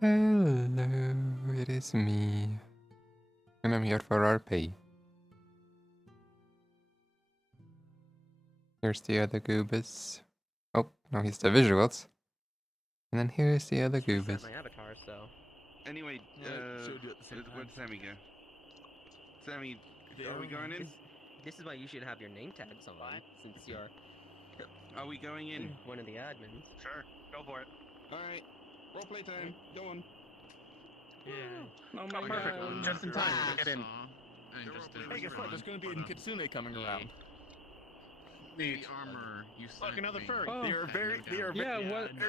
Hello, it is me. And I'm here for RP. Here's the other goobers. Oh, no, he's the visuals. And then here's the other goobers. My avatar, so. Anyway, where'd Sammy go? Sammy, are we going in? This is why you should have your name tags on, since you're. Are we going in? One of the admins. Sure, go for it. Alright, roleplay time, go on. Yeah. Oh my Perfect, god. just in time to get in. Hey, guess what? There's gonna be a Kitsune coming around. Neat. The armor you sent Look, another me. furry. Oh. They are very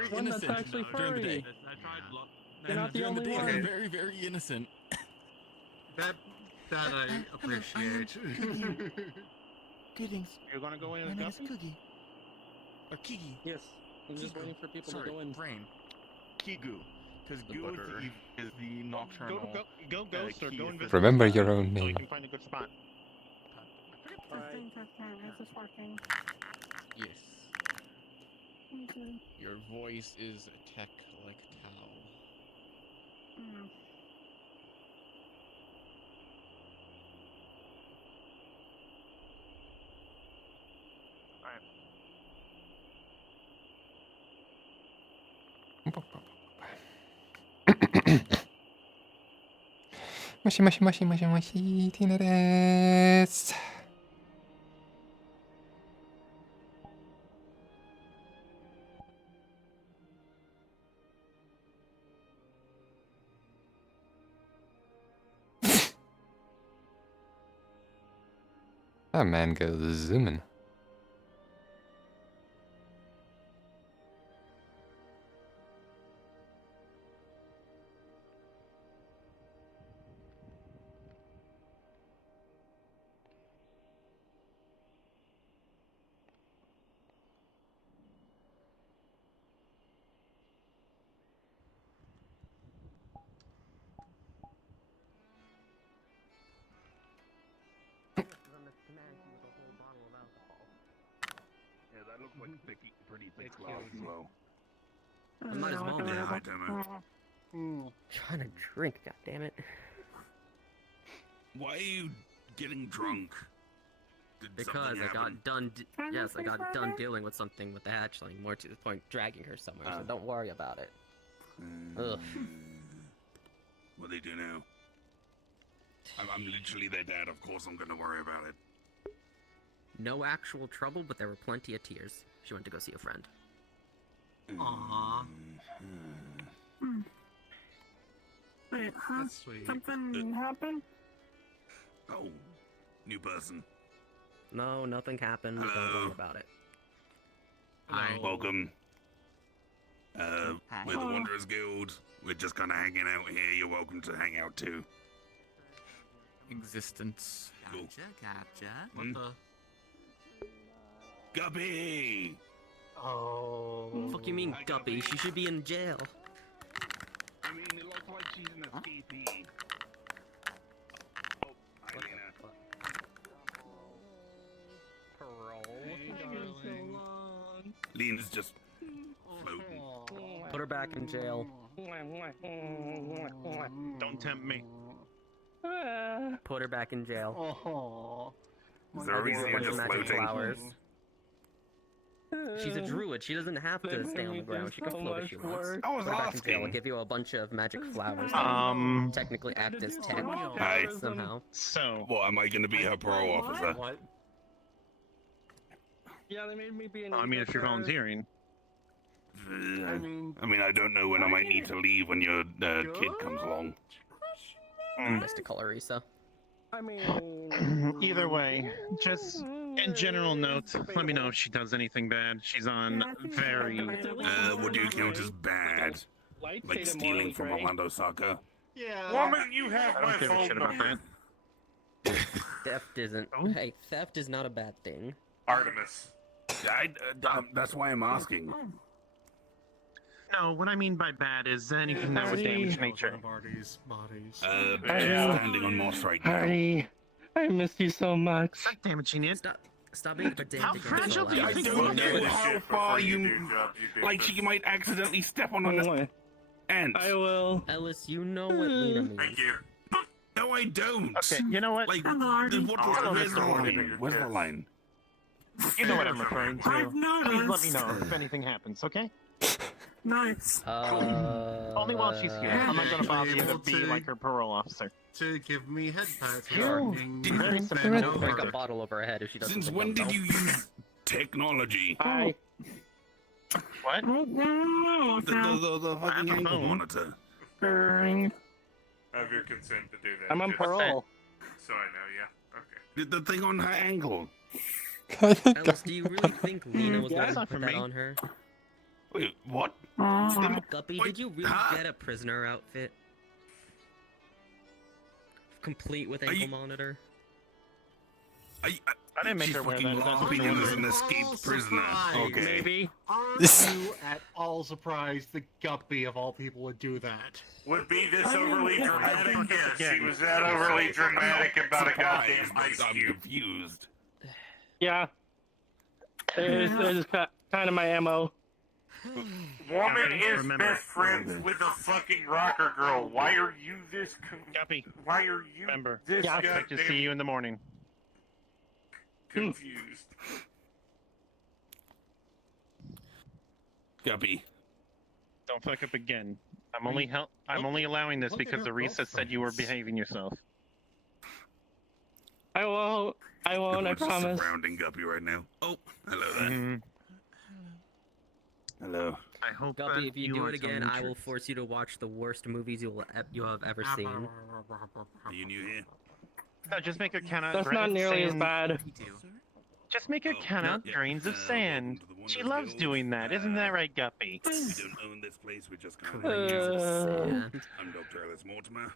One that's innocent actually during the day. furry. You're not the only They're one. very, very innocent. That I appreciate. Greetings. You're gonna go in My as name is Guppy? Cookie. Or Kiki? Yes. I'm just waiting for people to go in. Brain. Kigu. Because The Goo booker. is the nocturnal. Go ghost or go invisible. Remember your own So you name. can find a good spot. Testing. This is working. Yes. Okay. Your voice is tech like Tao. Moshi moshi moshi moshi moshi, Tina desu. That man goes zooming. Yeah, that looks like pretty thick glass as well. I might as well Yeah, now. I don't know. Trying to drink, goddammit. Why are you getting drunk? Did Because something I got happen? done. Yes, I got done dealing with something with the hatchling. More to the point, dragging her somewhere. So don't worry about it. Ugh. What do they do now? I'm literally their dad, of course I'm gonna worry about it. No actual trouble, but there were plenty of tears. She went to go see a friend. Aww. Wait, huh? That's sweet. Something happened? Oh, new person. No, nothing happened. Don't Hello. worry about it. Hi. Welcome. Hi. We're the Wanderers Guild. We're just kinda hanging out here. You're welcome to hang out too. Existence. Cool. Gotcha. Hmm? What the? Guppy! Oh. Fuck you mean, Hi, Guppy? Guppy. She should be in jail. I mean, it looks like she's in a TP. Oh, hi, Lena. Lena's just floating. Put her back in jail. Don't tempt me. Put her back in jail. Is there a reason you're Bunch of just magic floating? flowers. She's a druid. She doesn't have to stay on the ground. She can float if she wants. I was Put her back in jail. I'll asking. give you a bunch of magic flowers. that technically act as tech Hi. somehow. So. What, am I gonna be her parole officer? What? Yeah, they made me be an I mean, if you're volunteering. I mean, I don't know when I might need to leave when your kid comes along. Mystic Colorisa. I mean... Either way, just in general notes, let me know if she does anything bad. She's on very. What do you count as bad? Like stealing from Orlando Soccer? Yeah. Woman, you have I my don't give a phone shit about number. that. Theft isn't. Oh. Hey, theft is not a bad thing. Artemis. That's why I'm asking. No, what I mean by bad is anything that would damage nature. Bodies. But she's standing on moss right now. Honey, I miss you so much. It's not damaging it. Stop being pedantic. How and fragile so do you loud. I think don't you know are? how far you... Like, she might accidentally step on What? Ant. I will. Ellis, you know what Lena means. Thank you. No, I don't. Okay, you know what? Like, Hello. where's Hello, where's the Mr. line? Warden. Where's the line? You know what I'm referring to. I've noticed. Please let me know if anything happens, okay? Nice. Only while she's here. I'm not gonna bother you to be like her parole officer. To give me head pats. Sure. Very Bend sympathetic. over. Break a bottle over her head if she doesn't. Since think when I'm did dumb. you use technology? Hi. What? The fucking ankle phone. monitor. Have your consent to do that. I'm on Just parole. So I know, yeah. Okay. The thing on her ankle. Ellis, do you really think Lena was Yeah, going that's to not put for that me. on her? Wait, what? Guppy, Wait, did you really huh? get a prisoner outfit? Complete with Are ankle you- monitor? I didn't make she's her wear fucking that. That's laughing what as she an was. escaped prisoner. Surprise. Okay. Maybe. Aren't you at all surprised the guppy of all people would do that? Would be this overly dramatic? Yes, Yeah. he was that overly dramatic about a goddamn Surprised, ice I'm cube. confused. Yeah. There's kind of my MO. Woman is Remember. best friends with a fucking rocker girl. Why are you this? Guppy, Why are you remember. this Yeah, I expect to see goddamn you in the morning. confused? Guppy. Don't fuck up again. I'm only allowing this look at because her the recess said you were girlfriends. behaving yourself. I won't. I won't. I We're just promise. surrounding Guppy right now. Oh, hello there. Mhm. Hello. I hope Guppy, if you do are it again, telling I the will truth. force you to watch the worst movies you'll have ever seen. Are you new here? No, just make her count out. That's not nearly as sand. bad. Just make her Oh, count not out yet. grains of Welcome sand. to the She Wonders loves Guild. doing that, isn't that right, Guppy? We don't own this place, we're just kind Grains of of sand. I'm Dr. Alice Mortimer.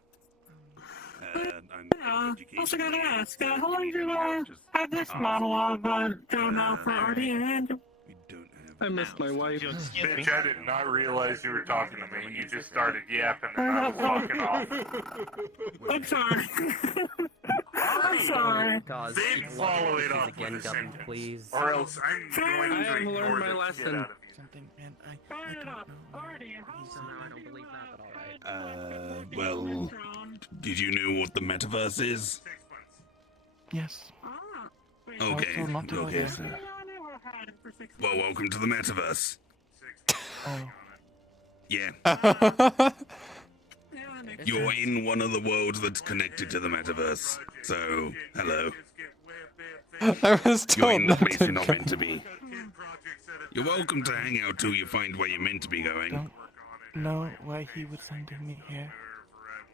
I'm Also gotta ask, how long do did I have this monologue go now for already? And We don't have I missed my wife. Excuse me. Bitch, I did not realize you were talking to me. You just started yapping and I was walking off. I'm sorry. I'm sorry. God, Big love follow this it up again, with a Guppy, sentence. please. Or else I'm going I to have ignore learned my the lesson. shit out of you. Something, man. I Fire it don't up. know. Already. Somehow I don't believe that, but alright. well, did you know what the metaverse is? 6 months. Yes. Okay, told not to go okay, there. sir. Well, welcome to the metaverse. 6 months. Oh. Yeah, you're in one of the worlds that's connected to the metaverse. So, hello. I was You're told in the not place to you're not go. meant to be. You're welcome to hang out till you find where you're meant to be going. Don't know why he was sending me here.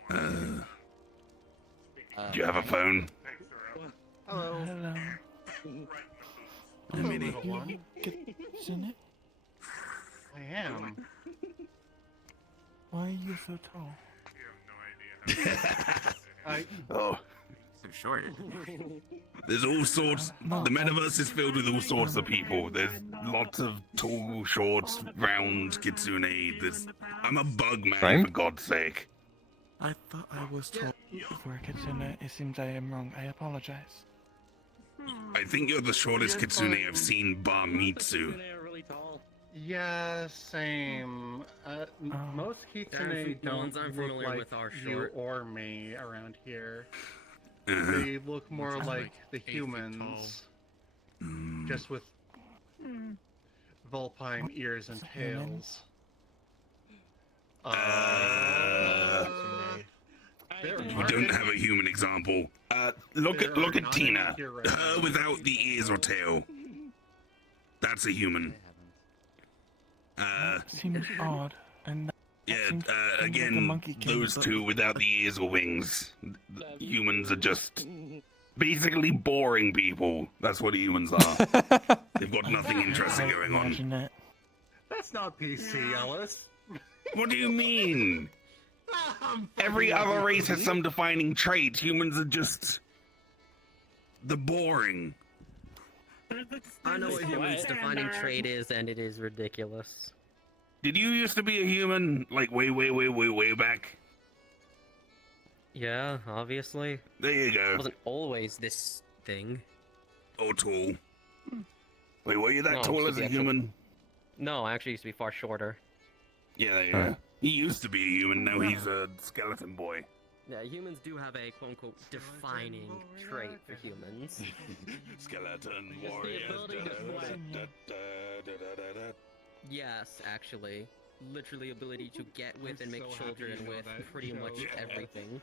Do you have a phone? Hello. Hello. I mean, Little one. Isn't it? I am. Why are you so tall? I oh, So short. there's all sorts. The metaverse is filled with all sorts of people. There's lots of tall, short, round kitsune. I'm a bug man, Right? for God's sake. I thought I was tall. For a kitsune, it seems I am wrong. I apologize. I think you're the shortest kitsune I've seen, bar Mitsu. Yeah, same. Most kitsune The don't ones I'm look familiar like with are you short. or me around here. Uh-huh. They look more Sounds like like the 8 feet humans, Mm. just with vulpine ears and tails. We don't have a human example. Look at Tina. Her without the ears or tail. That's a human. Seems odd. And Yeah, seems like a again, monkey king, those but- two without the ears or wings. Humans are just basically boring people. That's what humans are. They've got nothing interesting going on. Imagine that. That's not PC, Ellis. What do you mean? Every other race has some defining trait. Humans are just... They're boring. I know what humans' defining trait is, and it is ridiculous. Did you used to be a human, like way back? Yeah, obviously. There you It go. wasn't always this thing. Or tall. Wait, were you that No, tall so as the a actual- human? No, I actually used to be far shorter. Yeah, there you Alright. go. He used to be a human, now he's a skeleton boy. Yeah, humans do have a quote-unquote defining trait for humans. Skeleton Just the warriors. ability to Yes, actually. Literally ability to get with and make children with pretty much everything.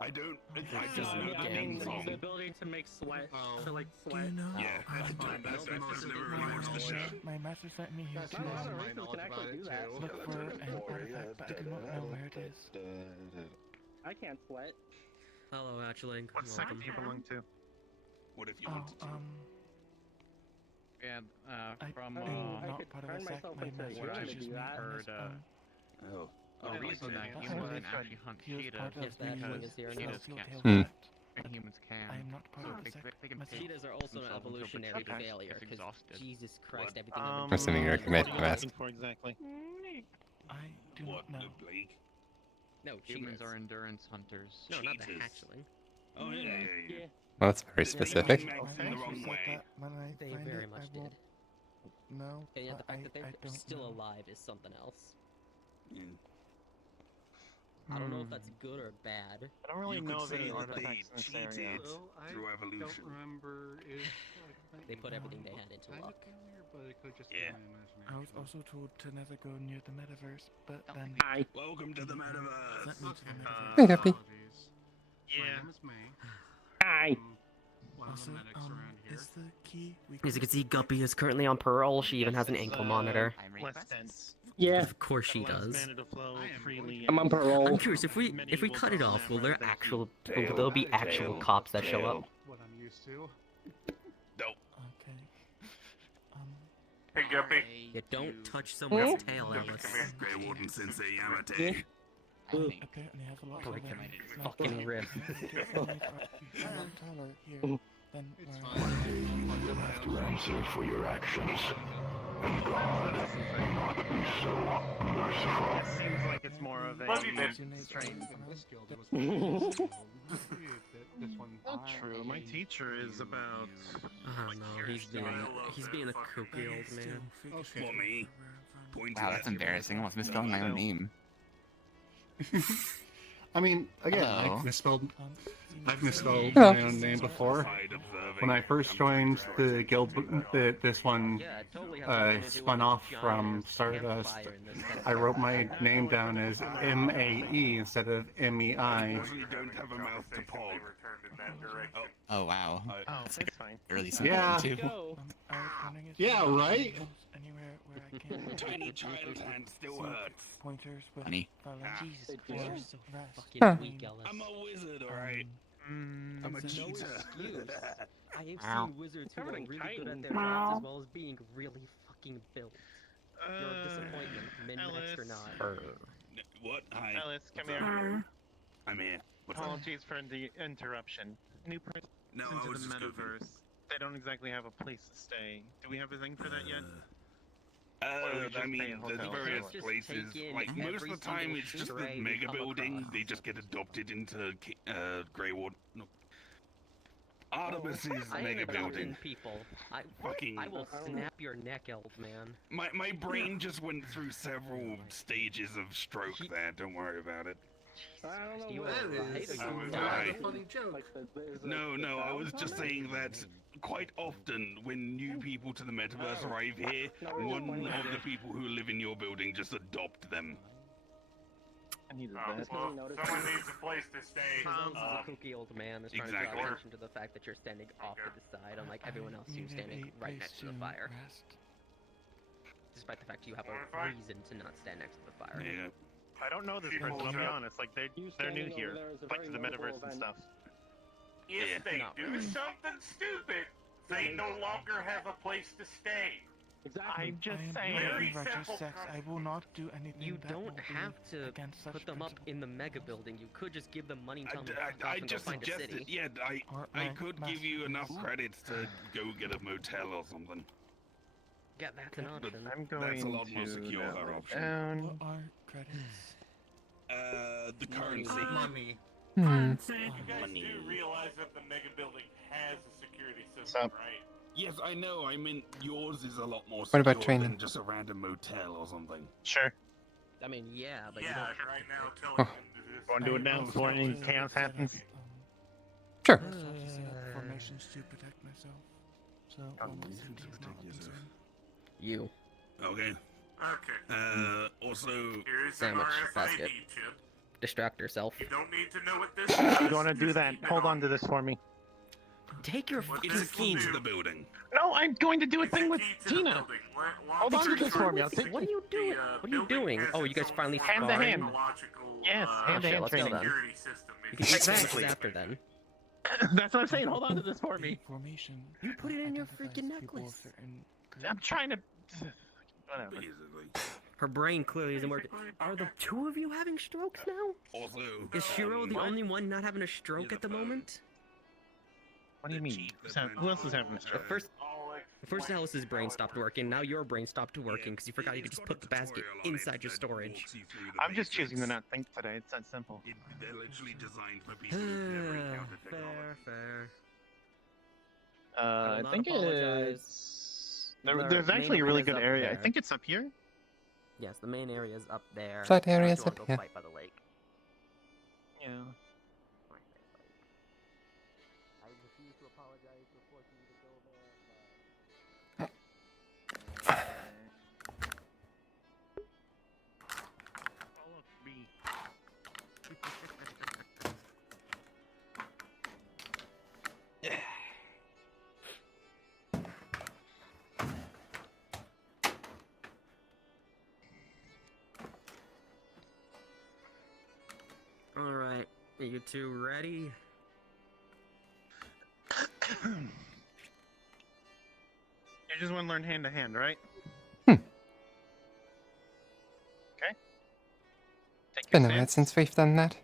I don't. I It's just so know the damn theme long. song. The ability to make sweat, to like sweat. Yeah, that's fine. I've never really watched the show. My master sent me here That's to not lot of my races knowledge can about actually it do that. too. look for an artifact, but I do not know where it is. I can't sweat. Hello, Hatchling. What sect Welcome. do you belong to? What if you Oh, wanted to? And I from am I not could part of turn a sect. myself My into master what I've teaches me just on heard, his own. Oh. a reason that That's humans why can I actually hunt he was part cheetahs of Yes, the Hatchling the is here now. cheetahs celestial can't tail swim, sect, and but humans can. I am not part of the They sect can myself. Cheetahs are also an themselves until evolutionary cheetah failure, gets because exhausted. Jesus Christ, What? everything I'm assuming you recognize What the are you mask. looking for exactly? I do What? not know. The Blake? No, Humans cheetahs. are endurance hunters. No, not the cheetahs. hatchling. Oh yeah. Yeah. Well, that's very They specific. make My Max in the master wrong said way. that when I They find very it, much I did. will know. And yet the but fact that I they're don't still know. alive is something else. Yeah. I don't know if that's good or bad. I don't really You know could of any say that artifacts in this they area. cheated Well, I through evolution. don't remember if They put everything they had into kind luck. of familiar, but it could just Yeah. be my imagination. I was also told to never go near the metaverse, but Oh. then Hi. Welcome to the metaverse. sent me to the Okay. metaverse. Hey, Guppy. Apologies. My Yeah. name is May. Hi. One of Also, the medics around here. is the key we As you could- can see, Guppy is currently on parole. She even has an ankle monitor. Less dense. Yeah. Of course she Allows does. mana to flow I am freely. I'm on and- parole. I'm curious, if we Medieval cut it off, format will there rather than actual Tail. will there be actual Tail. cops that show Tail. up? What I'm used to. Nope. Okay. Hey, Guppy. You don't touch someone's tail, Come Ellis. here. Grey Warden Sensei Yamate. Yeah. Apparently has a lot Break of my them. fucking rib. Here, then It's where- fine. You have to answer for your actions. And God may not be so merciful. It seems like it's more of a Love you, man. strain. In this guild, it was this one. Not true. My teacher is about. Oh no, he's being a kooky old man. Okay. What, me? Point Wow, that's embarrassing. I almost misspelling my own name. I mean, again, Hello. I've misspelled Hello. my own name before. Side observing. When I first joined the guild, this one Yeah, it totally has nothing to do spun with off the from giant Stardust. campfire in this I wrote my name down as M-A-E instead of M-E-I. You don't have a mouth to pog. Oh wow. Oh, that's fine. Really simple Yeah. one, too. Go. I was wondering if Yeah, there right? was anywhere where I can Tiny child hand still hurts. pointers with Funny. fellas Jesus or Christ, you're so rest fucking Huh. weak, Ellis. I'm a wizard, alright. I'm a It's no cheater. excuse. I have Ow. seen wizards who are Covered in really good at chitin. their jobs as well as being really fucking built. You're a disappointment, min-maxed or Ellis. not. What? Hi. Ellis, come What's here. up? I'm here. What's up? Apologies for the interruption. New person No, I into was the just goofing. metaverse. They don't exactly have a place to stay. Do we have a thing for that yet? Uh, Or we just I pay a mean, there's hotel? various Let's just places. take in Like most of every the time, single it's just the stray we mega come building. across. They just get adopted into Grey Ward. No. Artemis's I mega am adopting building. people. I Fucking. I will snap your neck, old man. My brain just went through several stages of stroke there. Don't worry about it. I don't know You what are it right. is. Are you was dying? a funny joke. Like there's a- No, I was just on it? saying that quite often when new people to the metaverse arrive here, No, we're one just of playing. the people who live in your building just adopt them. I needed Oh, that. well, notice someone that. needs a place to stay. Because Ellis is a kooky old man that's trying to exactly. draw attention to the fact that you're standing off to the side, unlike everyone else who's standing right next to the fire. Despite the fact you have a Fine. reason to not stand next to the fire. Yeah. I don't know this People person, I'll be show- honest. Like, they're You new standing here. over there is a Like, to very the notable metaverse and event. stuff. If Yeah. they No. do something stupid, they no longer have a place to stay. Exactly. I'm just I am saying. Very not righteous simple sex. I will not do anything You that will don't be have to against such put them up principles. in the mega building. You could just give them money and tell them to I fuck off and go just find a suggested, city. yeah, Or I my could give you enough credits to go get a motel or something. Yeah, that's an option. I'm going That's a lot to more secure, narrow that it option. down. What are credits? The currency. Money. Hmm. You guys Money. do realize that the mega building has a security What's system, up? right? Yes, I know. I meant yours is a lot more What secure about training? than just a random motel or something. Sure. I mean, yeah, but you Yeah, don't have right to. now, telling Oh. him to just. Want to do it now before any chaos happens? Sure. Formations to protect myself. So You. Okay. Okay. Also, Here's Sandwich an RFID basket. chip. Distract yourself. You don't need to know what this is. You want to do just that? keep it Hold on to you. this for me. Take your What it's fucking a this will key phone. to do- the building. No, I'm going to do a It's thing a with key to the Tina. building. Hold on to this for me. I'll Take take What are you doing? What are you doing? Oh, you guys finally Hand to hand. sparring? Yes, hand to shit, hand let's go training. then. Security system. You can take Exactly. sandwiches after then. That's what I'm saying. Hold on to this for me. formation. You put it in your identifies freaking people of necklace. certain I'm trying to. Whatever. Basically. Her brain clearly isn't working. Are the two of you having strokes now? Also, Is Shiro the What? only one not having a stroke at the moment? What do you mean? Who else is having a stroke? First Alice's brain stopped working, now your brain stopped working because you forgot you could just put the basket inside your storage. I'm just choosing to not think today. It's that simple. They're literally designed for people who've never encountered Fair, technology. fair. I will not think apologize. it's. The There's main actually a really arena's good up area. I there. think it's up here. Yes, the main area is up there. Flat Unless area's you wanna up go here. fight by the lake. Yeah. I refuse to apologize for forcing you to go there, but... Follow me. Alright, are you two ready? You just want to learn hand to hand, right? Hmm. Okay. Take Been your a while stance. since we've done that.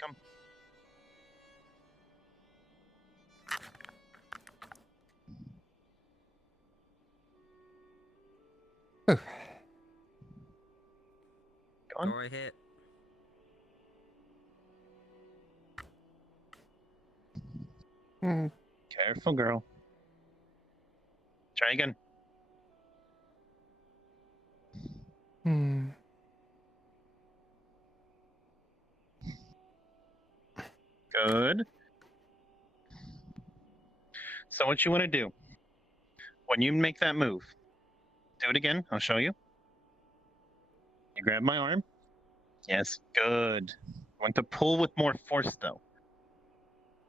Come. Ooh. Go on. Go ahead. Hmm. Careful, girl. Try again. Hmm. Good. So what you want to do, when you make that move, do it again. I'll show you. You grab my arm. Yes, good. You want to pull with more force, though.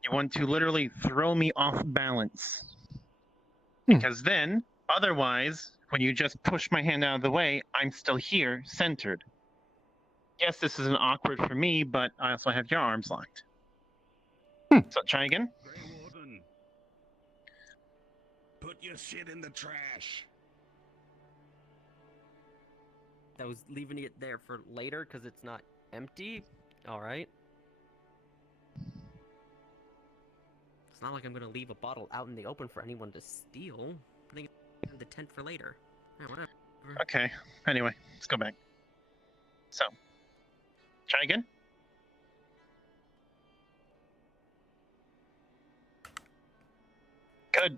You want to literally throw me off balance. Because then, otherwise, when you just push my hand out of the way, I'm still here, centered. Yes, this isn't awkward for me, but I also have your arms locked. So try again. Grey Warden, put your shit in the trash. That was leaving it there for later because it's not empty. Alright. It's not like I'm gonna leave a bottle out in the open for anyone to steal. Putting it in the tent for later. Yeah, whatever. Okay. Anyway, let's go back. So, try again. Good.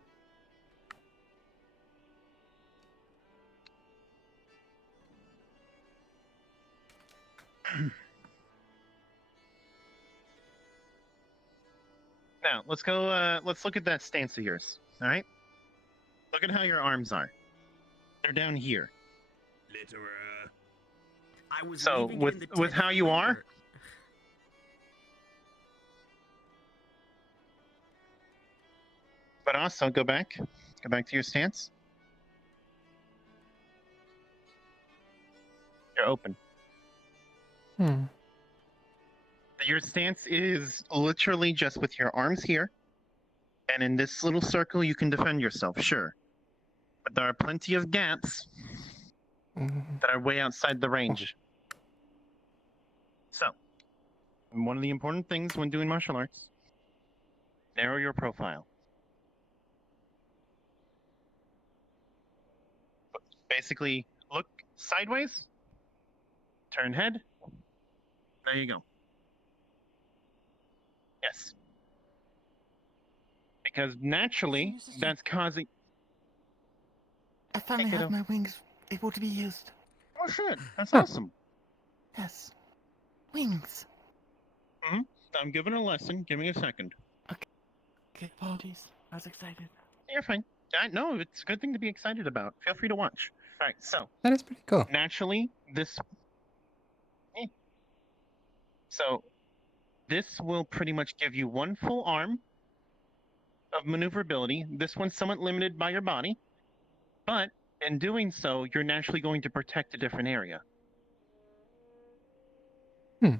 Now, let's go, let's look at that stance of yours, all right? Look at how your arms are. They're down here. Litterer. I was So, leaving it in the with tent how for you are, later. but also go back to your stance. You're open. Hmm. Your stance is literally just with your arms here, and in this little circle you can defend yourself, sure. But there are plenty of gaps that are way outside the range. So, one of the important things when doing martial arts, narrow your profile. Basically, look sideways, turn head. There you go. Yes. Because naturally, that's causing... I finally Hey, have kiddo. my wings able to be used. Oh shit, that's Huh. awesome. Yes. Wings. I'm giving a lesson. Give me a second. Okay, apologies. I was excited. You're fine. No, it's a good thing to be excited about. Feel free to watch. All right, so That is pretty cool. naturally, so this will pretty much give you one full arm of maneuverability. This one's somewhat limited by your body, but in doing so, you're naturally going to protect a different area. Hmm.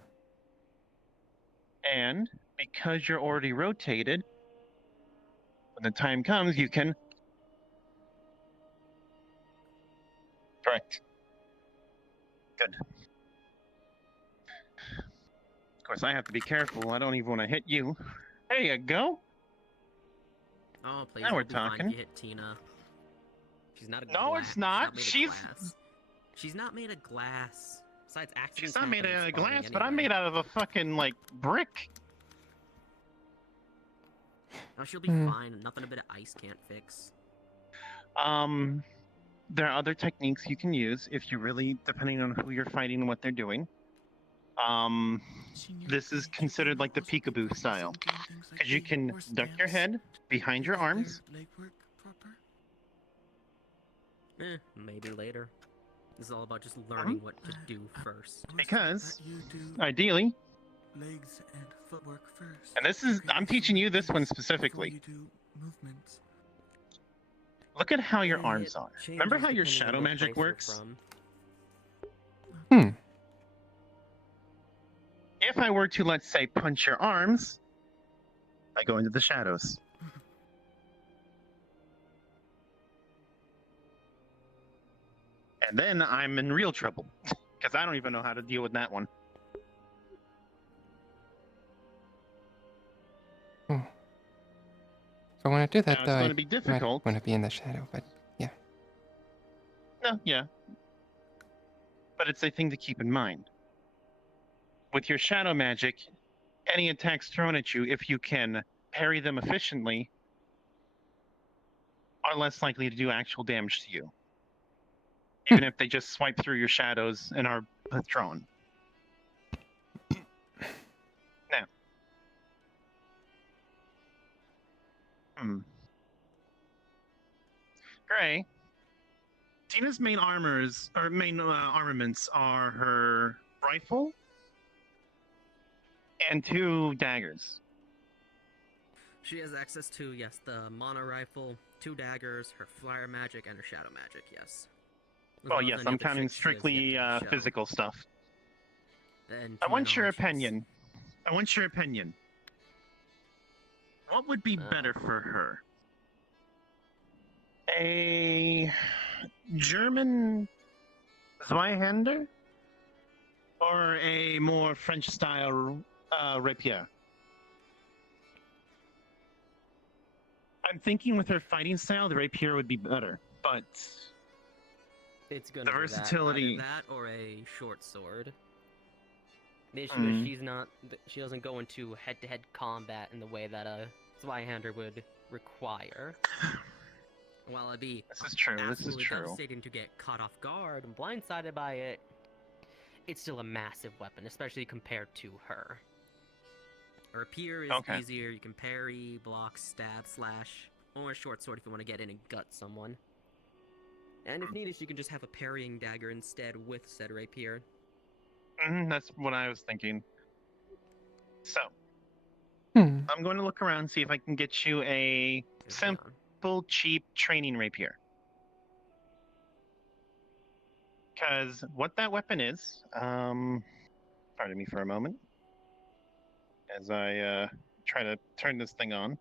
And because you're already rotated, when the time comes, you can. Correct. Good. Of course, I have to be careful. I don't even want to hit you. There you go. Oh, please, Now it'll we're be fine talking. if you hit Tina. She's not a No, glass. it's not. She's not made of glass. She's not made of glass. Besides, accidents She's not made happen in out of sparring glass, but I'm anyway. made out of a fucking, like, brick. Oh, she'll be fine. Nothing a bit of ice can't fix. There are other techniques you can use if you really, depending on who you're fighting and what they're doing. This is considered like the peekaboo style, because you can duck your head behind your arms. Maybe later. This is all about just learning what to do first. Because, ideally, Legs and footwork first. and this is, I'm teaching you this one specifically. Look at how your arms are. Remember how your shadow magic works? Hmm. If I were to, let's say, punch your arms, I go into the shadows. And then I'm in real trouble, because I don't even know how to deal with that one. So when I do that, Now, though, it's I going to be difficult. want to be in the shadow, but yeah. No, yeah. But it's a thing to keep in mind. With your shadow magic, any attacks thrown at you, if you can parry them efficiently, are less likely to do actual damage to you. Even if they just swipe through your shadows and are thrown. Now. Gray. Tina's main armors, or main armaments, are her rifle and 2 daggers. She has access to, yes, the mono rifle, 2 daggers, her flyer magic, and her shadow magic, yes. Well, yes, I'm counting strictly physical stuff. And I want your opinion. What would be better for her? A German Zweihander? Or a more French-style rapier? I'm thinking with her fighting style, the rapier would be better, but it's gonna the be versatility. That or a short sword. The issue is she doesn't go into head-to-head combat in the way that a Zweihander would require. While it'd be absolutely devastating to get caught off guard and blindsided by it, it's still a massive weapon, especially compared to her. A rapier is easier. You can parry, block, stab, slash, or a short sword if you want to get in and gut someone. And if needed, you can just have a parrying dagger instead with said rapier. That's what I was thinking. So, Hmm. I'm going to look around, see if I can get you a simple, cheap training rapier. Because what that weapon is, pardon me for a moment, as I try to turn this thing on.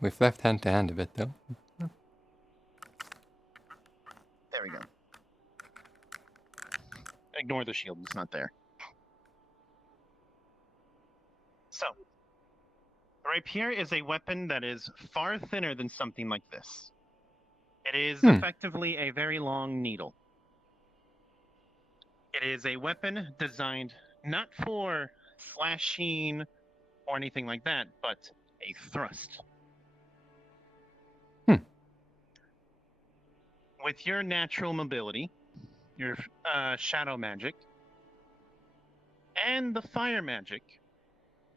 We've left hand to hand a bit, though. There we go. Ignore the shield, it's not there. So, the rapier is a weapon that is far thinner than something like this. It is effectively a very long needle. It is a weapon designed not for slashing or anything like that, but a thrust. With your natural mobility, your shadow magic, and the fire magic,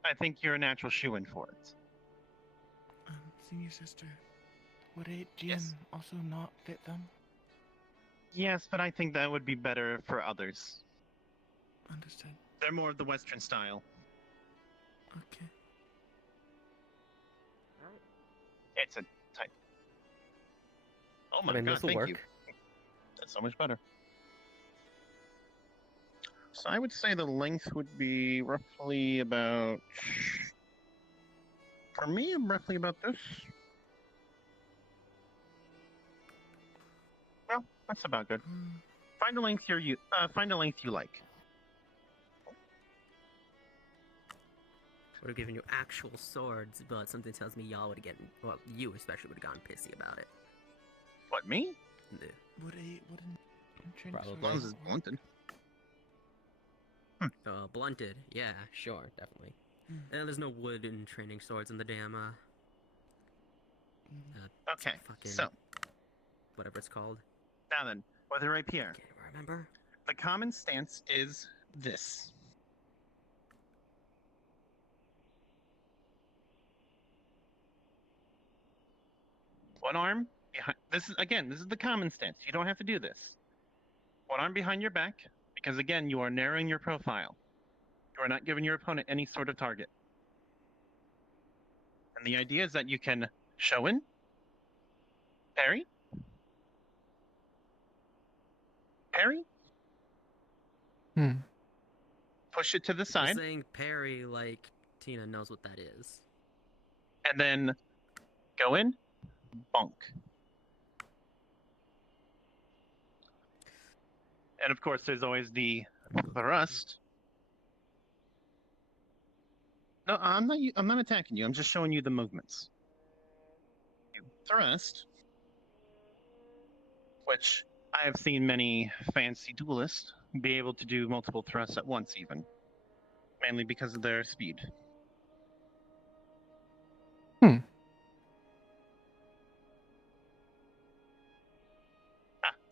I think you're a natural shoo-in for it. Senior sister, would a GM Yes. also not fit them? Yes, but I think that would be better for others. Understood. They're more of the Western style. Okay. It's a type. Oh my I mean, god, this'll thank work. you. That's so much better. So I would say the length would be roughly about... For me, roughly about this. Well, that's about good. Find a length find a length you like. Would have given you actual swords, but something tells me y'all would have gotten, well, you especially would have gotten pissy about it. What, me? Yeah. Would an entrance Probably. As long as it's blunted. Blunted, yeah, sure, definitely. There's no wood in training swords in the damn, Okay, fucking, so, whatever it's called. now then, with a rapier, Can't remember. the common stance is this. One arm behind. This is the common stance. You don't have to do this. One arm behind your back, because again, you are narrowing your profile. You are not giving your opponent any sort of target. And the idea is that you can show in, parry, parry, push it to the You're side, saying parry like Tina knows what that is. and then go in, bonk. And of course, there's always the thrust. No, I'm not attacking you. I'm just showing you the movements. You thrust, which I have seen many fancy duelists be able to do multiple thrusts at once, even, mainly because of their speed. Ah,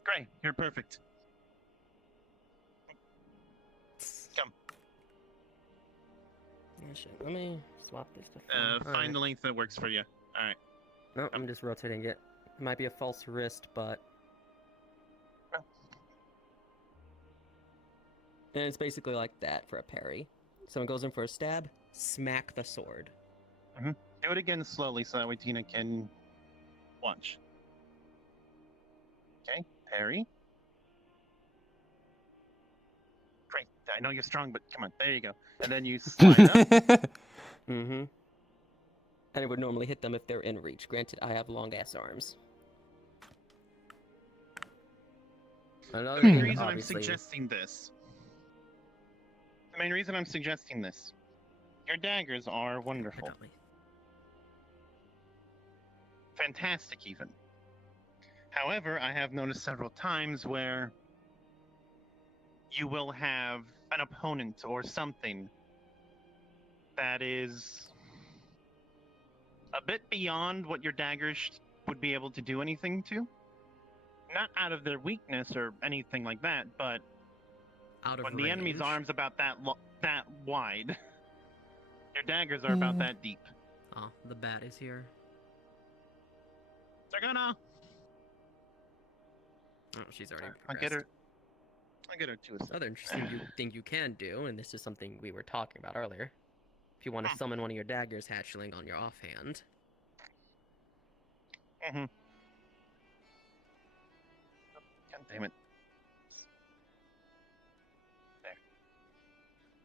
great. You're perfect. Come. Oh, shit. Let me swap this to Find the length that works for you. All right. No, I'm just rotating it. It might be a false wrist, but... And it's basically like that for a parry. Someone goes in for a stab, smack the sword. Do it again slowly so that way Tina can watch. Okay, parry. Great. I know you're strong, but come on. There you go. And then you slide up. And it would normally hit them if they're in reach. Granted, I have long-ass arms. The main reason I'm suggesting this... The main reason I'm suggesting this... Your daggers are wonderful. Fantastic, even. However, I have noticed several times where you will have an opponent or something that is a bit beyond what your daggers would be able to do anything to. Not out of their weakness or anything like that, but when the enemy's arm's about that wide, your daggers are about that deep. Oh, the bat is here. They're gonna. Oh, she's already I'll get her. I'll get her to a Other interesting thing you can do, and this is something we were talking about earlier. If you want to summon one of your daggers hatchling on your offhand. God damn it. There.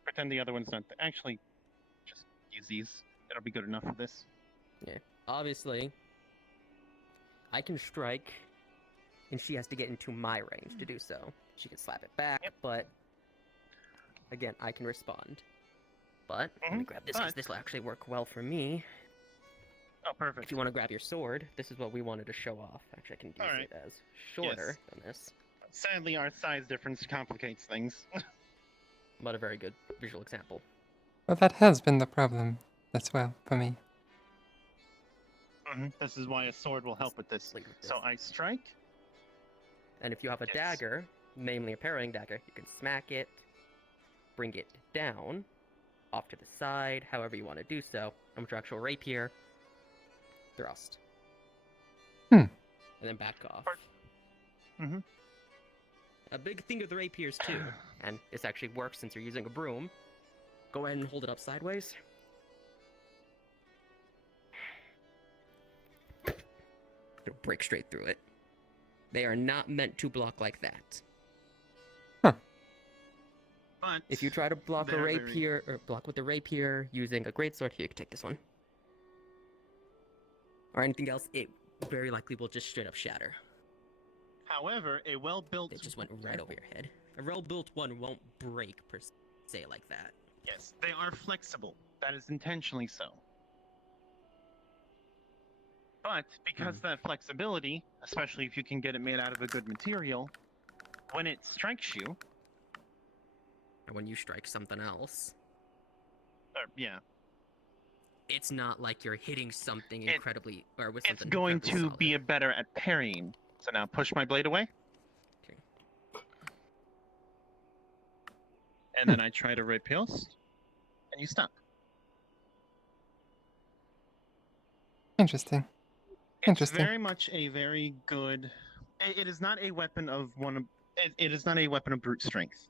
Pretend the other one's not. Actually, just use these. It'll be good enough for this. Yeah. Obviously, I can strike, and she has to get into my range to do so. She can slap it back, but again, I can respond. But let me grab this because this will actually work well for me. Oh, perfect. If you want to grab your sword, this is what we wanted to show off. Actually, I can use it as shorter than this. Sadly, our size difference complicates things. But a very good visual example. Well, that has been the problem as well for me. This is why a sword will help with this. Like this. So I strike. And if you have a Yes. dagger, namely a parrying dagger, you can smack it, bring it down, off to the side, however you want to do so. And with your actual rapier, thrust. Hmm. And then back off. Mhm. A big thing with the rapiers too, and this actually works since you're using a broom. Go ahead and hold it up sideways. It'll break straight through it. They are not meant to block like that. But If you try to block a they're very- rapier, or block with a rapier using a greatsword, here, you can take this one. Or anything else, it very likely will just straight up shatter. However, a well-built. It just went right over your head. A well-built one won't break per se like that. Yes, they are flexible. That is intentionally so. But because of that flexibility, especially if you can get it made out of a good material, when it strikes you, And when you strike something else, yeah, it's not like you're hitting something It- incredibly, or with it's something going incredibly to solid. be better at parrying. So now push my blade away. Okay. And then I try to riposte, and you stop. Interesting. It's Interesting. very much a very good. It is not a weapon of one. It is not a weapon of brute strength.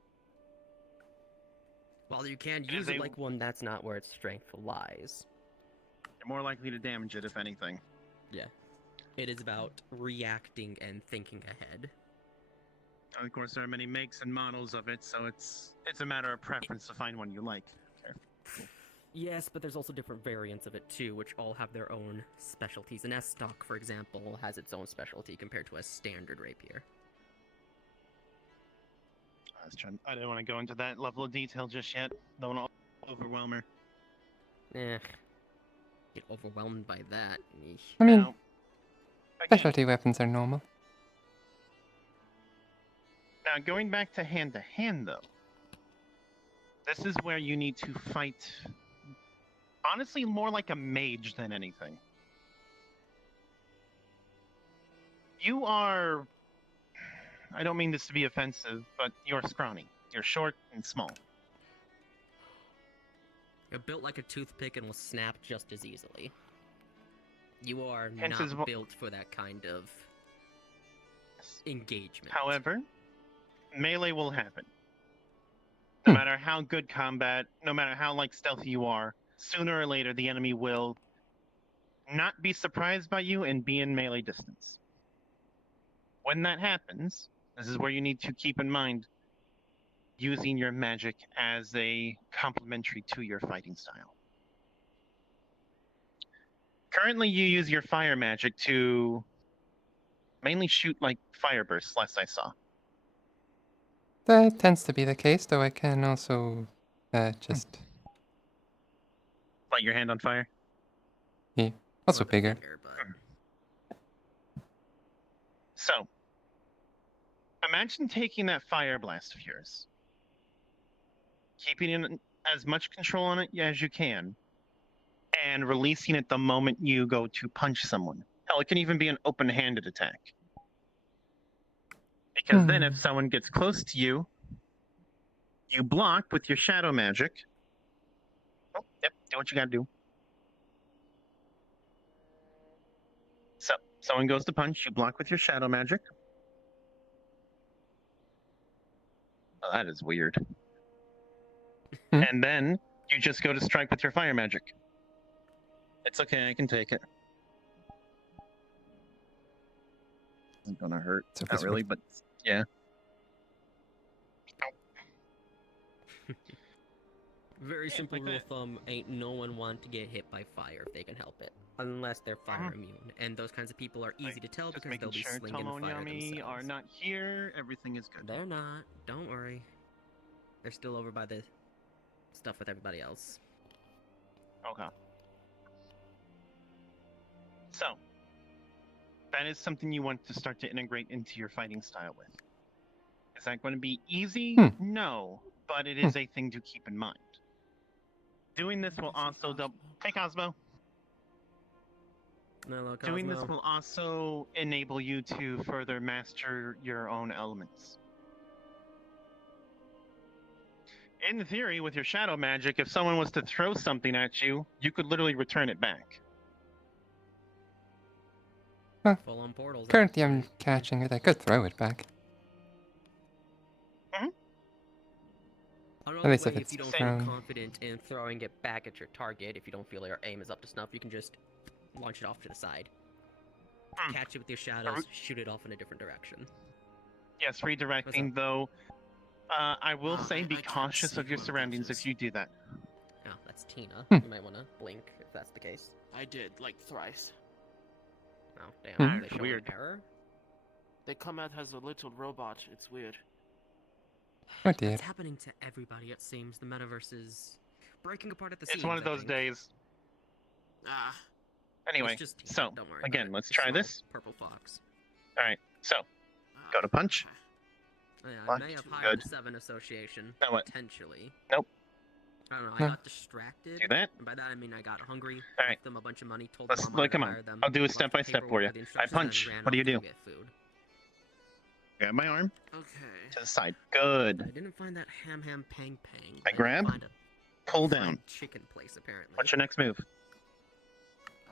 While you can It use is it a- like one, that's not where its strength lies. You're more likely to damage it, if anything. Yeah. It is about reacting and thinking ahead. And of course, there are many makes and models of it, so it's a matter of preference to find one you like. Yes, but there's also different variants of it too, which all have their own specialties. An S-stock, for example, has its own specialty compared to a standard rapier. I didn't want to go into that level of detail just yet. Don't want to overwhelm her. Get overwhelmed by that. Eesh. I mean, Now, again, specialty weapons are normal. now going back to hand, though, this is where you need to fight. Honestly, more like a mage than anything. You are. I don't mean this to be offensive, but you're scrawny. You're short and small. You're built like a toothpick and will snap just as easily. You are Hence is not wh- built for that kind of engagement. However, melee will happen. No matter how good combat, no matter how stealthy you are, sooner or later the enemy will not be surprised by you and be in melee distance. When that happens, this is where you need to keep in mind using your magic as a complementary to your fighting style. Currently, you use your fire magic to mainly shoot fire bursts, last I saw. That tends to be the case, though I can also just... Light your hand on fire? Yeah, also Or the bigger. finger, but So, imagine taking that fire blast of yours, keeping in as much control on it as you can, and releasing it the moment you go to punch someone. Hell, it can even be an open-handed attack. Because then if someone gets close to you, you block with your shadow magic. Oh, yep, do what you gotta do. So, someone goes to punch, you block with your shadow magic. Oh, that is weird. And then you just go to strike with your fire magic. It's okay, I can take it. Isn't gonna hurt. So Not really, but yeah. very Yeah, simple like rule that. of thumb: ain't no one want to get hit by fire if they can help it, unless they're fire immune. And those kinds of people are easy to tell Just because making they'll be sure slinging Tomo and fire Yami themselves. are not here. Everything is good. They're not. Don't worry. They're still over by the stuff with everybody else. Okay. So, that is something you want to start to integrate into your fighting style with. Is that going to be easy? No, but it is a thing to keep in mind. Doing this will also double. Hey, Cosmo. No, Doing this Cosmo. will also enable you to further master your own elements. In theory, with your shadow magic, if someone was to throw something at you, you could literally return it back. Full on portals. Currently, I'm catching it. I could throw it back. Another least way, if if it's you don't thrown. feel confident in throwing it back at your target, if you don't feel your aim is up to snuff, you can just launch it off to the side. Catch it with your shadows, shoot it off in a different direction. Yes, redirecting, though. I will say be cautious of your surroundings if you do that. Oh, that's Tina. Hmm. You might want to blink if that's the case. I did, like, thrice. Oh, damn. Hmm. They show Weird. an error? They come out as a little robot. It's weird. Oh dear. It's happening to everybody, it seems. The metaverse is breaking apart at the seams. It's one of I those think. days. Ah. Anyway, It's just Tina, so, don't worry again, about it. let's The try small this. Purple fox. Alright, so, go to punch. Oh, yeah, I Punch, may have hired good. the 7 Association. Now what? Potentially. Nope. I don't know, I No. got distracted. Do that. And by that I mean I got hungry, Alright. left them a bunch of money, told Let's them I wanted come to on. hire them. I'll do it left step by step paperwork for you. with the I instructions, punch. and ran What do off you to do? Get food. Grab my arm Okay. to the side. Good. I didn't find that ham pang pang. I did grab, find a pull fried down. chicken place apparently. What's your next move?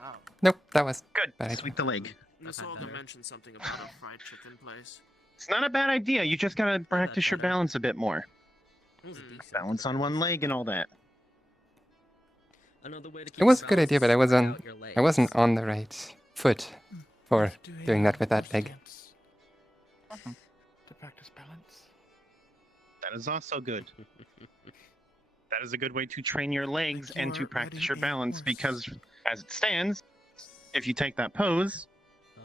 Oh. Nope, that was Good. bad idea. Sweep the leg. Miss had Olga better. mentioned something about a fried chicken place. It's not a bad idea. You just gotta practice your better. balance a bit more. It was a decent Balance on one leg and all that. Another way to keep It was a your good balance idea, is but I spread wasn't. out your I wasn't legs. on the right foot for doing that with that leg. To practice balance. That is also good. That is a good way to train your legs and to practice your balance because, as it stands, if you take that pose,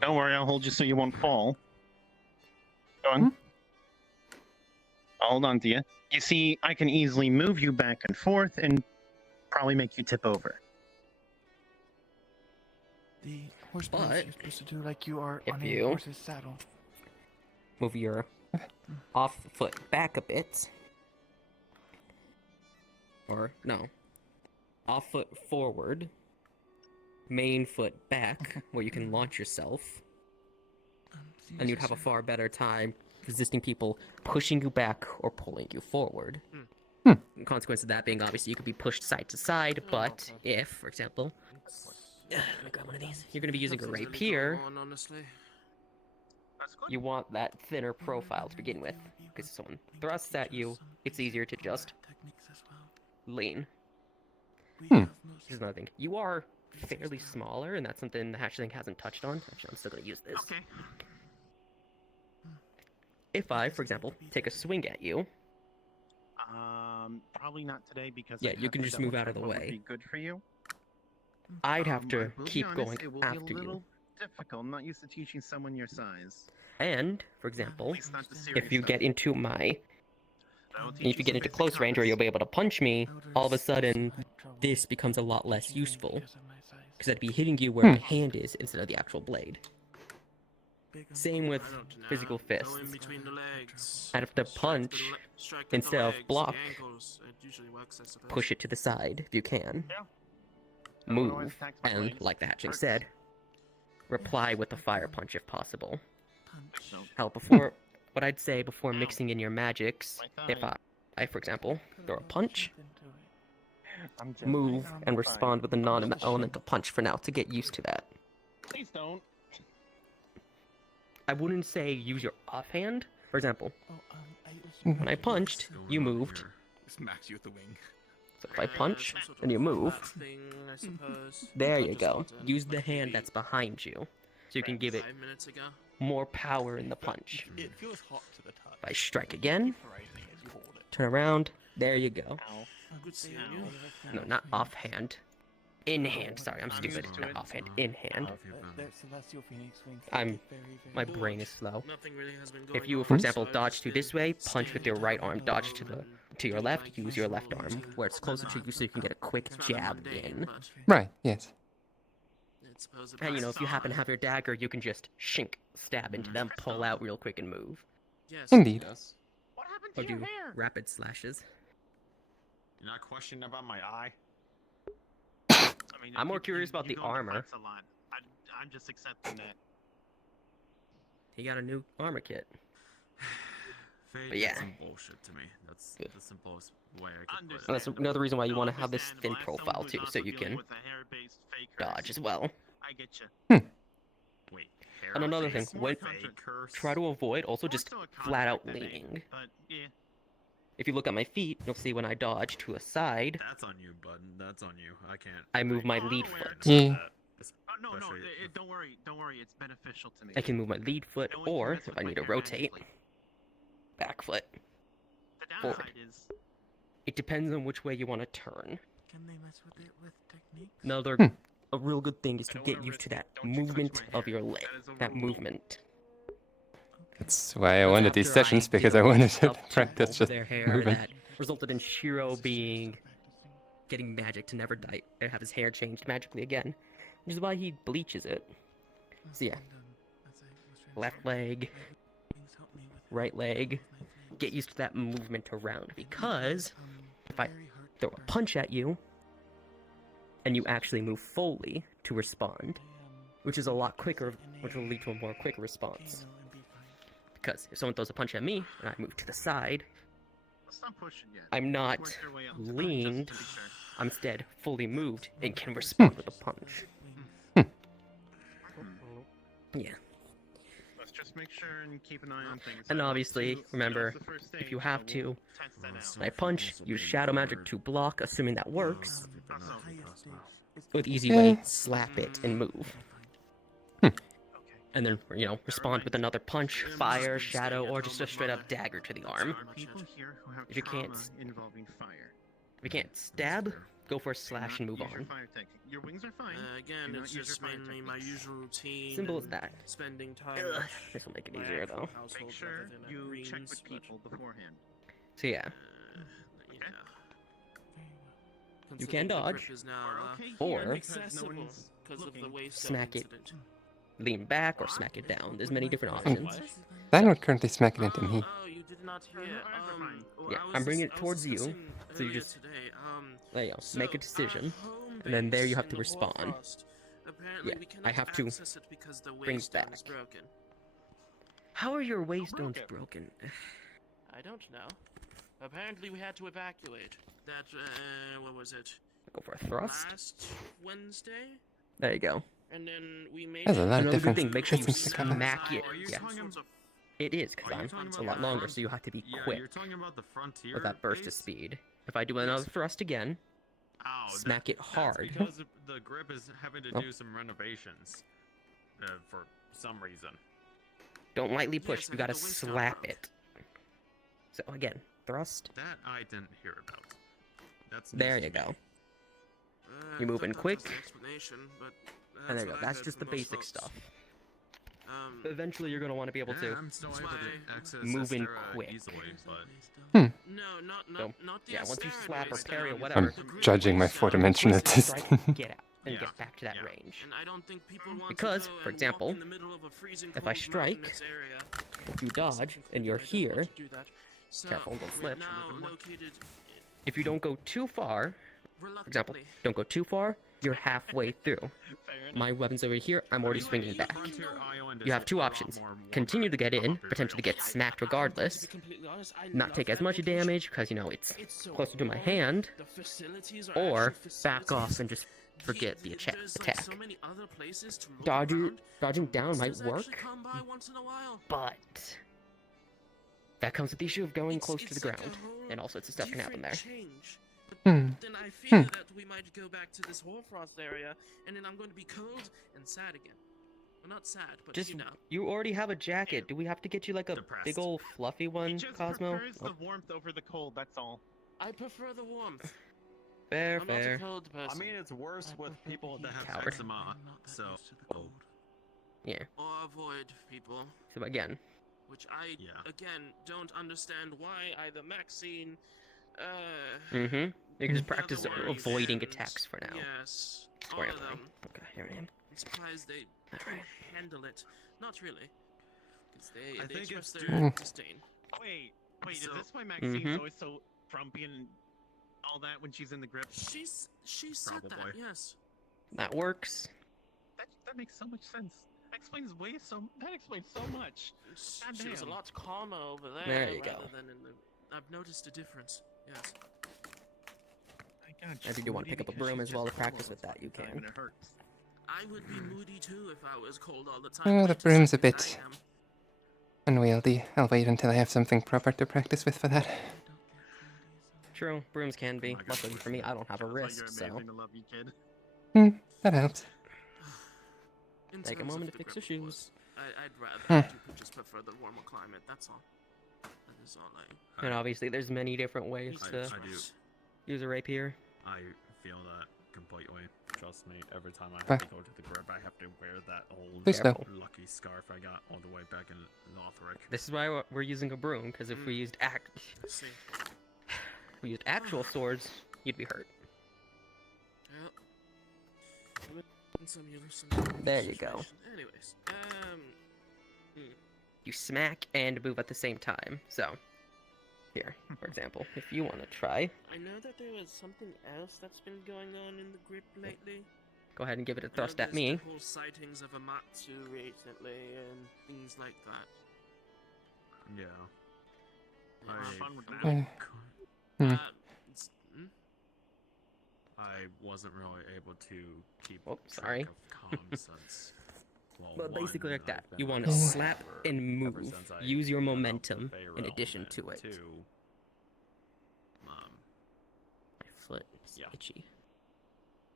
don't worry, I'll hold you so you won't fall. Go on. I'll hold on to you. You see, I can easily move you back and forth and probably make you tip over. The horse But pose you're supposed to do like you are if on a you- horse's saddle. Move your off foot back a bit. Or, no. Off foot forward. Main foot back, where you can launch yourself. And you'd have a far better time resisting people pushing you back or pulling you forward. Hmm. The consequence of that being, obviously, you could be pushed side to side, but if, for example... let me grab one of these. You're going to be using a Nothing's really rapier. going on, honestly. You want that thinner profile to begin with, because if someone thrusts at you, it's easier to just lean. Hmm. Here's another thing. You are fairly smaller, and that's something the hatchling hasn't touched on. Actually, I'm still going to use this. Okay. If I, for example, take a swing at you, Probably not today because Yeah, I'd you have can to just move out double of the check what would way. be good for you. I'd have I to will be keep honest, going it will after be a little you. difficult. I'm not used to teaching someone your size. And, for example, At least not the serious if you stuff. get into my... I will teach If you get some into basic close range where concepts. you'll be able to punch me, all of a sudden, this becomes a lot less useful. Because I'd be hitting you where my hand is instead of the actual blade. Same with I don't know. physical Go fists. in between the legs. I'd have to Strike the punch le- strike at the instead of legs, the block. ankles. It usually works, I suppose. Push it to the side if you can. Yeah. Everyone always Move, attacks my and, legs. like the hatching Works. said, reply with a fire punch if possible. So, Hell, before... What I'd say before mixing in your magics, My if thigh. I, for example, throw a punch, I'm just move, on and my respond with a non-elemental punch for now to get used to that. Please don't. I wouldn't say use your offhand. For example, when I punched, you moved. Smacks you with the wing. So if I punch, Some sort and you of move, bat thing, I suppose. there I you just go. thought, Use the like hand maybe that's behind you, so you can give it 5 minutes ago. more power in the punch. It feels hot to the touch. If I strike again, Phrasing as you hold it. turn around, there you go. Ow. Good seeing you. No, not offhand. In hand, sorry, I'm I'm stupid. used to Not it. offhand, in hand. So that's your Phoenix wing. I'm- My brain is slow. Nothing really has been going If you, on, for example, so I've dodge just to this been way, punch with your right arm, dodge to your left, like use your left usual arm, where it's closer to you so you can get a quick It's rather jab mundane, in. but Right, yes. it's supposed And you know, pass if you happen to time. have your dagger, you can just shink, stab into them, pull out real quick and move. Yes. Indeed. Yes. What happened Or to your do hair? rapid slashes. You're not questioning about my eye? I mean, I'm more you- curious about you the go into armor. fights a lot. I'm just accepting that. He got a new armor kit. Fate But yeah. is some bullshit to me. That's the simplest way I could put it. And that's another reason why you want to have this thin profile too, so you can dodge as well. I get you. Wait, And another thing, when fake curse? try to avoid also just flat out leaning. But yeah. If you look at my feet, you'll see when I dodge to a side, That's on you, bud. That's on you. I can't. I move my lead foot. Yeah. Oh no, don't worry, it's beneficial to me. I can move my lead foot, No one can or mess if with I my need to hair rotate, magically. back foot. The forward. downside is It depends on which way you want to turn. Can they mess with it with techniques? Another a real good thing is to get used to that movement of your leg. That movement. That's why I wanted these sessions, because I wanted to practice just their hair moving. that resulted in Shiro getting magic to never die and have his hair changed magically again, which is why he bleaches it. So yeah, left leg, right leg. Get used to that movement around, because if I throw a punch at you and you actually move fully to respond, which is a lot quicker, which will lead to a more quick response. Because if someone throws a punch at me and I move to the side, stop pushing yet. I'm not Work your way up. leaned, Just to be sure. I'm instead fully moved and can respond with a punch. Yeah. Let's just make sure and keep an eye on things. And I want obviously, to- remember, that's the first if stage, you have so we'll to, test that out. when I punch, use shadow magic to block, assuming that works. Also, With easy way, slap it and move. And then, respond with another punch, fire, shadow, or just a straight up dagger to the arm. people here who have If you can't, trauma involving fire. if you can't stab, go for a slash and move Use your on. fire technique. Your wings are fine. Again, Do not it's use just your fire mainly my techniques. usual routine. Simple as and that. Spending time. Ugh, with this will make it my easier actual though. household Make sure rather than at you Green's, check with but, people beforehand. So yeah, you know, you can considering the dodge, grip is now, Okay, or here, because no accessible one's because of the looking. waste smack it, incident. lean back, or smack it down. There's many different options. I don't currently smack it into me. Oh, you did not hear. Yeah, I was I'm bringing it I was towards you, discussing so you earlier just- today, There you go, so make a our decision, home and then there you base have in to the respond. Warfrost, apparently Yeah, we I cannot have to access it because the bring it waystone is back. broken. How are your waystones broken? I don't know. Apparently we had to evacuate. That, what was it? Go for a thrust. Last Wednesday? There you go. And then we made There's a lot of Another good different thing, make sure you distance to cover. smack it. Are you Yeah, talking about? it is, because Are you I'm talking it's a about lot the longer, front- so you have to be Yeah, quick you're talking about the frontier. with that burst of base? speed. If I do another thrust again, Ow, smack it that's hard. because the grip is having to Oh. do some renovations, for some reason. Don't lightly push, Yes, you and gotta the waystone slap broke. it. So again, thrust. That I didn't hear about. That's There news you to me. go. You're moving that was quick. the explanation, but And there you what go, I that's heard just the from most basic folks. stuff. Um, Eventually you're gonna want to be able Yeah, to I'm still able That's to why- access move in Estera quick. easily, but no, not So, the yeah, once you Astera slap or waystone, parry or the whatever, Greek judging my waystone. four-dimensional twist and strike, distance. get out, and Yeah, get back to that yeah. range. And I don't think people want Because, to go for and example, walk in the middle of a freezing if I cold strike, mountainous area. you dodge, and you're I don't want here, to do that. So, careful, don't we're slip. now located If you don't go too far, for example, reluctantly. don't go too far, you're halfway through. My weapon's over here, I'm already swinging back. Frontier Island is You have a two lot options. more Continue to get in, warm-up potentially get smacked To regardless, be completely honest, I not love take as that much location. damage, because, it's It's so closer to my warm. hand, The facilities are or actually back off facilities. and just forget the There's like attack. so many other places to move Dodging, around. dodging down might Monsters actually work, come by once in a while. but that comes with the issue of going close to the It's like a ground, whole and all sorts of stuff can happen there. different change. But Hmm. then I fear Hmm. that we might go back to this Warfrost area, and then I'm going to be cold and sad again. Well, not sad, but Just, you know. you already have a jacket. Do we have to get you like a Depressed. big old fluffy He one, just Cosmo? prefers Oh, the warmth over the cold. That's all. I prefer the warmth. fair, I'm not a fair. cold I person. mean, it's worse with people that have Coward. eczema, so. Yeah. Or avoid people, So again, which I, Yeah. again, don't understand why either Maxine, mm-hmm. You can just the practice other ones, avoiding and- attacks for now. Yes, all Or of everything. them. Okay, here I am. I'm surprised they Alright. handle it. Not really. Because I they think express it's their due- disdain. Wait, So- is this why Maxine's Mhm. always so frumpy and all that when she's in the grip? She said that, Probably. yes. That works. That makes so much sense. That explains so much. She was a lot calmer over there, There you rather go. than in the. I've noticed a difference. Yes. I got you. If you do want to Moody pick up a because broom she's as well to just practice cold with all that, you the time can. and it hurts. I would be moody too if I was cold all the time. Oh, the Wait broom's a second, bit I am. unwieldy. I'll wait until I have something proper to practice with for that. True, brooms can be. Oh my God, Luckily for me, I don't have a Sounds like wrist, you're so amazing. I love you, kid. That helps. In take a terms of moment to the fix grip, your of shoes. course, I'd rather just prefer the warmer climate. That's all. That is all I. And obviously, there's many different ways to I do. use a rapier. I feel that completely. Trust me, every time I Bah. have to go to the grip, I have to wear that old Please no. lucky scarf I got all the way back in Lothric. This is why we're using a broom, because if we used See. actual swords, you'd be hurt. Yep. In some There you go. situation. Anyways, You smack and move at the same time. So, here, for example, if you want to try, I know that there was something else that's been going on in the grip lately. go ahead and give it a I know thrust at there's me. The whole sightings of Amatsu recently and things like that. Yeah. Have fun with that. Hmm. I wasn't really able to keep Oh, track sorry. of comms since. Well, But one, basically like that. I've been You want on to the slap server and ever move. since I Use your got out the momentum Fey in realm, addition and to it. two, My foot is Yeah. itchy.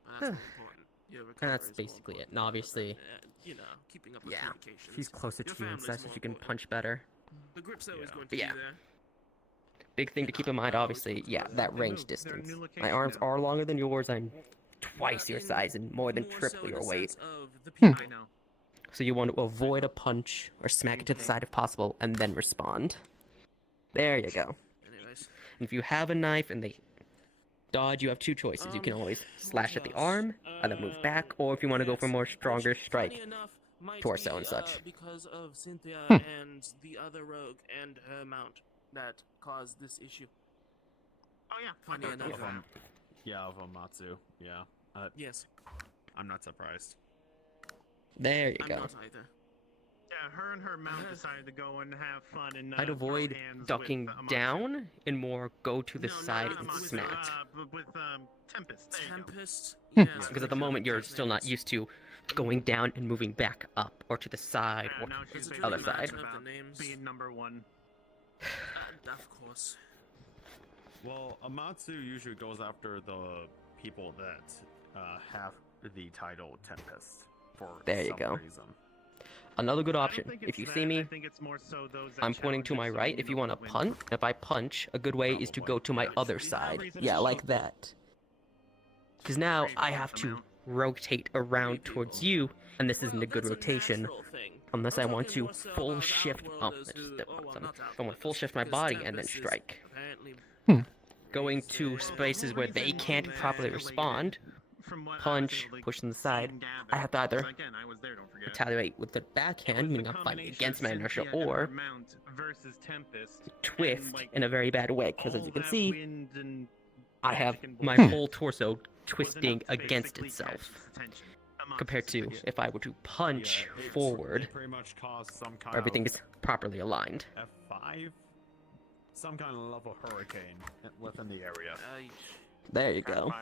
That's more important. Your And recovery that's is more basically it. important And rather obviously, than, you know, keeping up with yeah, communications. she's closer to Your you and family's such more that you can important. punch better. The grip's always Yeah. going to But be yeah. there. Big thing to keep in mind, I always obviously, want to yeah, do that. that They range moved. They're in a distance. new My location arms now. are longer than yours. I'm twice your In size and more than so triple in your the weight. sense of the Hmm. people. I know. So you want to avoid a punch or smack it to the side if possible and then respond. There you go. Anyways. And if you have a knife and they dodge, you have two choices. You can always slash at the arm and then move back, or if you want to go for more stronger strike, Funny enough, might torso be, and such. Because of Cynthia and the other rogue and her mount that caused this issue. Oh yeah. Funny enough. Yeah, of Amatsu. Yeah. Yes. I'm not surprised. There you I'm go. not either. Yeah, her and her mount decided to go and have fun and I'd throw avoid hands ducking with Amatsu. down and more go to the No, side not and Amatsu. smack. With Tempest. There you go. Tempest. Hmm. Yes. Because at the moment you're still not used to going down and moving back up or to the side Yeah, or now to she's the really other side. matter of about the names. being number one. Of course. Well, Amatsu usually goes after the people that have the title Tempest for There you some go. reason. Another good I don't option. think If it's you that. see me, I think it's more so those that I'm pointing to my challenge us so right. you If you know want to to win. punch, if I punch, a good way is to Probably, go to my yeah. other There's no side. reason Yeah, to like shoot. that. Because now Great, I get have them to out. rotate around towards you, and this isn't a good Well, that's a rotation. natural thing. Unless I'm I want talking to more so full about shift. Oh, Outworlders that's who- just well, something. not I want to full Outworlders, shift my because body and then Tempest is strike. apparently Going to Well, spaces where they reason can't was properly escalated respond, from what I was punch, able to push them see aside. and gather, I have to either 'cause again, I was there, don't forget. retaliate with the It backhand, was the meaning I'm fighting combination against of my inertia, Cynthia and her or mount versus Tempest, twist and, like, in a very bad way. Because as all you can that see, wind and I have magic and my bullshit whole torso was enough twisting to against basically catch itself. its attention. Amatsu's Compared to attention. if I were to punch Yeah, forward, It pretty much caused some kind everything of is properly aligned. F5, some kind of level hurricane within the area. There you go.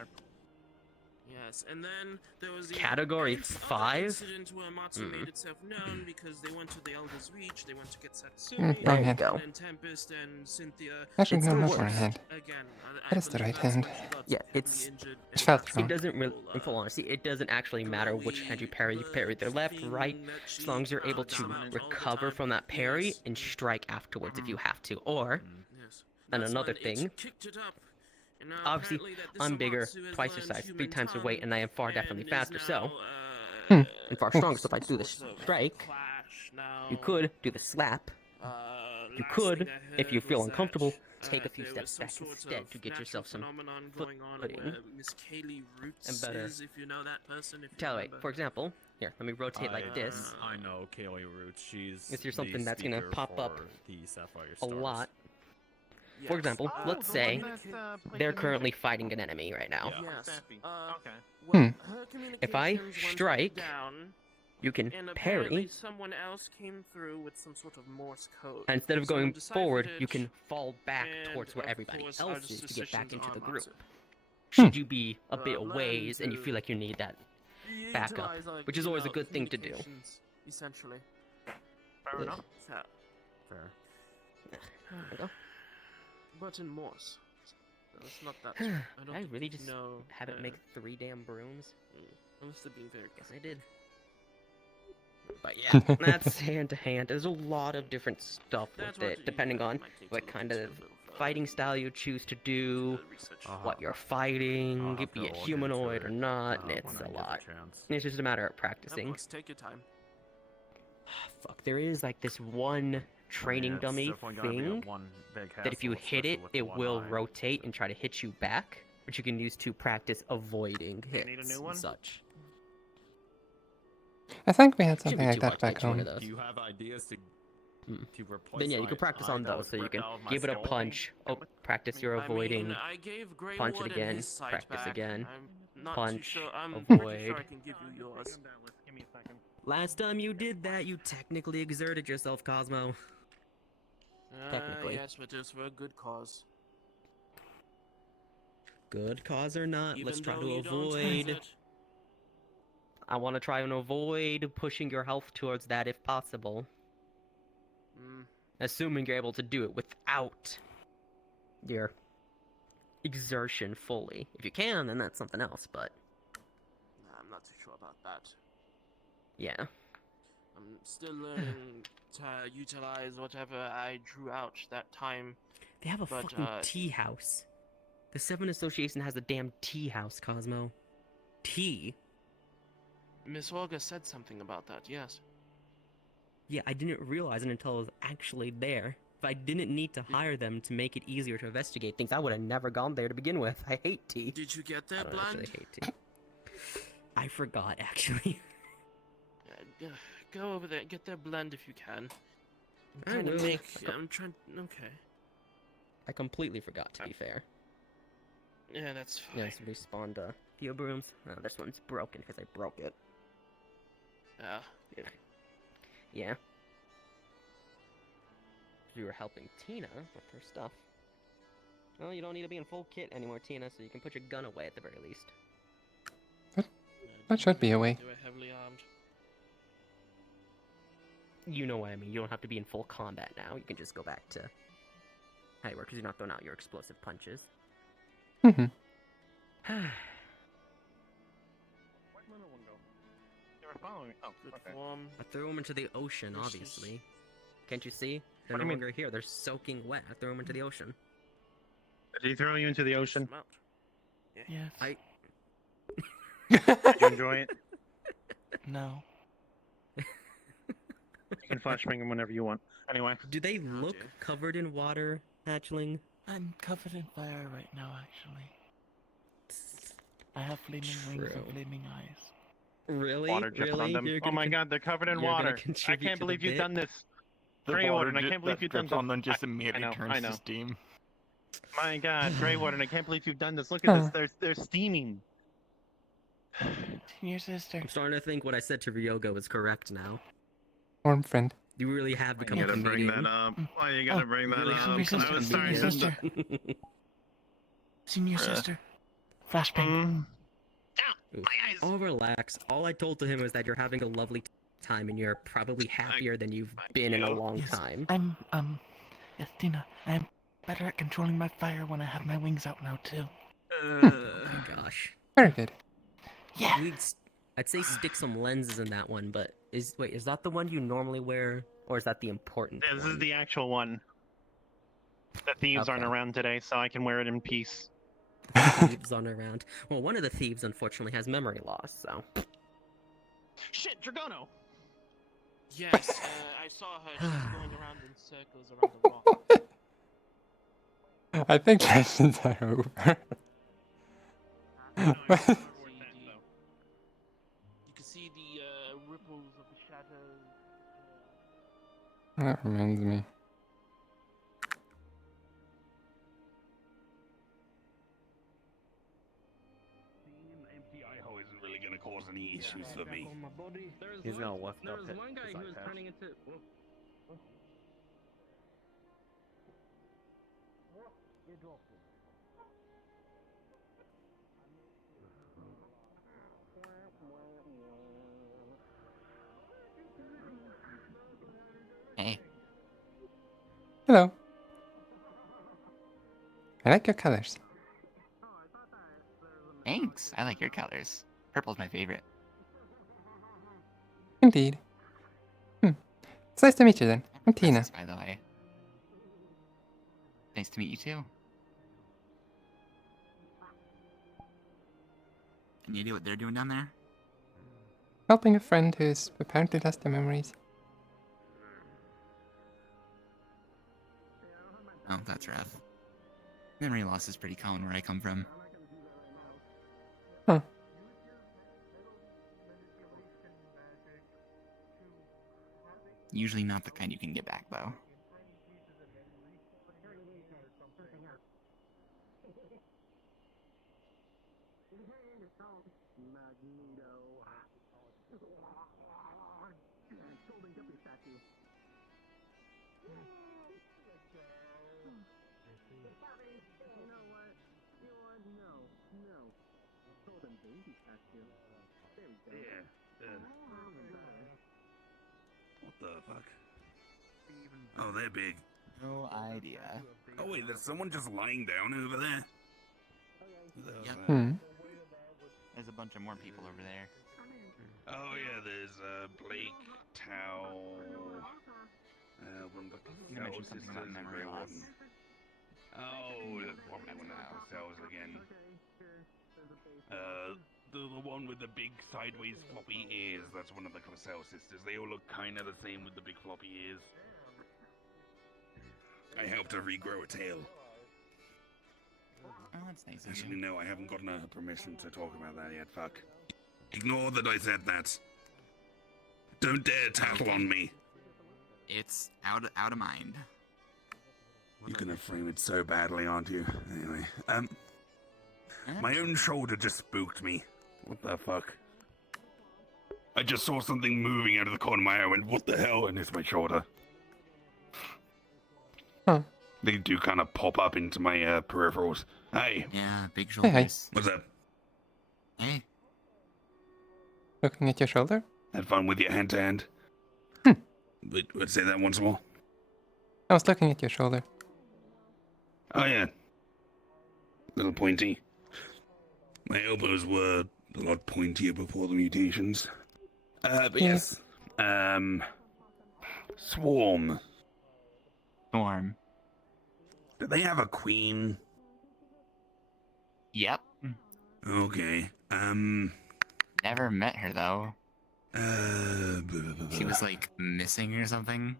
Yes, and then there was the Category other 5? incident where Matsu made itself known because they went to the Elder's Reach, they went to get Satsumi, wrong There you hand. go. and then Tempest and Cynthia. Actually, It's no, the not the right worst. hand. Again, That is the right hand. Yeah, it's felt It wrong. doesn't really, in full honesty, it doesn't actually matter which hand you parry. You can parry either left, right, as long as you're able to recover from that parry and strike afterwards if you have to. Or, and another thing, obviously, I'm bigger, twice your size, 3 times your weight, and I am far definitely faster, so, and far stronger, so if I do the strike, you could do the slap. You could, if you feel uncomfortable, take a few steps back instead to get yourself some foot-putting and better. Retaliate. For example, here, let me rotate like this. I know Kaylee Roots. She's Is there something the that's gonna speaker pop up for the Sapphire a Stars. lot. For example, Oh, let's the say one that, they're currently fighting an enemy right now. Yes. Okay. Well, her If I communications went strike, down, you can and apparently parry, someone else came through with some sort of Morse code. and instead of Someone going deciphered forward, it, you can fall back and towards where of everybody course, our else is to get back decisions into the are group. Matsu. Should you be a bit I've ways and you learned feel like you need that to backup, utilize, like, which is always a good thing to do. communications, Essentially. Fair enough. So, Fair. but in Morse. So it's not that. I don't I really just know. have it make 3 damn brooms. Unless they're being very. Guess I did. But yeah, that's hand to hand. There's a lot of different stuff That's with what it, depending on what kind of fighting style you choose to do, what you're fighting, have to be it look humanoid into or it, not. when It's I a get the lot. chance. It's just a matter of Of practicing. course, take your time. Fuck, there is like this one training it's dummy definitely gonna be a thing one big that if you hassle, hit it, especially with the it one will eye. rotate and try to hit you back, which you can use to practice avoiding hits need a new and one? such. I think we had Shouldn't something be like too that hard to back get you one of home. those. Do you have ideas to replace? Then yeah, you can my practice eye on that those, was so you ripped can out of my give it a skull? punch, practice your I avoiding, mean, I gave Grey punch it Warden again, his sight practice back. again, I'm not too punch, sure. I'm avoid. pretty sure I can give you yours. Give me a second. Last time you did that, you technically exerted yourself, Cosmo. Technically. Yes, but it was for a good cause. Good cause or not, let's Even try though to you don't use avoid. it. I want to try and avoid pushing your health towards that if possible. Assuming you're able to do it without your exertion fully. If you can, then that's something else, but Nah, I'm not too sure about that. yeah. I'm still learning to utilize whatever I drew out that time. They have a But, fucking tea house. The Seven Association has a damn tea house, Cosmo. Tea? Miss Olga said something about that, yes. Yeah, I didn't realize it until I was actually there. If I didn't need to hire them to make it easier to investigate things, I would have never gone there to begin with. I hate tea. Did you get I that don't blend? actually hate tea. I forgot, actually. Go over there, get that blend if you can. I I'm trying to will. make. I'm trying. Okay. I completely forgot, to be fair. Yeah, that's fine. Yes, respawned Theo Brooms. Oh, this one's broken because I broke it. Yeah. You were helping Tina with her stuff. Well, you don't need to be in full kit anymore, Tina, so you can put your gun away at the very least. That should be a way. They were heavily armed. You know what I mean. You don't have to be in full combat now. You can just go back to how you were, because you're not throwing out your explosive punches. Mm-hmm. Where'd my little one go? They were following me. Oh, okay. I threw them into the ocean, obviously. Can't you see? They're What do no you mean? longer here. They're soaking wet. I threw them into the ocean. Did he throw you into the ocean? Yes. Did you enjoy it? No. You can flashbang him whenever you want. Anyway. Do they look covered in water, hatchling? I'm covered in fire right now, actually. I have flaming wings and True. flaming eyes. Really? Water dripping on Really? them. You're Oh gonna my god, they're covered in you're gonna water. I contribute can't to the believe you've bit? done this. The Grey water Warden, I can't believe that you've done drips this. on them just I immediately know, turns I know. to steam. My god, Grey Warden, I can't believe you've done this. Look at this. They're steaming. Your sister. I'm starting to think what I said to Ryoga was correct now. Warm friend. You really have become You a gotta bring comedian. that up. Why you gotta bring that really up? have become I a was comedian. starting to... Senior sister. Flashbang. Oof. Oh, relax. All I told to him was that you're having a lovely time and you're probably happier than you've been in a long Yes, time. I'm, yes, Tina, I'm better at controlling my fire when I have my wings out now, too. Oh my gosh. Very good. Yeah. I'd say stick some lenses in that one, but is that the one you normally wear, or is that the important This one? is the actual one. The thieves aren't Okay. around today, so I can wear it in peace. Thieves on around. Well, one of the thieves unfortunately has memory loss, so. Shit, Dragono! Yes, I saw her. She's going around in circles around the rock. I think lessons are over. You can see the ripples of the shadows. That reminds me. any issues for me. He's gonna lift There up was his one guy who was iPad. turning into. Hey, Hello. I like your colors. thanks. I like your colors. Purple's my favorite. Indeed. It's nice to meet you then. I'm Tina. Princess, by the way. Nice to meet you too. Any idea what they're doing down there? Helping a friend who's apparently lost their memories. Oh, that's rough. Memory loss is pretty common where I come from. Huh. Usually not the kind you can get back, though. What the fuck? Oh, they're big. No idea. Oh wait, there's someone just lying down over there? Who the hell's Yep. that? There's a bunch of more people over there. Oh yeah, there's Blake, Tao, one of the You mentioned something about sisters, and memory Grey loss. Warden. Oh, one of the cells again. The one with the big sideways floppy ears, that's one of the Clasell sisters. They all look kind of the same with the big floppy ears. I helped her regrow a tail. Oh, that's nice of Actually, you. no, I haven't gotten her permission to talk about that yet, fuck. Ignore that I said that. Don't dare tattle on me. It's out of mind. You're gonna frame it so badly, aren't you? Anyway, my own shoulder just spooked me. What the fuck? I just saw something moving out of the corner of my eye. I went, what the hell? And it's my shoulder. Huh. They do kind of pop up into my peripherals. Hey. Yeah, big Hey, hey. shoulders. What's up? Hey. Looking at your shoulder? Had fun with your hand to hand? Wait, say that once more. I was looking at your shoulder. Oh yeah. Little pointy. My elbows were a lot pointier before the mutations. But yes. Swarm. Storm. Do they have a queen? Yep. Okay. Never met her though. She was like missing or something.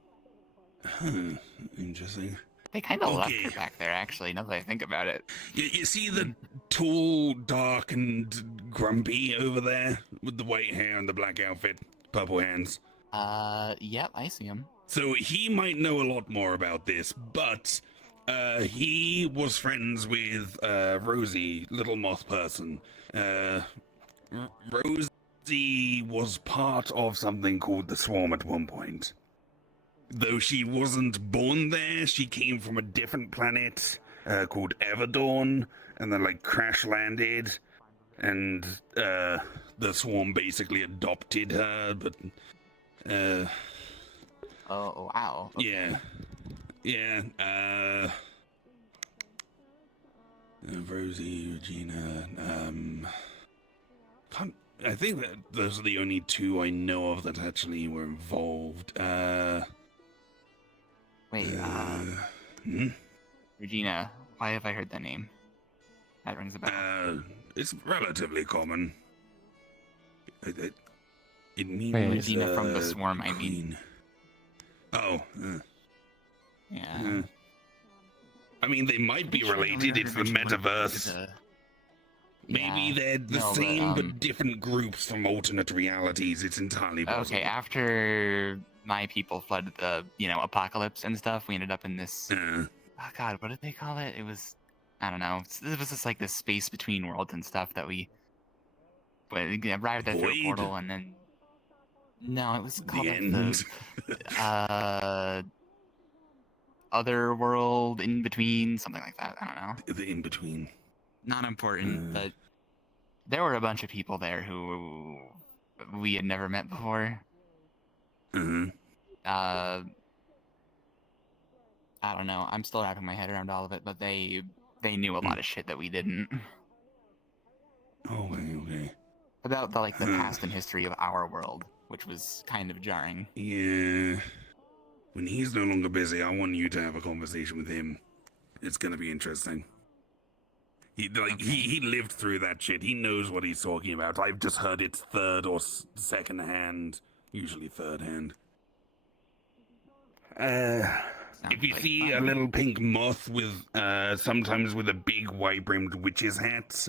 Huh. Interesting. They kind of left her back there, actually. Now that I think about it. You see the tall, dark, and grumpy over there with the white hair and the black outfit, purple hands. Yep, I see him. So he might know a lot more about this, but he was friends with Rosie, little moth person. Rosie was part of something called the Swarm at one point. Though she wasn't born there, she came from a different planet called Everdawn, and then like crash landed, and the Swarm basically adopted her, but oh wow. Okay. Yeah. Rosie, Regina, I think that those are the only two I know of that actually were involved. Wait, Regina. Why have I heard that name? That rings a bell. It's relatively common. It means Regina from the Swarm, I mean. Oh. Yeah. I mean, they might be related. It's the metaverse. Maybe they're the same, but different groups from alternate realities. It's entirely possible. Okay, after my people flooded the, apocalypse and stuff, we ended up in this... oh god, what did they call it? It was... I don't know. It was just like this space between worlds and stuff that we but it arrived there through a Void? portal, and then no, it was called The like end. the other world in between, something like that. I don't know. The in between. Not important, but there were a bunch of people there who we had never met before. Mm-hmm. I don't know. I'm still wrapping my head around all of it, but they knew a lot of shit that we didn't. Oh, okay. About the the past and history of our world, which was kind of jarring. Yeah. When he's no longer busy, I want you to have a conversation with him. It's gonna be interesting. He lived through that shit. He knows what he's talking about. I've just heard it's third or second hand, usually third hand. If you see a little pink moth with, sometimes with a big white-brimmed witch's hat,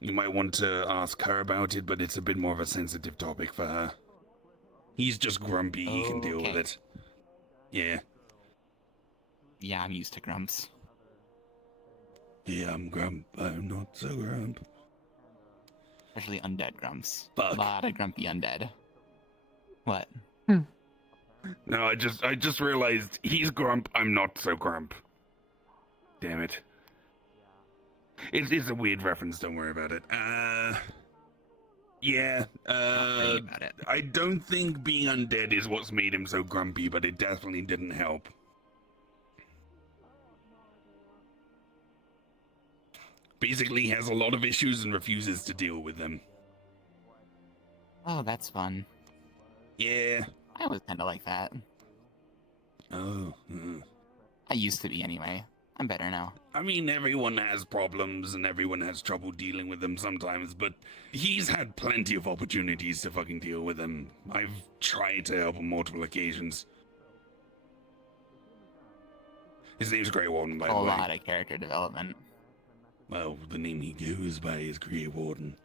you might want to ask her about it, but it's a bit more of a sensitive topic for her. He's just grumpy. He can deal with it. Yeah. Yeah, I'm used to grumps. Yeah, I'm grump. I'm not so grump. Especially undead grumps. Fuck. A lot of grumpy undead. What? No, I just realized he's grump. I'm not so grump. Damn it. It's a weird reference. Don't worry about it. Yeah. I don't think being undead is what's made him so grumpy, but it definitely didn't help. Basically, he has a lot of issues and refuses to deal with them. Oh, that's fun. Yeah. I was kind of like that. Oh. I used to be anyway. I'm better now. I mean, everyone has problems and everyone has trouble dealing with them sometimes, but he's had plenty of opportunities to fucking deal with them. I've tried to help on multiple occasions. His name's Grey Warden, by the way. A lot of character development. Well, the name he goes by is Grey Warden.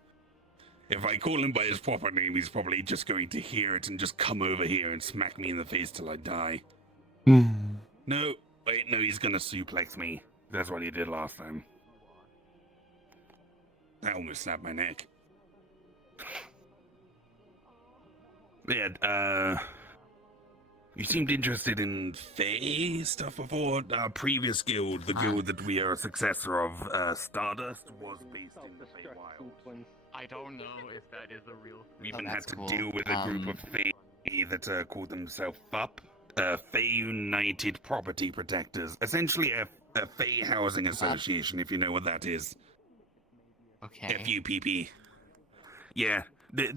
If I call him by his proper name, he's probably just going to hear it and just come over here and smack me in the face till I die. No, wait, no, he's gonna suplex me. That's what he did last time. I almost snapped my neck. Yeah, you seemed interested in Fae stuff before. Our previous guild, the guild that we are a successor of, Stardust, was based in the Fae Wild. I don't know if that is a real thing. We even had to deal with a group of Fae that called themselves FUP, Fae United Property Protectors. Essentially a Fae Housing Association, if you know what that is. Okay. FUPP. Yeah, the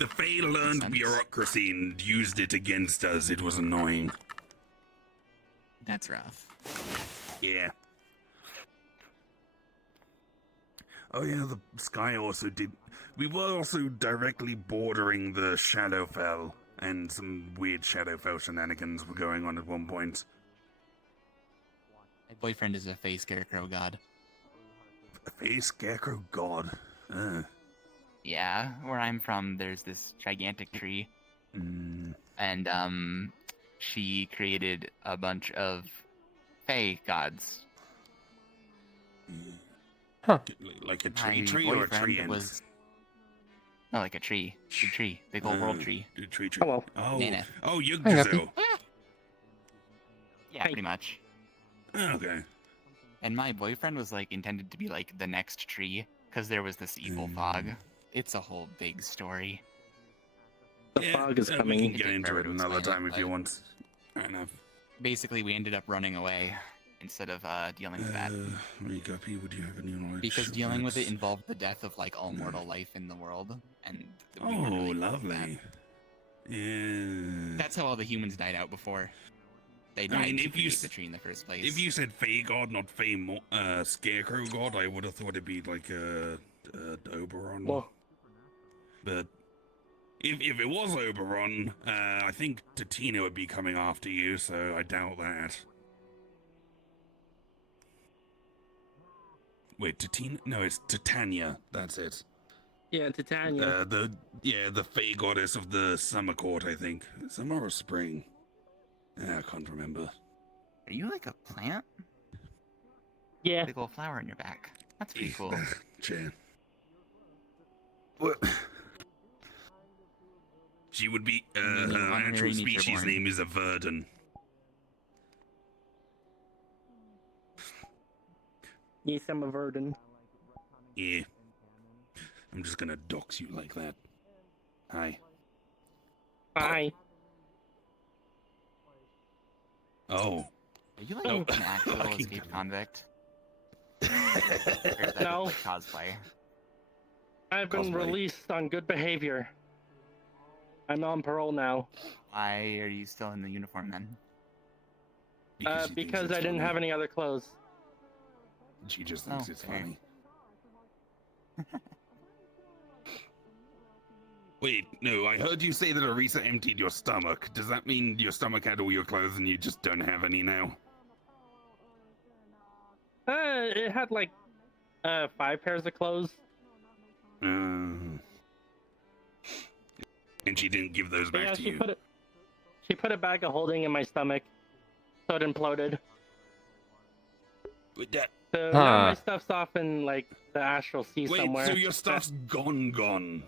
Fae learned bureaucracy and used it against us. It was annoying. That's rough. Yeah. Oh yeah, the sky also did... We were also directly bordering the Shadowfell, and some weird Shadowfell shenanigans were going on at one point. My boyfriend is a Fae Scarecrow god. A Fae Scarecrow god? Yeah, where I'm from, there's this gigantic tree. And, she created a bunch of Fae gods. Huh. Like a tree or a tree end? No, like a tree. Big tree. Big old world tree. Tree. Hello. Oh, Nana. oh, Yggdrasil. Yeah, pretty much. Okay. And my boyfriend was like intended to be like the next tree because there was this evil fog. It's a whole big story. The fog is coming. We can get into it another time if you want. Fair enough. Basically, we ended up running away instead of dealing with that. Guppy, would you have any knowledge? Because dealing with it involved the death of like all mortal life in the world, and we Oh, weren't really cool with lovely. Yeah. That's how all the humans died out before. They died to create the tree in the first place. If you said Fae God, not Fae Scarecrow God, I would have thought it'd be like Oberon. Well, but if it was Oberon, I think Tatina would be coming after you, so I doubt that. Wait, Tatina? No, it's Titania. That's it. yeah, Titania. The Fae goddess of the summer court, I think. Summer or spring? I can't remember. Are you like a plant? Yeah. Big old flower in your back. That's pretty cool. Chan. What? She would be, her actual species name is a Verdon. Yes, I'm a Verdon. Yeah. I'm just gonna dox you like that. Hi. Hi. Oh. Are you like an actual escaped convict? Or is that No. like cosplay? I've been released on good behavior. I'm on parole now. Why are you still in the uniform then? Because I didn't have any other clothes. She just thinks it's funny. Wait, no, I heard you say that Arisa emptied your stomach. Does that mean your stomach had all your clothes and you just don't have any now? It had like 5 pairs of clothes. And she didn't give those back to you? She put a bag of holding in my stomach, so it imploded. So now my stuff's off in like the astral sea somewhere. Wait, so your stuff's gone.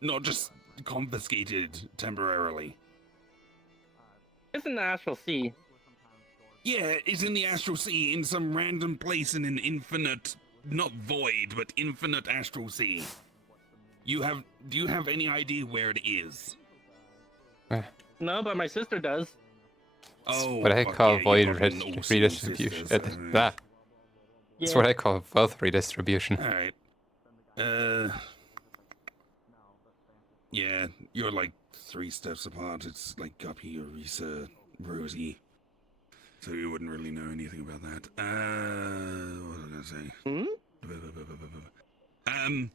Not just confiscated temporarily. It's in the astral sea. Yeah, it's in the astral sea in some random place in an infinite, not void, but infinite astral sea. Do you have any idea where it is? No, but my sister does. Oh, what I call void redistribution. redistribution. That's what I call wealth redistribution. Alright. Yeah, you're like 3 steps apart. It's like Guppy, Arisa, Rosie. So you wouldn't really know anything about that. What was I gonna say?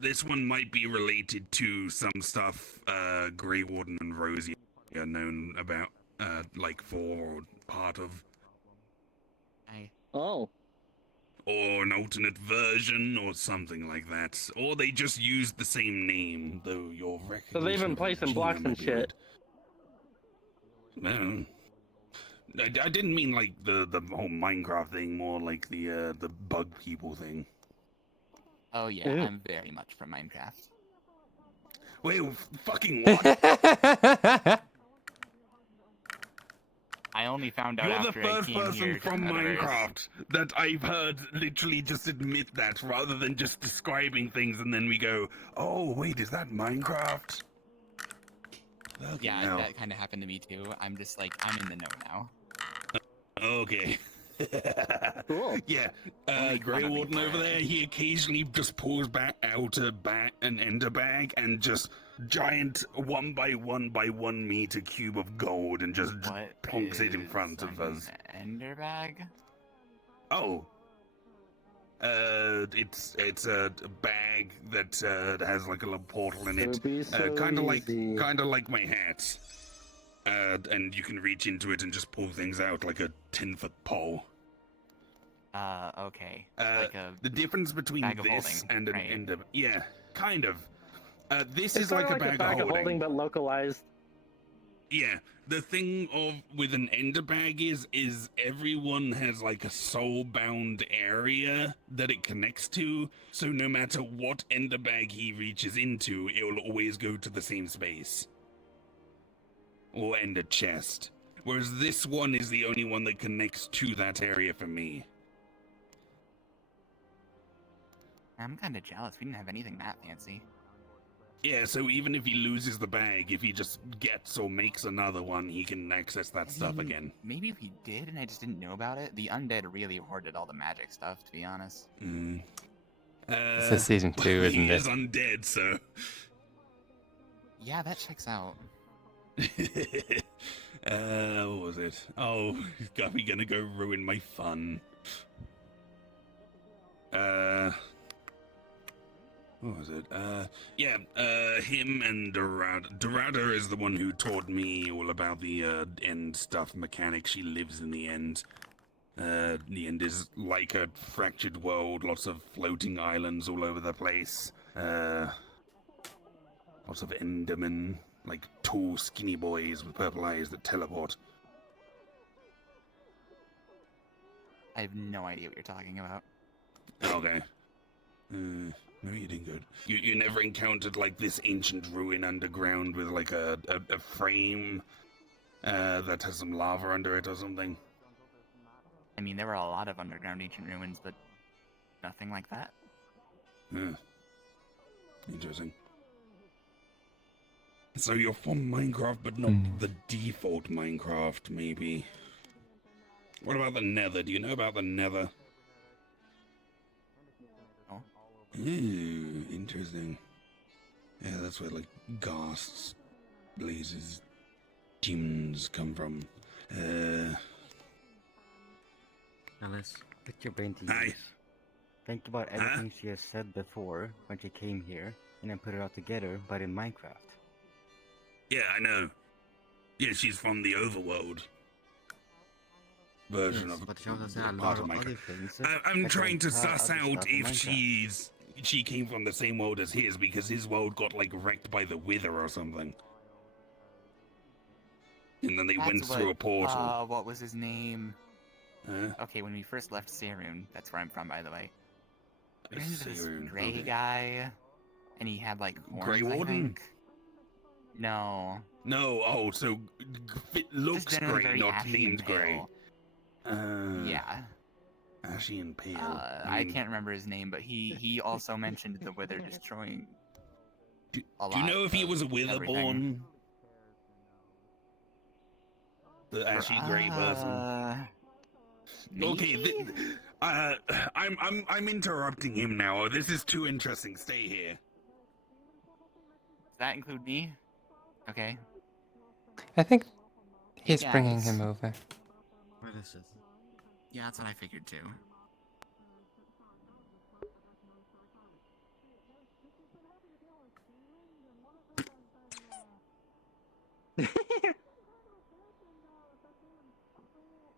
This one might be related to some stuff Grey Warden and Rosie are known about, like for or part of. Oh. Or an alternate version, or something like that. Or they just used the same name, though your recognition. So they've been placing blocks and shit. No. I didn't mean like the whole Minecraft thing, more like the bug people thing. Oh yeah, I'm very much from Minecraft. Wait, fucking what? I only found out You're after the I first came person here from to Metaverse. Minecraft that I've heard literally just admit that, rather than just describing things and then we go, oh wait, is that Minecraft? Yeah, hell. that kind of happened to me too. I'm just like, I'm in the know now. Okay. Cool. Yeah, Grey Warden over there, he occasionally just pulls back out an ender bag and just giant 1 by 1 by 1 meter cube of gold and just plonks it in front of us. Ender bag? Oh. It's a bag that has like a little portal in it. Kind of like my hat. And you can reach into it and just pull things out like a 10-foot pole. Okay. Like the difference between this and an ender, yeah, kind of. This is like a bag of holding, but localized. Yeah, the thing with an ender bag is everyone has like a soul-bound area that it connects to, so no matter what ender bag he reaches into, it will always go to the same space. Or ender chest. Whereas this one is the only one that connects to that area for me. I'm kind of jealous. We didn't have anything that fancy. Yeah, so even if he loses the bag, if he just gets or makes another one, he can access that stuff again. Maybe we did and I just didn't know about it. The undead really hoarded all the magic stuff, to be honest. This is season 2, isn't he it? is undead, so... Yeah, that checks out. What was it? Oh, he's got me gonna go ruin my fun. What was it? Him and Dorada. Dorada is the one who taught me all about the end stuff mechanic. She lives in the end. The end is like a fractured world, lots of floating islands all over the place. Lots of Endermen, like tall, skinny boys with purple eyes that teleport. I have no idea what you're talking about. Okay. No, you didn't good. You never encountered like this ancient ruin underground with like a frame that has some lava under it or something? I mean, there were a lot of underground ancient ruins, but nothing like that. Interesting. So you're from Minecraft, but not the default Minecraft, maybe. What about the Nether? Do you know about the Nether? Oh. Ooh, interesting. Yeah, that's where like ghasts, blazes, demons come from. Alice, put your brain to Hi. use. Think about everything she has said before when she came here, and then put it all together, but in Minecraft. Yeah, I know. Yeah, she's from the overworld version Yes, of but she also said a part lot of Minecraft. other things. I'm that trying to don't have suss other out stuff in if Minecraft. she came from the same world as his, because his world got like wrecked by the Wither or something, and then they went through a portal. What was his name? Huh? Okay, when we first left Sarun, that's where I'm from, by the way. Remember this Sarun, gray okay. guy? And he had like horns, Grey I Warden? think? No. No, oh, so it looks Just generally grey, very not ashy named and grey. pale. Yeah. Ashy and pale. I can't remember his name, but he also mentioned the Wither destroying Do a you lot know if he of was a Witherborn? everything. The ashy grey person. Okay, I'm interrupting him now. This is too interesting. Stay here. Does that include me? Okay. I think he's Yeah, bringing it's- him over. What is this? Yeah, that's what I figured too.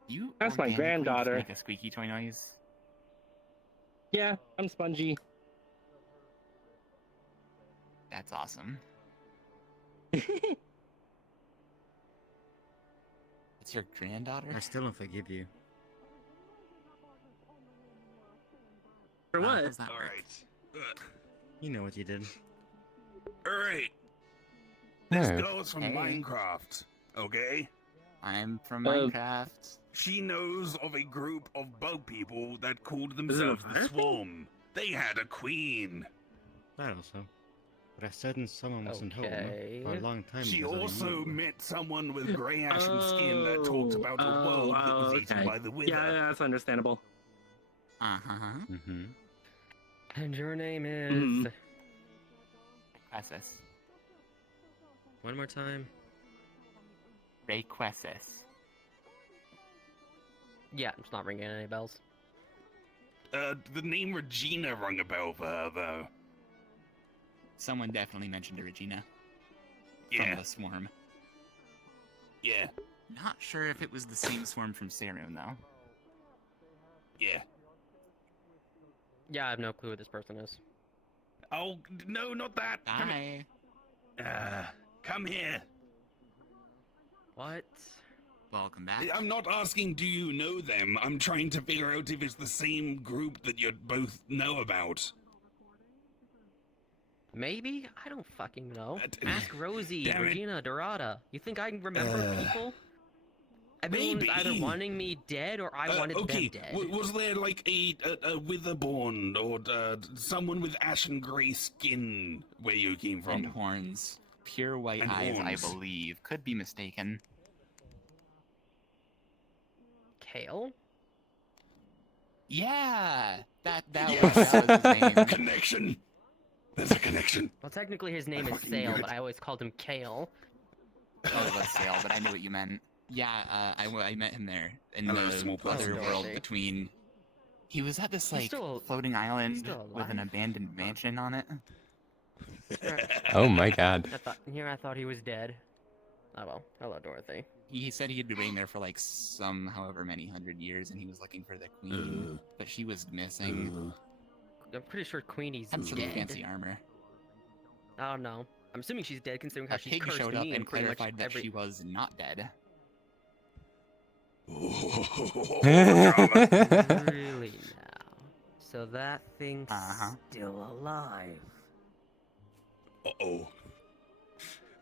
You That's my organically granddaughter. make a squeaky toy noise? Yeah, I'm spongy. That's awesome. It's your granddaughter? I still don't forgive you. For what? How's that work? You know what you did. Alright. This No. girl's from Hey. Minecraft, okay? I'm from Minecraft. She knows of a group of bug people that called themselves the fire? Swarm. They had a queen. That also. But I said someone wasn't Okay. home for a long time. She because of also you. met someone with grey ashen skin that talked about a world that was eaten by the Wither. Yeah, that's understandable. Uh-huh. Mm-hmm. And your name is. Mhm. Rayquasis. One more time. Rayquasis. Yeah, it's not ringing any bells. The name Regina rung a bell for her, though. Someone definitely mentioned a Regina. Yeah. From the Swarm. Yeah. Not sure if it was the same Swarm from Sarun, though. Yeah. Yeah, I have no clue who this person is. Oh, no, not that. Hi. Come here. What? Welcome back. I'm not asking do you know them. I'm trying to figure out if it's the same group that you both know about. Maybe? I don't fucking know. Damn Ask Rosie, it. Regina, Dorada. You think I can remember people? Everyone's maybe. either wanting me dead or I wanted okay. them dead. Was there like a Witherborn or someone with ashen grey skin where you came from? And horns. Pure white And eyes, horns. I believe. Could be mistaken. Kale? Yeah! That Yes. was his name. Connection. There's a connection. Well, technically his name is fucking Sale, knew it. but I always called him Kale. Oh, it was Sale, but I knew what you meant. Yeah, I met him there in Hello, the small person. other world Dorothy. between. He was at this He's like still- floating island still with an alive? abandoned mansion on it. Oh my god. I thought he was dead. Oh well. Hello, Dorothy. He said he'd been waiting there for like however many 100 years, and he was looking for the queen, but she was missing. I'm pretty sure Queenie's Had some dead. fancy armor. I don't know. I'm assuming she's dead considering how A she pig cursed showed up me and pretty much clarified that every... she was not dead. Really now. So that thing's still alive. Uh-oh.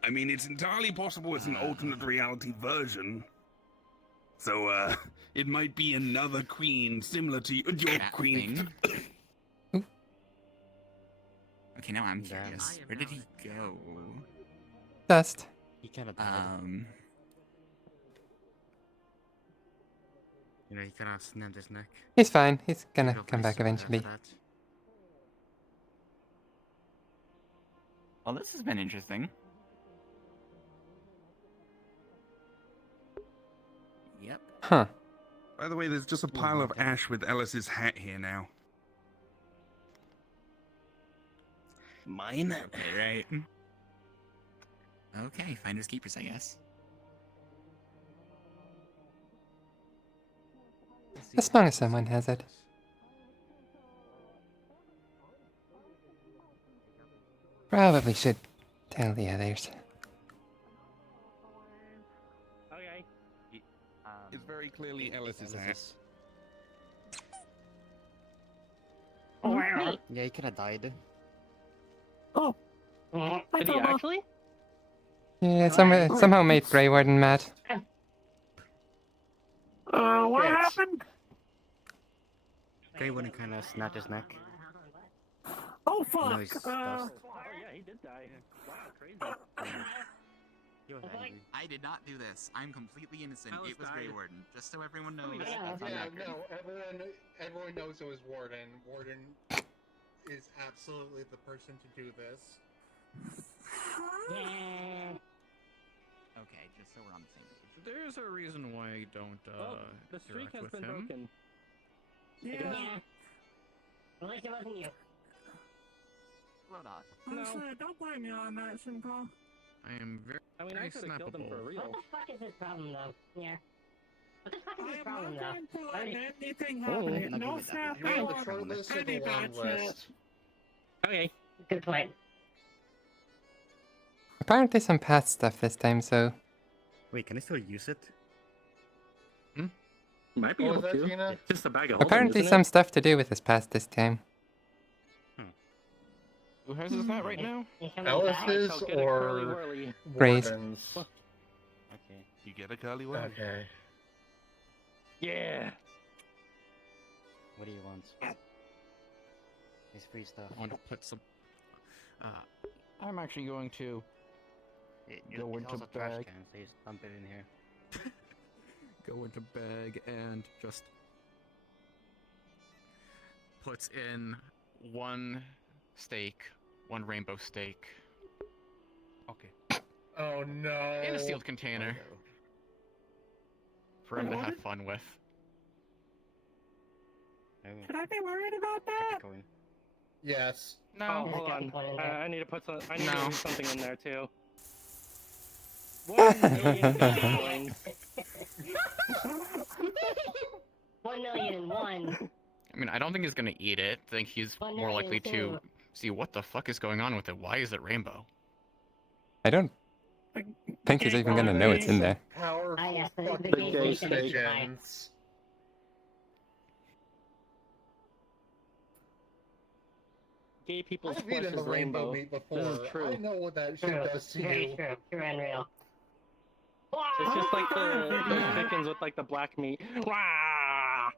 I mean, it's entirely possible it's an alternate reality version. So, it might be another queen similar to your That queen. Okay, now I'm curious. Where did he go? Dust. He kind of died. You know, he kind of snapped his neck. He's fine. He's gonna He'll come be back sore after eventually. that. Well, this has been interesting. Yep. Huh. By the way, there's just a pile of ash with Ellis's hat here now. Mine? Okay, right. Okay, finders keepers, I guess. As long as someone has it. Probably should tell the others. Okay. It's very clearly Ellis's hat. Yeah, he kind of died. Oh. Did he actually? Yeah, somehow made Grey Warden mad. What happened? Grey Warden kind of snapped his neck. Oh You know, fuck! he's dust. Oh yeah, he did die. Wow, crazy. He was angry. I did not do this. I'm completely innocent. It was Grey Warden. Just so everyone knows. Yeah, that's on record. no, everyone knows it was Warden. Warden is absolutely the person to do this. Okay, just so we're on the same page. There's a reason why I don't The streak interact has with been him. broken. Yeah. At least it wasn't you. No. Don't blame me on that, Simcoe. I am very I mean, I could have killed him for real. What the fuck is his problem, though? Yeah. What the fuck is I his am problem, not though? going to let anything Oh, happen. not No good with that. snap You're on the or short list of any the long bad shit. list. Okay. Good point. Apparently some past stuff this time, so... Wait, can I still use it? Might be What able was that, to. Gina? It's just a bag of holding, Apparently isn't some it? stuff to do with his past this time. Who has his hat right now? Ellis's I'll get a curly or whirly. Praise. Warden's? Okay. You get a curly one? Okay. Yeah. What do you want? It's free stuff. I want to put some. I'm actually going to go It's into also trash bag. can, so you just dump it in here. Go into bag and just puts in one steak, one rainbow steak. Okay. Oh no. In a sealed container for him to have fun with. Should I be worried about that? Yes. No. Oh, hold on. I need to put some. I need No. to leave something in there too. 1 million Bitcoin. 1,000,001. I mean, I don't think he's gonna eat it. I think he's Well, more no, likely you to do. see what the fuck is going on with it. Why is it rainbow? I don't think he's even gonna know it's in there. Powerful Ah, yes, the fucking gate ghost station is fine. agents. Gay people's I've flesh eaten is the rainbow rainbow. meat This before. is true. I know what that shit True. does to Very you. true. True and real. It's just like the chickens with like the black meat. Wah!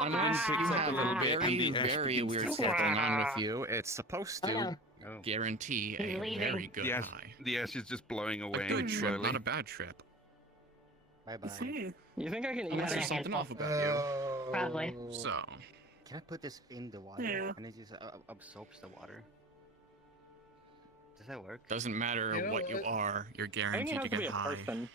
I'm gonna picks up a little bit, very, and the ash very begins weird to stuff going on fly. with you. It's supposed Oh, to no. Oh. guarantee He's a leaving. very good The ash, high. the ash is just blowing A away good trip, slowly. not a bad trip. Bye bye. See? You think I can eat Unless got there's a it? something handful. off about you. Probably. So, Can I put this in the water? Yeah. And it just absorbs the water? Does that work? doesn't matter You know, what you are, you're I think guaranteed it has to to be get a high. person.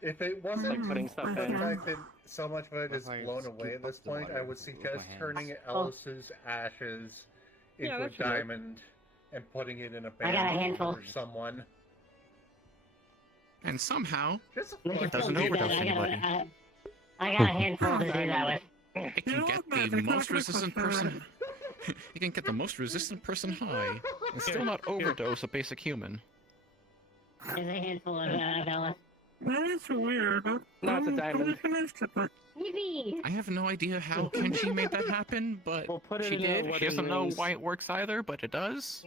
If it wasn't Like putting stuff for the in. fact that so much of it is That's why I blown scoop away at up this the point, I water would with suggest my turning hands. Ellis's ashes Yeah, into a that should work. diamond and putting it in a I got a bag handful. for someone. And somehow, Just We can It doesn't still do overdose that. anybody. I got a handful to do that with. it can get the most resistant person. You can get the most resistant person high and still not overdose a basic human. There's a handful of Ellis. That is weird. No, it's a diamond. Yippee! I have no idea how Kenshi made that happen, but We'll put it she in did. what She it doesn't know means. why it works either, but it does.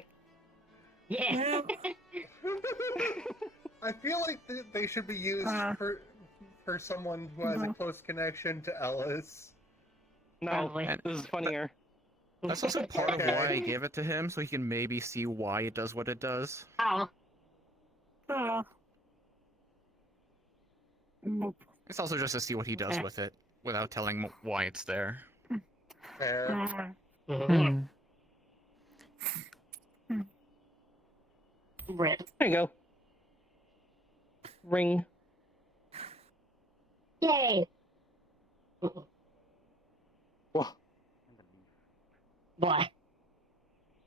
Yeah. I feel like they should be used for someone who has a close connection to Ellis. No, Probably. this is funnier. That's also part of Okay. why I gave it to him, so he can maybe see why it does what it does. Oh. It's also just to see what he does with it, without telling why it's there. Fair. Rip. There you go. Ring. Yay! Whoa. Boy.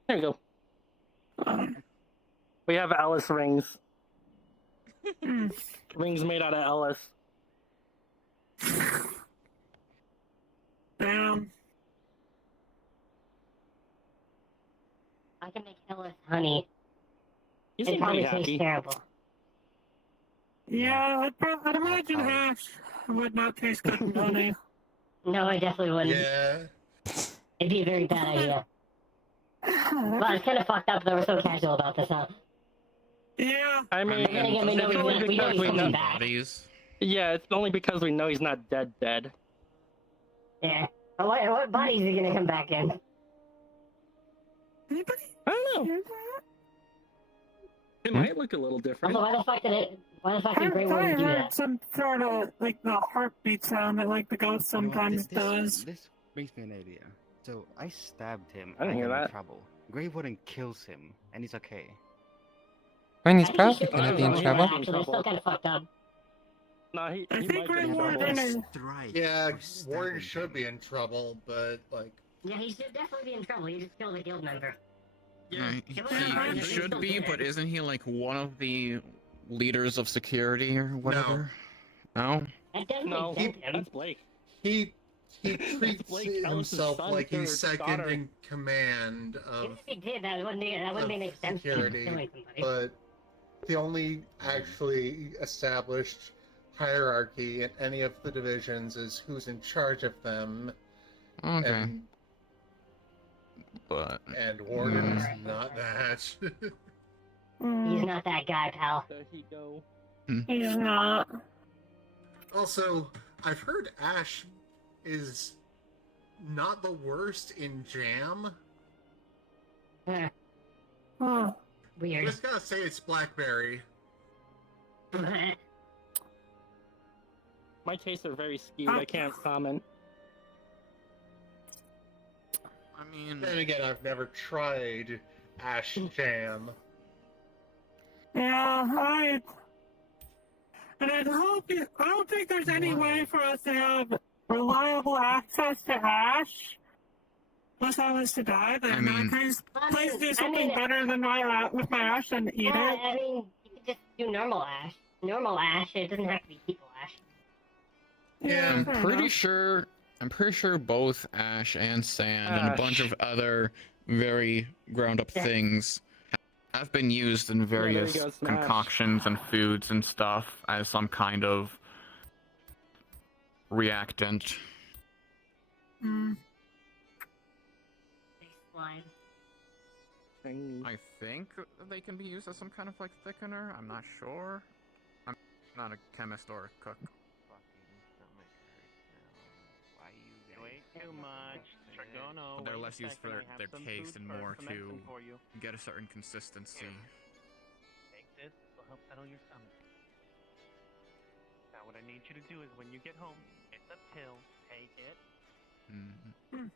There you go. We have Alice rings. Rings made out of Alice. Damn. I can make Ellis honey. You It seem probably pretty tastes happy. terrible. Yeah, I'd imagine hash would not taste good in honey. No, I definitely wouldn't. Yeah. It'd be a very bad idea. Well, it's kind of fucked up that we're so casual about this, huh? Yeah. I mean, then again, we know it's only we know because he's we coming know. back. Bodies. Yeah, it's only because we know he's not dead. Yeah. But what body is he gonna come back in? I don't know. It might look a little different. Also, why the fuck did Grey I Warden do heard that? some sort of like the heartbeat sound that like the ghost sometimes does. This brings me an idea. So I stabbed him. I didn't hear got in that. trouble. Grey Warden kills him, and he's okay. I mean, he's I think probably he should gonna be be in in trouble. Actually, it's still kind of fucked up. No, he I might think be Grey in trouble. Warden is. Yeah, Warden should be in trouble, but like. Yeah, he should definitely be in trouble. He just killed a guild member. He should be, but isn't he like one of the leaders of security or whatever? No. That doesn't No, make sense. that's Blake. He treats Blake, Ellis's himself son, like he's third second daughter. in command of If he did, that wouldn't make any sense. to him security, killing somebody. but the only actually established hierarchy in any of the divisions is who's in charge of them. Okay. But And Warden is not that. He's not that guy, pal. There he go. He's not. Also, I've heard Ash is not the worst in Jam. Huh. Weird. Just gotta say it's Blackberry. My tastes are very skewed. I can't comment. I mean, Then again, I've never tried Ash Jam. Yeah, and I don't think there's any way for us to have reliable access to Ash. Unless I was to die, then I mean- please do I something mean- better than with my Ash and eat Yeah, it. I mean, you could just do normal Ash. Normal Ash. It doesn't have to be people Ash. Yeah, I'm fair pretty enough. sure. I'm pretty sure both Ash and Sand and a bunch of other very ground up things have been used in various go, Smash. concoctions and foods and stuff as some kind of reactant. Mm. Big slime. I think they can be used as some kind of like thickener. I'm not sure. I'm not a chemist or a cook. Too much. Dragono, But they're wait a less used for second, I have their some taste food and for more some to medicine for you. get a certain consistency. Take this. Will help settle your stomach. Now, what I need you to do is when you get home, get the pill, take it. Mhm.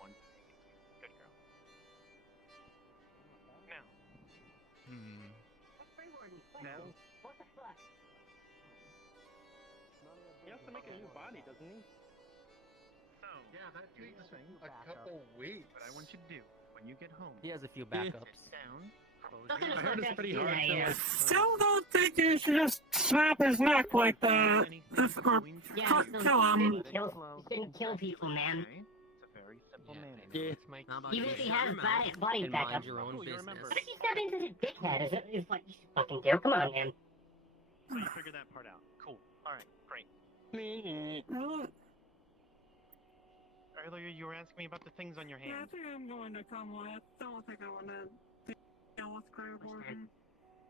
One, take it. Good girl. Now, No. What the fuck? He has to make a new body, doesn't he? so Yeah, that do your takes thing. a couple weeks. What I want you to do when you get home, He has a few Yeah. backups. sit down, close Still your kinda I heard fucked it's up pretty to do hard that, to yeah. like. Still don't think you should just snap his neck like that. Or Yeah, kill him. you shouldn't kill people, man. Okay? It's a very simple manner. Yeah. Even if he has body and backup. mind your own Oh, you business. remember. What if he's not into the dickhead? Is what you should fucking do? Come on, man. So you figured that part out. Cool. Alright, great. Earlier you were asking me about the things on your Yeah, I hand. think I'm going to come with. Don't think I want to deal with Grey Warden.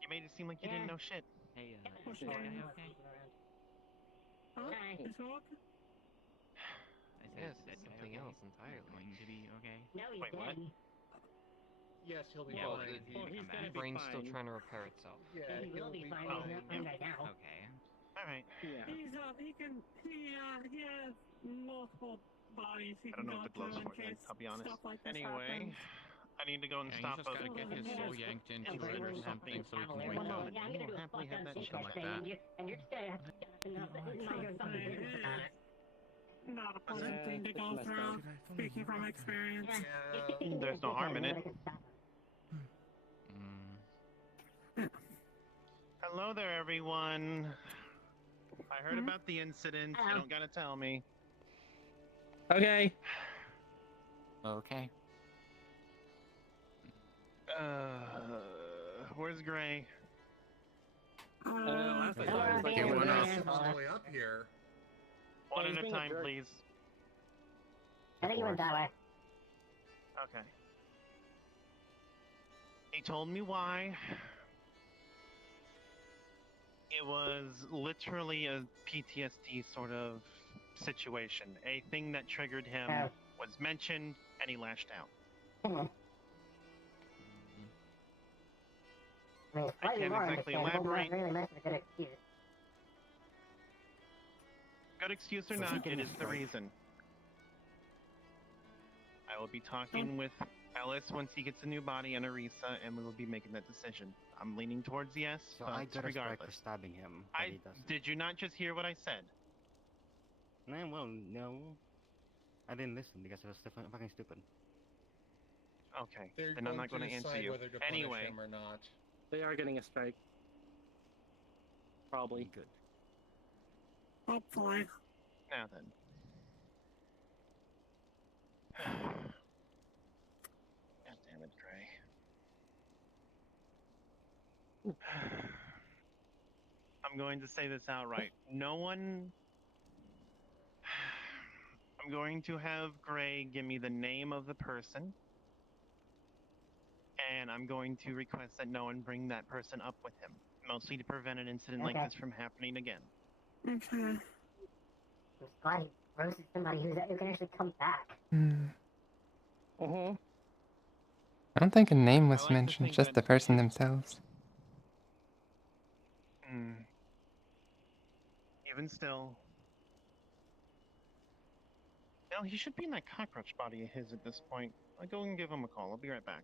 You made it seem like you didn't know shit. Hey, What's is going Sky on? okay? Huh? Hi. You talking? I said, Yes, is that it's guy something okay? else entirely. Going to be okay? No, he's Wait, what? dead. Yes, he'll be Yeah, Well, like, fine. did He, Oh, he's come gonna back? be brain's still fine. trying to repair itself. yeah, He will he'll be be fine. Oh, He's not fine. fine right now. Okay. Alright. Yeah. He has multiple bodies he I can don't know go what the glow's to in for then, case I'll be honest. stuff like this Anyway, happens. I need to go and Yeah, he's stop just a... gotta get his soul yanked into it or something so he can wake One up. moment. Yeah, I'm gonna do a happily fuck have ton that shit chat. Something like thing, that. and you're just gonna have to mind your fucking business about it. Not a pleasant thing to go through, speaking from experience. Yeah. There's no harm in it. Hello there, everyone. I heard about the incident. You don't gotta tell me. Okay. Okay. Where's Gray? Last I saw Hello, he was like Danny. over He's there. on the way up here. One he's at a being a time, jerk. please. I think he went that way. Okay. He told me why. It was literally a PTSD sort of situation. A thing that triggered him Oh. was mentioned, and he lashed out. I mean, I slightly can't more exactly understandable, but elaborate. not really much of a good excuse. Good excuse or So he not, can it is the strike. reason. I will be talking with Ellis once he gets a new body and Arisa, and we will be making that decision. I'm leaning towards yes, So but I got a strike regardless. for stabbing him, but he doesn't. Did you not just hear what I said? Nah, well, no. I didn't listen because I was fucking stupid. Okay, They're then I'm not going going to to answer decide you. whether to punish Anyway, him or not. They are getting a strike. Probably. Good. Hopefully. now then. God damn it, Gray. I'm going to say this outright. No one... I'm going to have Gray give me the name of the person. And I'm going to request that no one bring that person up with him. Mostly to prevent an incident like Okay. this from happening again. Okay. I'm just glad he roasted somebody who can actually come back. Uh-huh. I don't think a name I was like to mentioned, think just that the person themselves. Even still... Hell, he should be in that cockroach body of his at this point. I'll go and give him a call. I'll be right back.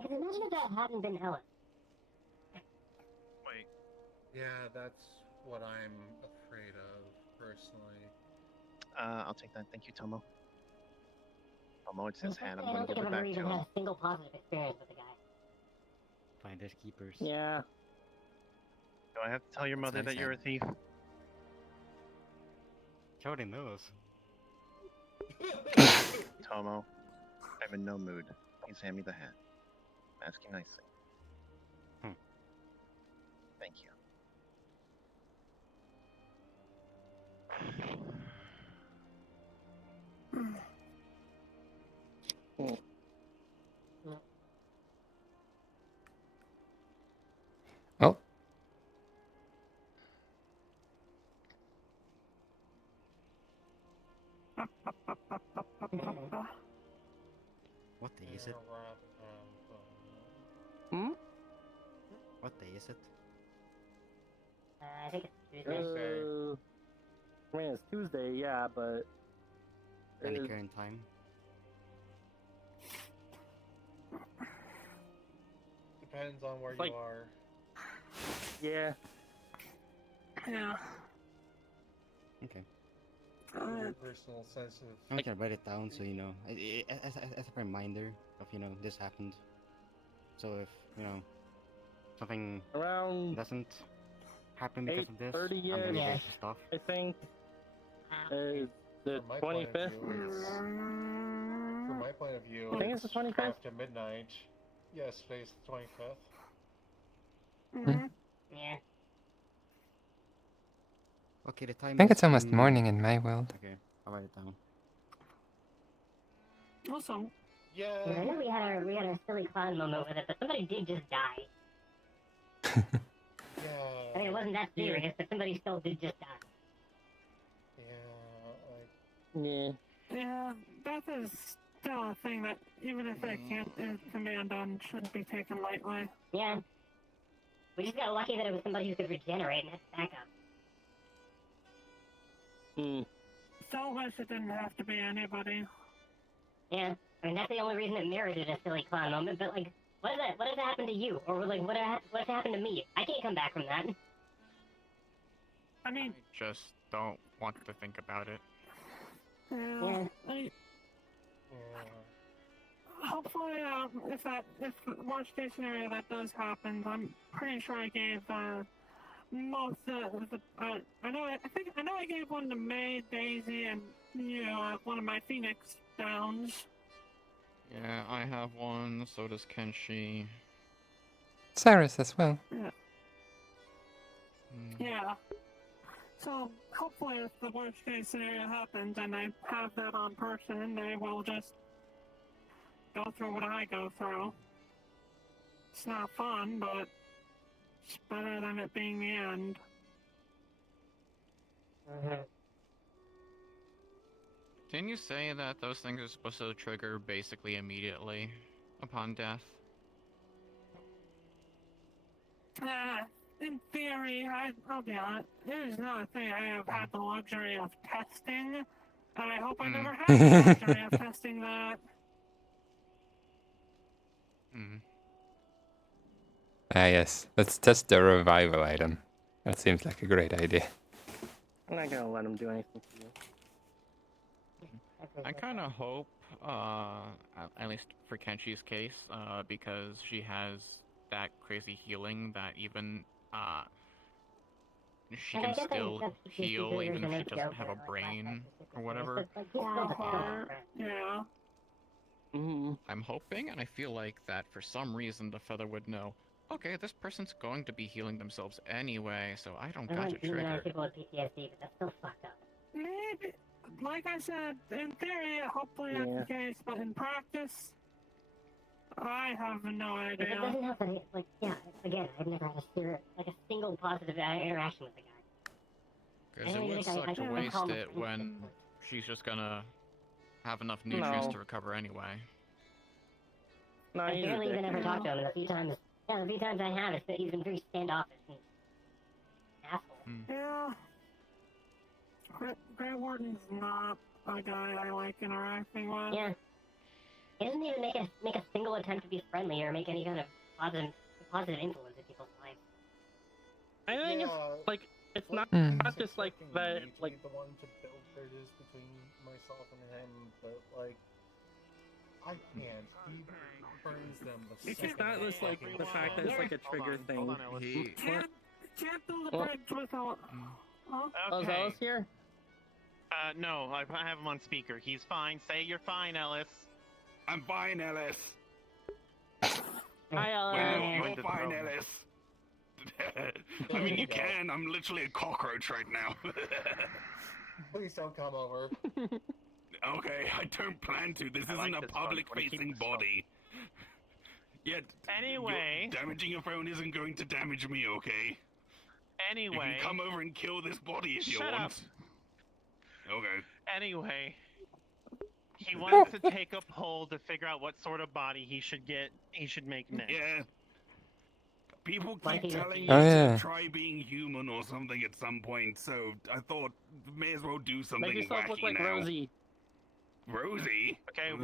Because imagine if that hadn't been Ellis. Wait. Yeah, that's what I'm afraid of, personally. I'll take that. Thank you, Tomo. Tomo, it's his hand. I'm I going don't to think give I've it ever back even to had him. a single positive experience with the guy. Finders keepers. Yeah. Do I have to tell your That's mother very that you're a sad. thief? She already knows. Tomo, I'm in no mood. Please hand me the hat. I'm asking nicely. Thank you. Oh. What day is it? Hmm? What day is it? I think it's Tuesday. I mean, it's Tuesday, yeah, but... Any it's- current time? Depends on where Like- you are. Yeah. Yeah. Okay. Your personal sense of... I'm gonna write it down so you know, as a reminder of, you know, this happened. So if, you know, something Around doesn't happen because of this, 8:30 I'm gonna -ish, write the stuff. I think. The From my point of 25th? view, from my point of view, I think it's the 25th. after midnight. Yes, today's the 25th. Mm-hmm. Yeah. Okay, the I time think is it's almost 3. morning in my world. Okay, I'll write it down. Awesome. Yeah, I know we had our silly clown moment with it, but somebody did just die. Yeah. I mean, it wasn't that serious, but somebody still did just die. Yeah, Yeah, that is still a thing that, even if it can't command on, shouldn't be taken lightly. Yeah. We just got lucky that it was somebody who could regenerate and had backup. So wish it didn't have to be anybody. Yeah. I mean, that's the only reason it merited a silly clown moment, but, like, what has happened to you? Or, like, what's happened to me? I can't come back from that. I mean... Just don't want to think about it. Yeah. Hopefully, if worst case scenario that does happen, I'm pretty sure I gave most I know I gave one to May, Daisy, and one of my Phoenix downs. Yeah, I have one, so does Kenshi. Cyrus as well. Yeah. Yeah. So hopefully, if the worst case scenario happens and I have that on person, they will just go through what I go through. It's not fun, but it's better than it being the end. Didn't you say that those things are supposed to trigger basically immediately upon death? In theory, I'll be honest, it is not a thing I have had the luxury of testing, and I hope I never have the luxury of testing that. Ah yes, let's test the revival item. That seems like a great idea. I'm not gonna let him do anything to you. I kind of hope, at least for Kenshi's case, because she has that crazy healing that even, she can still heal even if she doesn't have a brain or whatever. Or a heart, yeah. I'm hoping, and I feel like that for some reason the Feather would know, okay, this person's going to be healing themselves anyway, so I don't got to trigger. People with PTSD, but that's still fucked up. Maybe, like I said, in theory, hopefully that's the case, but in practice, I have no idea. It doesn't help that, like, yeah, again, I've never had a single positive interaction with the guy. Because it would suck to waste it when she's just gonna have enough nutrients to recover anyway. I barely even ever talked to him, and the few times I have, he's been very standoffish and asshole. Yeah. Grey Warden's not a guy I like interacting with. Yeah. He doesn't even make a single attempt to be friendly or make any kind of positive influence in people's lives. I think it's like it's not just like that. Like the one to build bridges between myself and him, but like I can't. He burns them the it's just not just like the fact that it's like a trigger thing. Can't build a bridge without... Oh, is Ellis here? No, I have him on speaker. He's fine. Say you're fine, Ellis. I'm fine, Ellis. Hi, Ellis. You're fine, Ellis. I mean, you can. I'm literally a cockroach right now. Please don't come over. Okay, I don't plan to. This isn't a public-facing body. Yet, anyway, damaging your phone isn't going to damage me, okay? Anyway, you can come over and kill this body if you shut want. Up. Okay. Anyway, he wants to take a poll to figure out what sort of body he should make next. Yeah. People keep telling you to try being human or something at some point, so I thought may as well do something Make yourself wacky look like now. Rosie. Rosie? Okay.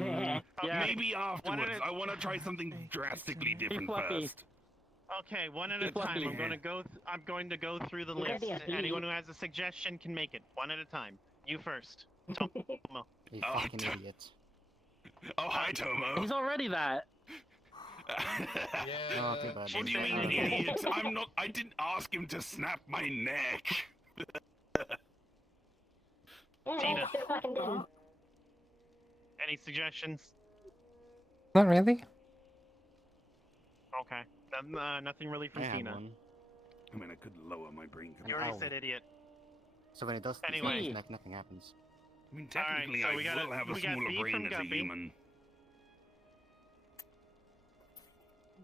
Maybe afterwards. I want to try something drastically different first. Okay, one at a time. I'm going to go through the list. Anyone who has a suggestion can make it. One at a time. You first. Tomo. You fucking idiots. Oh, hi, Tomo. He's already that. Oh, too bad. What do you mean, idiot? I didn't ask him to snap my neck. Tina. Any suggestions? Not really. Okay. Nothing really from I have Tina. one. I mean, I could lower my brain You already capacity. said idiot. So when it does this, Anyway. nothing happens. I mean, Alright, technically, so I we got will have a we got smaller B brain from as a Guppy. human.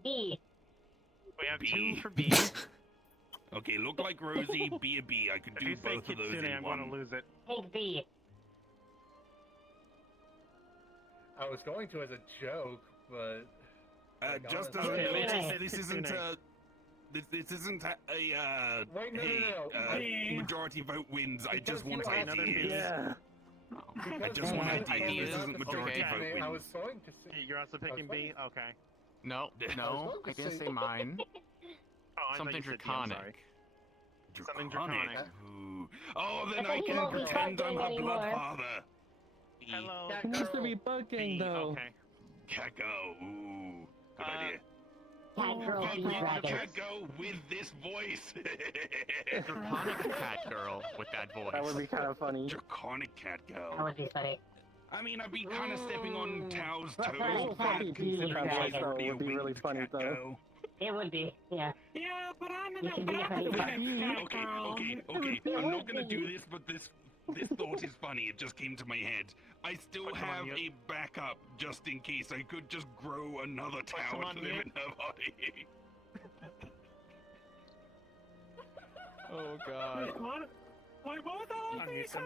B. We have B. 2 for B. Okay, look like Rosie, be a B. I could If do you say both of those Kitsune, in I'm one. gonna lose it. Take B. I was going to as a joke, but like, Just as honestly- a Okay, notice, wait. this isn't a... This isn't a Wait, no, hey, no. majority vote wins. I Because just want you asked ideas. me- Yeah. I just want Because ideas. This I isn't was majority not vote the- I wins. was going to say. You're also picking B? Okay. No, I no, was I going to didn't say- say mine. Oh, I Something thought you said B, I'm sorry. draconic. Something draconic. Ooh. Oh, then I I think he can won't be pretend I'm bugging her anymore. bloodfather. Hello. It needs to be bugging B, though. okay. Cat girl. Ooh. Good idea. Cat girl, But B you dragon. can't go with this voice. Draconic cat girl with that voice. That would be kind of funny. Draconic cat That girl. would be funny. I mean, I'd be kind of stepping on Tao's But toes funny, with funny, that, considering dragon. she's already a Would be really winged funny, cat though. girl. It would be, yeah. Yeah, but I'm You can be a funny cat. Okay. I'm not gonna do this, but this thought is funny. It just came to my head. I still Put them on have mute. a backup just in case. I could just grow another them Tao on to live mute. in her body. Oh god. Wait, what? Wait, what was all of Unmute these? them.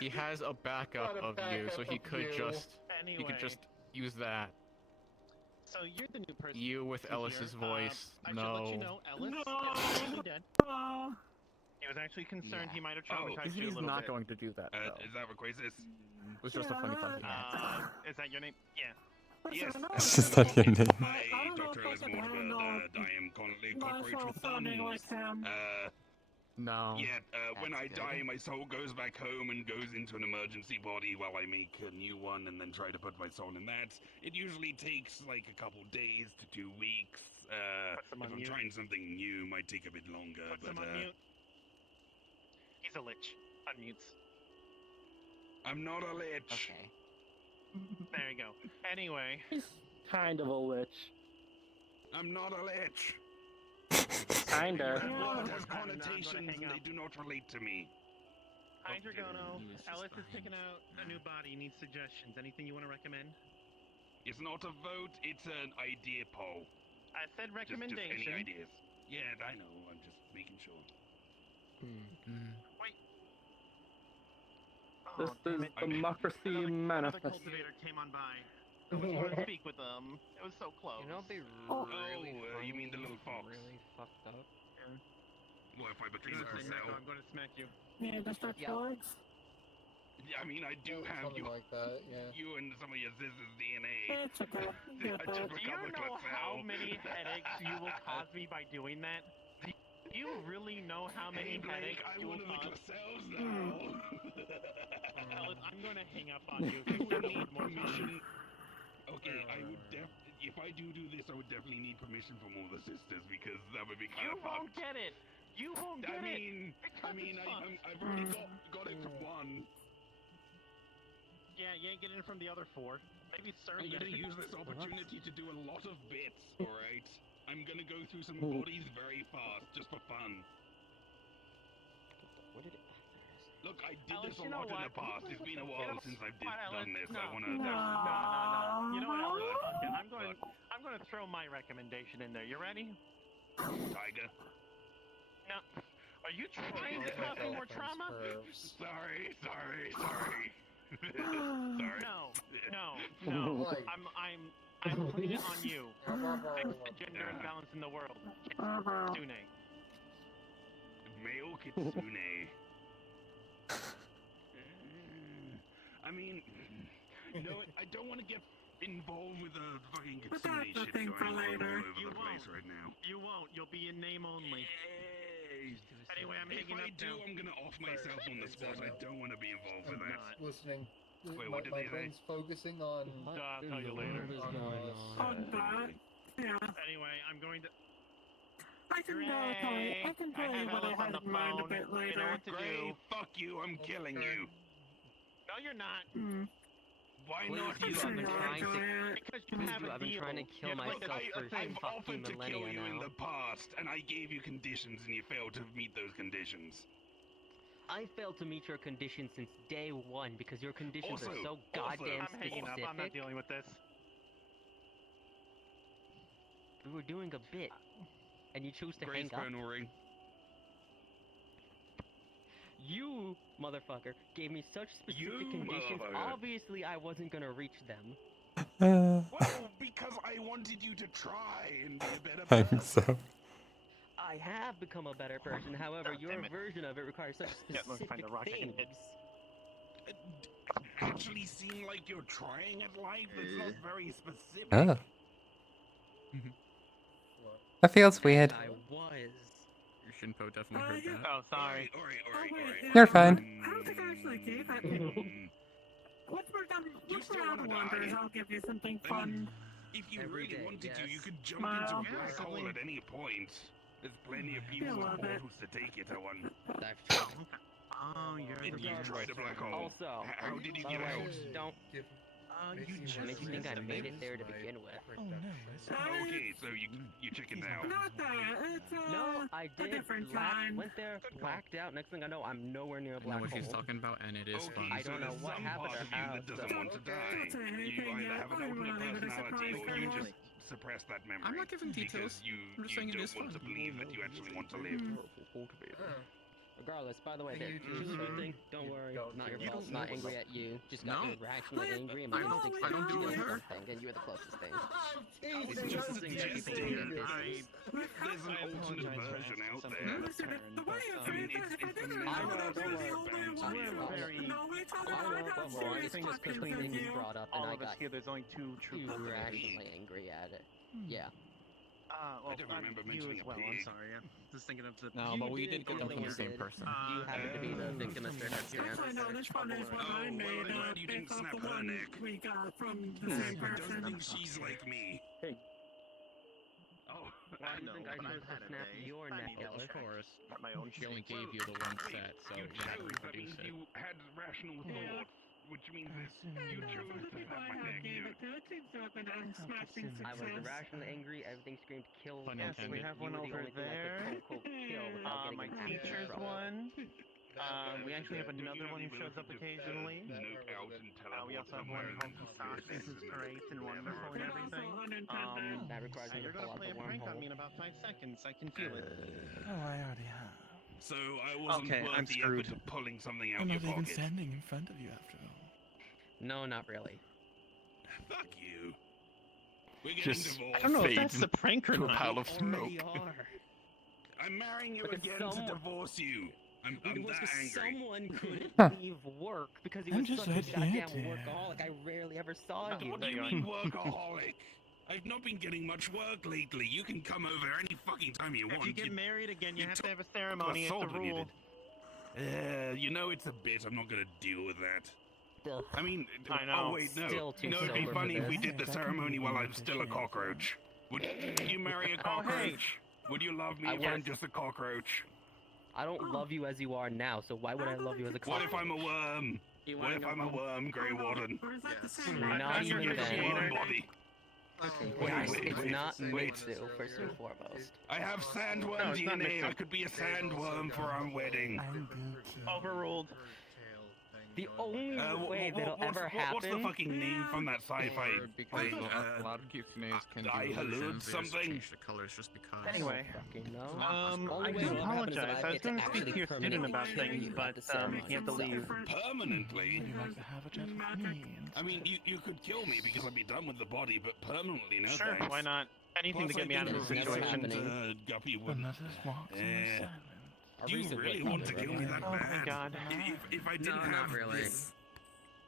He has a backup Got a of you, so backup he of could you. just Anyway. he could just use that. So you're the new person. You with here. Ellis's voice. I should let you No. know, Ellis No. is actually dead. Oh, He was actually concerned Yeah. he might have Oh, traumatized you a He's little not bit. going to do that though. Is that what Grace is? It was just a funny thought. Is that your name? Yeah. Yes. It's just not your name. Hi, I don't know Dr. if I Ellis can Waterford. handle I am currently myself cooperating with sounding thumbs. like him. No. Yeah, when I That's die, good. my soul goes back home and goes into an emergency body while I make a new one and then try to put my soul in that. It usually takes like a couple days to 2 weeks. Put them If on I'm mute. trying something new, it might take a bit longer, Put but him on mute. He's a lich. Unmutes. I'm not a lich. Okay. There you go. Anyway, He's kind of a lich. I'm not a lich. Kinda. That word has I'm not gonna connotations and hang they up. do not relate to me. hi Dragono. He was just Ellis is behind. picking out a new body. Needs suggestions. Anything you want to recommend? It's not a vote, it's an idea poll. I said Just any recommendation. ideas. Yeah, I know, I'm just making sure. Wait. This Oh, damn is it. democracy Another manifest. cultivator came on by. I was going to speak with them. It was so close. You know, it'd be Oh. really funny you mean the little if fox? really fucked up. What if I became You're a gonna say, Marco, cell? I'm going to smack you. Yeah, just our Yeah. choice. I mean, I do have Something you, like that, yeah. you and some of your scissors DNA. It's okay. I Get took that. a Do you couple know of how cell. many headaches you will cause me by doing that? Do you really know how many Hey, Blake, headaches I you will want to cause? lick cells now. Ellis, I'm going to hang up on you. I If you would say need that one more time. permission. Okay, I would if I do this, I would definitely need permission from all the sisters because that would be kind You of won't fucked. get it. You won't I get it. mean, Because it's fucked. I've already got it from one. Yeah, you ain't getting it from the other 4. Maybe I'm 30. gonna use this opportunity to do a lot of bits, alright? I'm gonna go through some bodies very fast, just for fun. What did it? Look, I did Ellis, this a you know lot in the what? past. It's been a while since I've What, Ellis? done this. No. I wanna No. actually... You know what, Ellis? Fuck it. I'm gonna throw my recommendation in there. You ready? Tiger. No. Are you trying to cause me more trauma? Sorry. Sorry. No. Like- I'm putting it on you. Fix the gender imbalance in the world. Kitsune. Male Kitsune. I mean, you know what? I don't want to get involved with the fucking But Kitsune that's the shit thing going for on all later. over You the place won't. right now. You won't. You'll be in name only. Hey. Anyway, I'm If hanging I up do, now. I'm gonna off myself on the spot. I don't want to be involved with I'm that. listening. Wait, my what did my they say? brain's focusing on. I'll tell you later. On that. Yeah. Anyway, I'm going to. I can tell you. I can tell you what I had in mind a bit You know later. what to do. Gray, fuck you, I'm killing you. No, you're not. Hmm. Why Please not do, use I've been trying to. Because you Please have do, a I've been deal. trying to kill Yeah, look, myself for I've fucking offered to kill millennia you in now. the past, and I gave you conditions, and you failed to meet those conditions. I failed to meet your conditions since day one because your conditions are so goddamn I'm hanging up. I'm not specific. dealing with this. We were doing a bit, and you chose to Grace hang up. phone will ring. You, motherfucker, gave me such specific conditions. motherfucker. Obviously, I wasn't gonna reach them. Well, because I wanted you to try and be a better I'm person. so. I have become a better person. However, your version of it requires such specific things. Actually seem like you're trying at life. It's not very specific. Oh. That feels weird. I was. Your Shinpo definitely heard that. Oh, sorry. You're fine. I don't think I actually gave that to you. Once we're done, once we're out of Wanderers, I'll give you something fun. If you Every really day, wanted yes. to, you could jump Smile. into a black hole at any point. There's plenty of people with love it. portals to take you to one. Oh, you're If you tried a black hole, Also, how did you by get the way, out? don't. you Makes you think I made it there to begin with. Oh no. Okay, so you chickened out. Not that. It's No, I a did. different kind. Went there, blacked out. Next thing I know, I'm nowhere near a I know black what hole. she's talking about, and it is fun. I don't know what some happened part to of you have that doesn't the- want to die. Don't say You anything either yet. have an I don't alternate wanna leave it a personality, surprise or you for just suppress that memory. I'm not giving details. Because you I'm just saying it don't is want fun. to believe that you actually want to live. Regardless, by the way, You that just shooting said thing, don't you worry, don't not your feel fault. like Not it. angry at you. Just got No. irrationally angry, and I my don't- instincts I don't told me deal to with her. something, and you were the closest thing. It's just suggesting there's an alternate version out there. Listen, the way you I mean, phrase that, if I it's didn't the know matter that of you're the their only one. bounty. No, we talk I about know, I but got more serious it's just questions between of things you. brought up, and All I of us got here, there's only two true too brothers. irrationally angry at it. Yeah. Well, I don't remember you mentioning as a well. pig. I'm sorry. I'm just thinking of the. No, but we did get them from the same person. You happen to be the victim of circumstance. Actually, no, this one is what I made I'm glad you didn't based off snap the her one neck. we got from the I same person. don't think she's like me. Oh, Why do you think I but chose I've to had a snap day. your I neck, need to Ellis? Of course. my own She only shit. gave you the one set, so You you had to chose. That reproduce means it. you had rational thought, which means that you chose The to people snap I my have neck, gave dude. it to, it seems to have been a smashing I was success. irrationally angry. Everything screamed kill. Pun Yes, we intended. have You one were the over only thing I there. could quote unquote kill without getting My in actual teacher's trouble. one. We actually have Don't another you one who shows up occasionally. Snoop out and We teleport also have somewhere one called and Kisaki, who's great and wonderful and everything. That requires me to You're pull gonna out play the a prank on wormhole. me in about 5 seconds. I can feel it. Oh, I already have. So I wasn't Okay, worth I'm the screwed. effort of pulling something out I'm your not even pocket. standing in front of you after all. No, not really. Fuck you. We're getting Just divorced. I don't know if that's the prank or to a not. pile of smoke. Already are. I'm marrying you Because again someone- to divorce you. I'm It was that because angry. someone couldn't Huh. leave work because he I'm was just such a right here, goddamn dear. workaholic. I rarely ever saw you. What do you mean workaholic? I've not been getting much work lately. You can come over any fucking time you want. If you get married again, you have to have a ceremony. It's the assault when you rule. you know it's a bit. I'm not gonna deal with that. Ugh. I mean, I know. oh wait, no. Still too You know, it'd be sober funny for if we this. did the ceremony while I'm still a cockroach. Would you marry a cockroach? Would you love me I if I'm would. just a cockroach? I don't love you as you are now, so why would I love you as a What cockroach? if I'm a worm? What if I'm a worm, Grey Warden? Not even then. Worm body. It's not Mitsu, first and foremost. I have sandworm No, it's not DNA. Mitsu. I could be a sandworm for our wedding. Overruled. The only way what's- that'll what's- ever What's the happen. fucking name from that sci-fi? Because a lot of kitsunes can I do hallucinated illusions, they just something? change the colors just because. Anyway, Fucking no. I way do it'll happen is if apologize. I I was get to going to speak to actually your student permanently about kill things, you but at the ceremony he had to leave. Permanently? Would you like to have a chat with me? I mean, you could kill me because I'd be done with the body, but permanently, no Sure, thanks. why not? Anything to Plus, get me I out of think this never situation. happening. Guppy But wouldn't. let us walk in Eh. silence. Do you really want to kill me that Oh bad? my god. If I didn't No, have not really. this...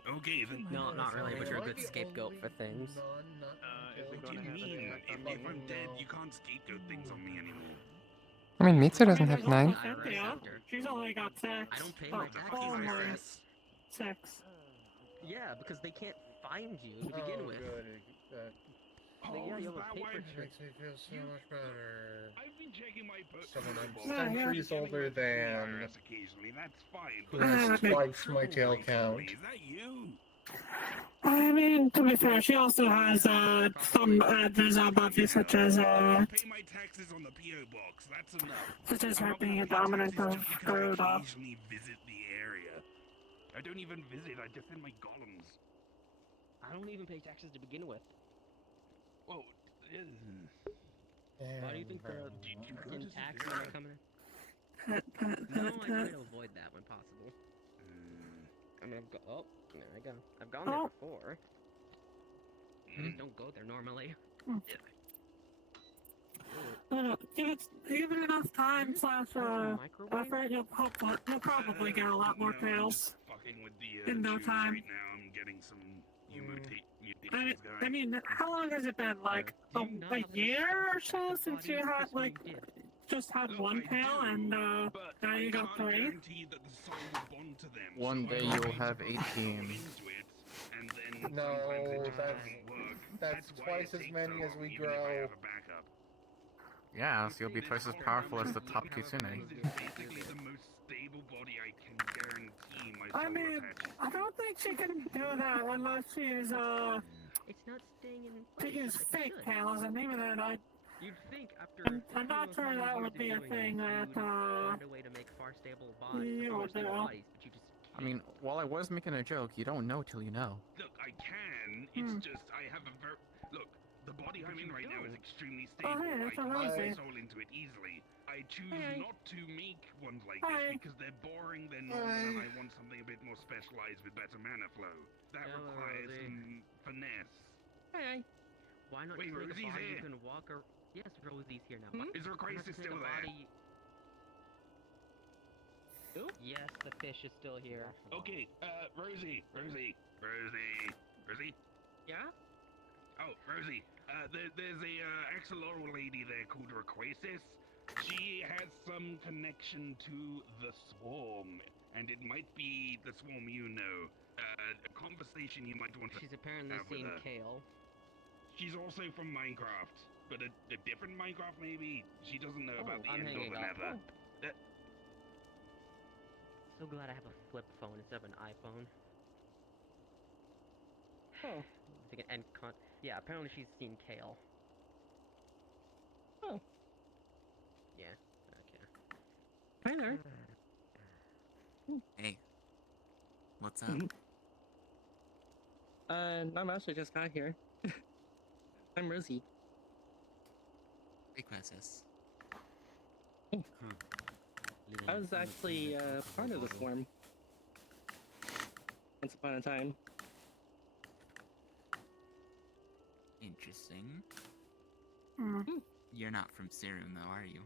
Okay, then... No, not really, but you're a good scapegoat for things. Is it What do going you to have mean? an effect on If I'm dead, you can't scapegoat things on me anymore. I mean, Mitsu doesn't have 9. Cynthia, she's only got 6. I don't pay my taxes. Only 6. Yeah, because they can't find you to begin with. Yeah, you have a paper trail. Makes me feel so much better. I've been checking my Someone I'm Yeah, yeah. centuries older than, occasionally. That's fine. who has twice my tail count. Is that you? I mean, to be fair, she also has some adverse above such as Pay my taxes on the PO box. That's enough. such as I'm her not gonna being a pay dominant taxes of just because I Garuda. occasionally visit the area. I don't even visit. I defend my golems. I don't even pay taxes to begin with. Well, Why do you think the go fucking to tax Sevilla? money coming in? No, I try to avoid that when possible. I mean, oh, there I go. I've gone there before. I just don't go there normally. Give it enough time slash effort, you'll probably get a lot more no, tails fucking with the in no tunes time. right now. I'm getting some mutations going. I mean, how long has it been? Like a year or so since you had like just had one tail and now you got three? Guarantee that the soul will bond to them. One day you'll have 18. And then No, sometimes it just doesn't work. that's why twice it as takes many so as we long, even if I grow. have a backup. Yeah, so you'll be twice as powerful as the top Kitsune. It's basically the most stable body I can guarantee my I soul mean, attaches. I don't think she can do that unless she's It's not staying in to place. use like it fake should. tails, and even then You'd think after I'm not sure that would be a thing that find a way to make far stable bodies, you more would stable do. bodies, but you just I mean, while I was making a joke, you don't know till you know. Look, I can. It's just I have a very look. The body I'm in right now is extremely stable. hey, I it's can put my amazing. soul into it easily. I choose Hey. not to make ones like Hey. this because they're boring, they're normal, and I want something a bit more specialized with better mana flow. That Hello, requires Rosie. some finesse. Hey. Why not Wait, just make a Rosie's body here. you can walk or yes, Rosie's here now. Is her Why not crisis just make still a there? body... Yes, the fish is still here. Okay, Rosie. Yeah? Oh, Rosie, there's a axolotl lady there called Requasis. She has some connection to the swarm, and it might be the swarm you know. A conversation you might want to She's apparently have with seen her. Kale. She's also from Minecraft, but a different Minecraft maybe. She doesn't know about the I'm end of hanging the up. nether. So glad I have a flip phone instead of an iPhone. Oh. I think an yeah, apparently she's seen Kale. Oh. Yeah, okay. Hi there. Hey. What's up? Not much, I just got here. I'm Rosie. Requests. I was actually part of the swarm. Once upon a time. Interesting. Hmm. You're not from Serum, though, are you?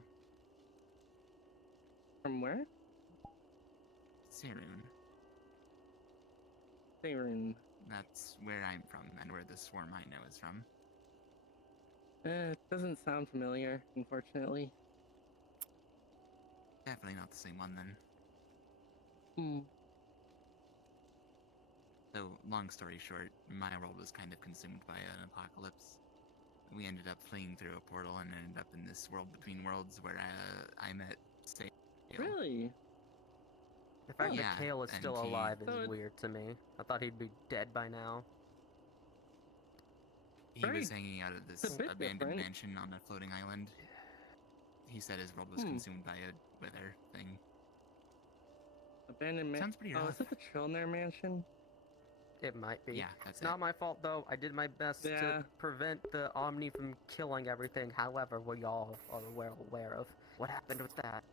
From where? Serum. Faerun. That's where I'm from, and where the swarm I know is from. It doesn't sound familiar, unfortunately. Definitely not the same one, then. Hmm. So, long story short, my world was kind of consumed by an apocalypse. We ended up fleeing through a portal and ended up in this world between worlds where I met Say. Really? The fact Yeah, that Kale is and still he- alive So is it's- weird to me. I thought he'd be dead by now. He Very- was hanging out at this it's a bit abandoned different. mansion on a floating island. He said his world was consumed by a wither thing. Abandoned Sounds pretty Oh, rough. is it the Trillner mansion? It might be. Yeah, that's It's not my fault though. I did my best Yeah. to prevent the Omni from killing everything. However, we all are well aware of what happened with that.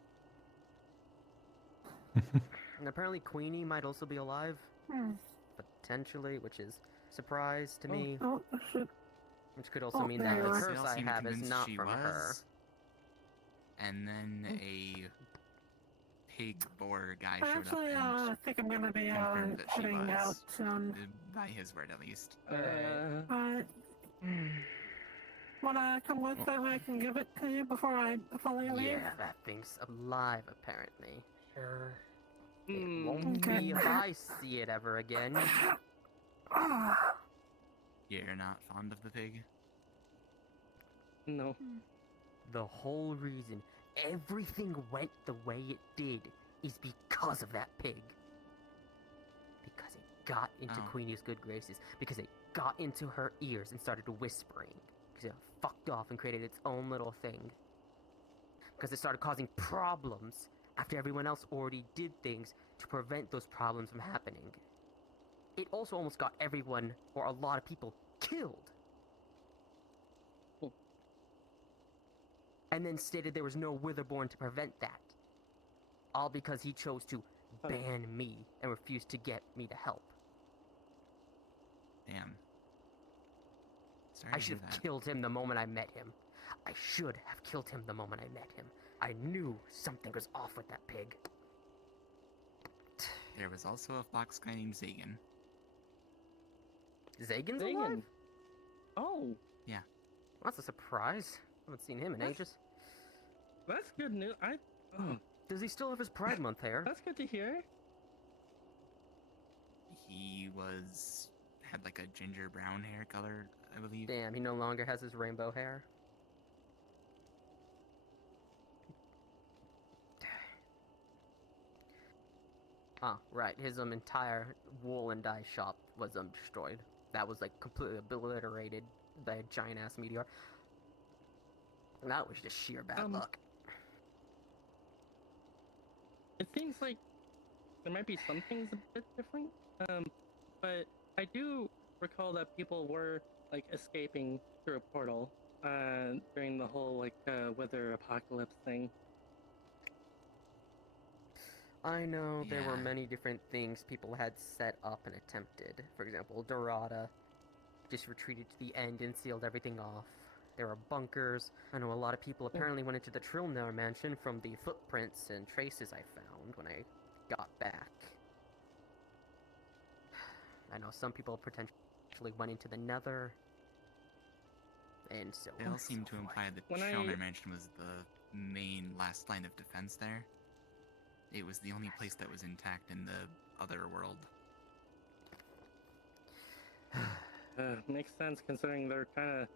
And apparently Queenie might also be alive. Potentially, which is surprise to me. Oh, shit. Which could also Oh, mean there that you the are. They curse all I seemed have is convinced not she from her. was. And then a pig boar guy showed up Actually, and I think I'm gonna be confirmed that she heading out was. soon. By his word, at least. Wanna come with that way I can give it to you before I leave? Yeah, that thing's alive apparently. Sure. It won't Okay. be if I see it ever again. You're not fond of the pig? No. The whole reason everything went the way it did is because of that pig. Because it got into Oh. Queenie's good graces, because it got into her ears and started whispering, because it fucked off and created its own little thing. Because it started causing problems after everyone else already did things to prevent those problems from happening. It also almost got everyone, or a lot of people, killed. And then stated there was no Witherborn to prevent that. All because he chose to ban me and refused to get me to help. Damn. Sorry I to should hear have that. killed him the moment I met him. I should have killed him the moment I met him. I knew something was off with that pig. There was also a fox guy named Zagan. Zagan's alive? Oh. Yeah. That's a surprise. I haven't seen him in ages. That's good news. Does he still have his Pride Month hair? That's good to hear. He had like a ginger brown hair color, I believe. Damn, he no longer has his rainbow hair. Ah, right. His entire wool and dye shop was destroyed. That was like completely obliterated by a giant ass meteor. And that was just sheer bad luck. It seems like there might be some things a bit different. But I do recall that people were like escaping through a portal during the whole weather apocalypse thing. I know there were Yeah. many different things people had set up and attempted. For example, Dorada just retreated to the end and sealed everything off. There are bunkers. I know a lot of people apparently went into the Trilnar mansion from the footprints and traces I found when I got back. I know some people potentially went into the Nether. And so They all seem to imply that Shelner Mansion was the main last line of defense there. It was the only place that was intact in the other world. Makes sense considering they're kind of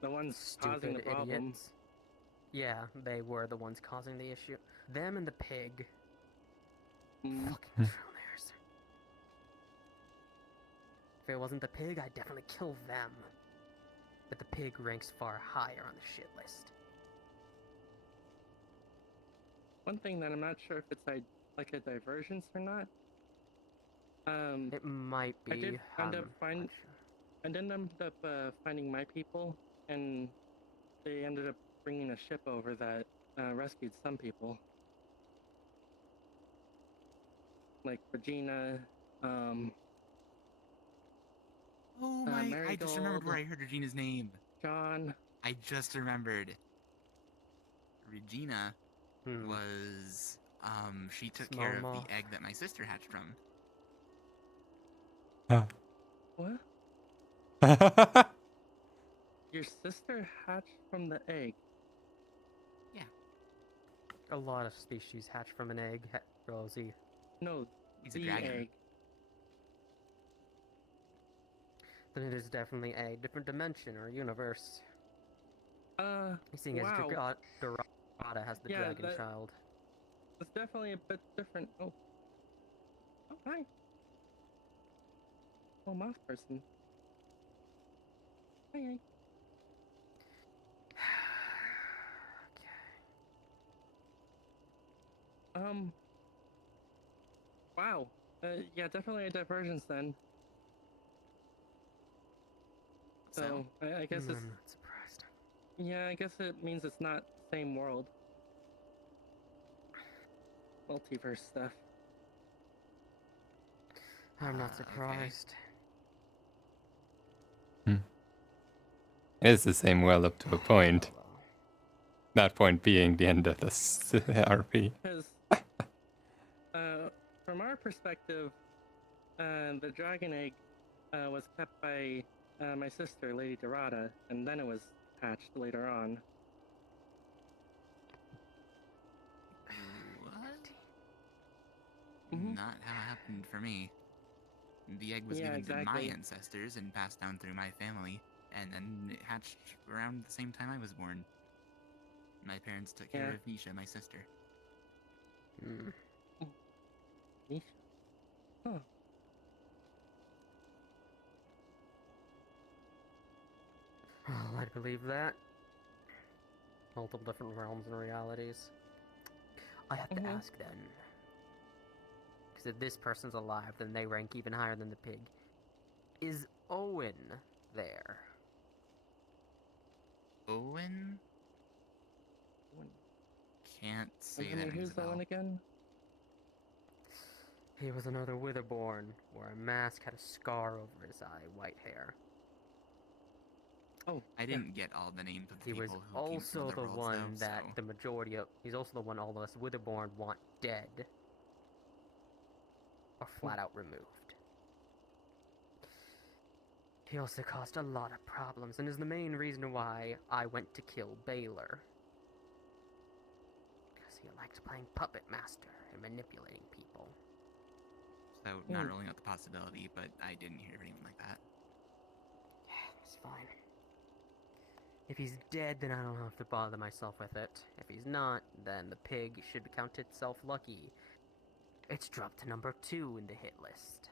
the ones causing the problem. Idiots. Yeah, they were the ones causing the issue. Them and the pig. Fucking Trilnairs. If it wasn't the pig, I'd definitely kill them. But the pig ranks far higher on the shit list. One thing that I'm not sure if it's like a divergence or not. It might be. I did end up finding my people, and they ended up bringing a ship over that rescued some people, like Regina. Oh my! I just remembered Marigold, where I heard Regina's name. John. I just remembered. Regina was she took care of the egg that my sister hatched from. What? Your sister hatched from the egg? Yeah. A lot of species hatch from an egg, Rosie. No, he's a dragon. Egg. Then it is definitely a different dimension or universe. Seeing wow. as Dorada has the dragon child. It's definitely a bit different. Oh, hi. Oh, mouse person. Hi. Wow. Yeah, definitely a divergence then. So I guess it's. I'm not surprised. Yeah, I guess it means it's not same world. Multiverse stuff. I'm not surprised. It is the same well up to a point. That point being the end of the RP. Because, from our perspective, the dragon egg was kept by my sister, Lady Dorada, and then it was hatched later on. What? Not how it happened for me. The egg was given to my ancestors and passed down through my family, and then it hatched around the same time I was born. My parents took care of Nisha, my sister. Nisha? Huh. Well, I believe that. Multiple different realms and realities. I have to ask then. Because if this person's alive, then they rank even higher than the pig. Is Owen there? Owen? Can't say that rings Who's a bell. Owen again? He was another Witherborn, wore a mask, had a scar over his eye, white hair. Oh, I didn't get all the names of the He was people who came from also other the worlds, one though, that so... the majority of... He's also the one all of us Witherborn want dead. Or flat out removed. He also caused a lot of problems, and is the main reason why I went to kill Baylor. Because he liked playing puppet master and manipulating people. So, not ruling out the possibility, but I didn't hear of anyone like that. That's fine. If he's dead, then I don't have to bother myself with it. If he's not, then the pig should count itself lucky. It's dropped to number 2 in the hit list.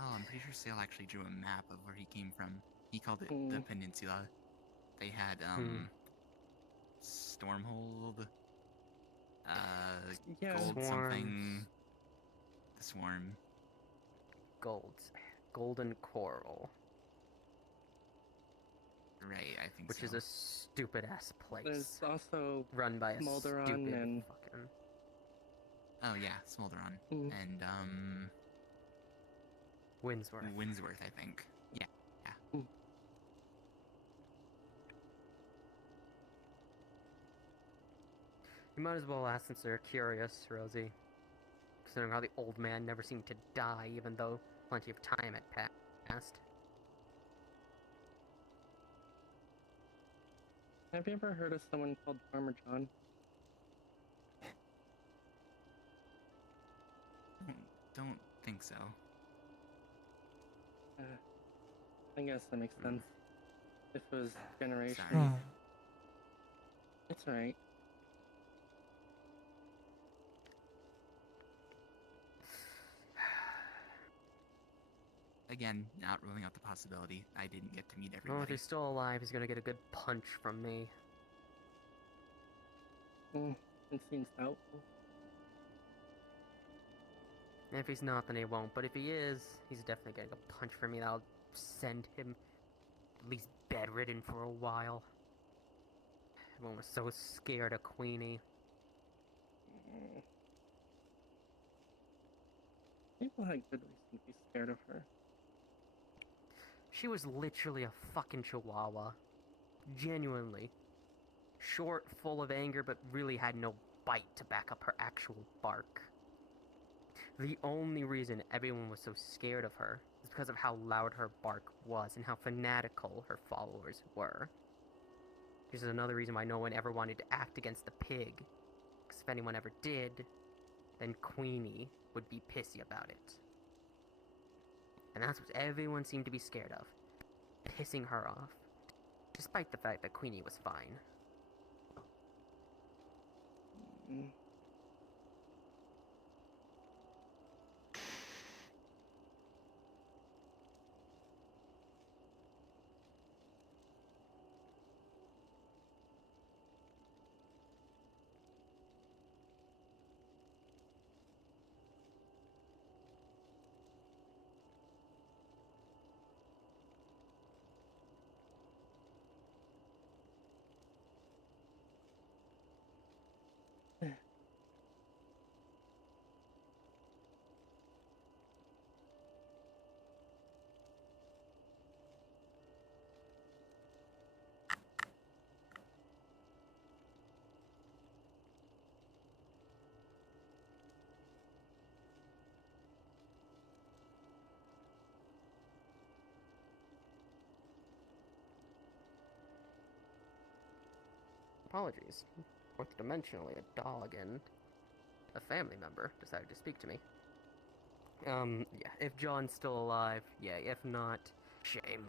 Oh, I'm pretty sure Sale actually drew a map of where he came from. He called it the Peninsula. They had, Stormhold, Gold something, the Swarm. Golden Coral. Right, I think Which so. is a stupid-ass place. There's also run by a Smolderon stupid and... fucking... Oh yeah, Smolderon. And, Windsworth. Windsworth, I think. Yeah, yeah. You might as well ask since you're curious, Rosie. Considering how the old man never seemed to die, even though plenty of time had passed. Have you ever heard of someone called Farmer John? Don't think so. I guess that makes sense. If it was generation. Sorry. It's alright. Again, not ruling out the possibility. I didn't get to meet Well, if everybody. he's still alive, he's gonna get a good punch from me. It seems doubtful. And if he's not, then he won't. But if he is, he's definitely getting a punch from me that'll send him at least bedridden for a while. Everyone was so scared of Queenie. People had good reason to be scared of her. She was literally a fucking chihuahua. Genuinely. Short, full of anger, but really had no bite to back up her actual bark. The only reason everyone was so scared of her is because of how loud her bark was and how fanatical her followers were. This is another reason why no one ever wanted to act against the pig. Because if anyone ever did, then Queenie would be pissy about it. And that's what everyone seemed to be scared of. Pissing her off. Despite the fact that Queenie was fine. Apologies. Fourth dimensionally, a dog and a family member decided to speak to me. Yeah, if John's still alive, yay. If not, shame.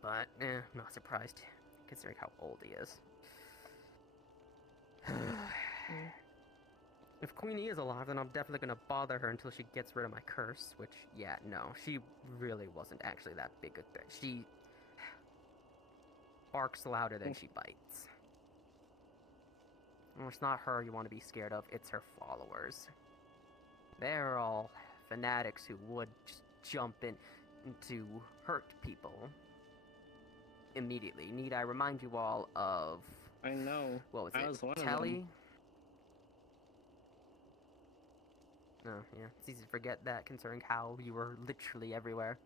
But, not surprised, considering how old he is. If Queenie is alive, then I'm definitely gonna bother her until she gets rid of my curse, which, yeah, no, she really wasn't actually that big a threat. She barks louder than she bites. Well, it's not her you want to be scared of, it's her followers. They're all fanatics who would just jump in to hurt people immediately. Need I remind you all of... I know. What was I it? was one of Telly? them. Oh, yeah. It's easy to forget that, considering how you were literally everywhere.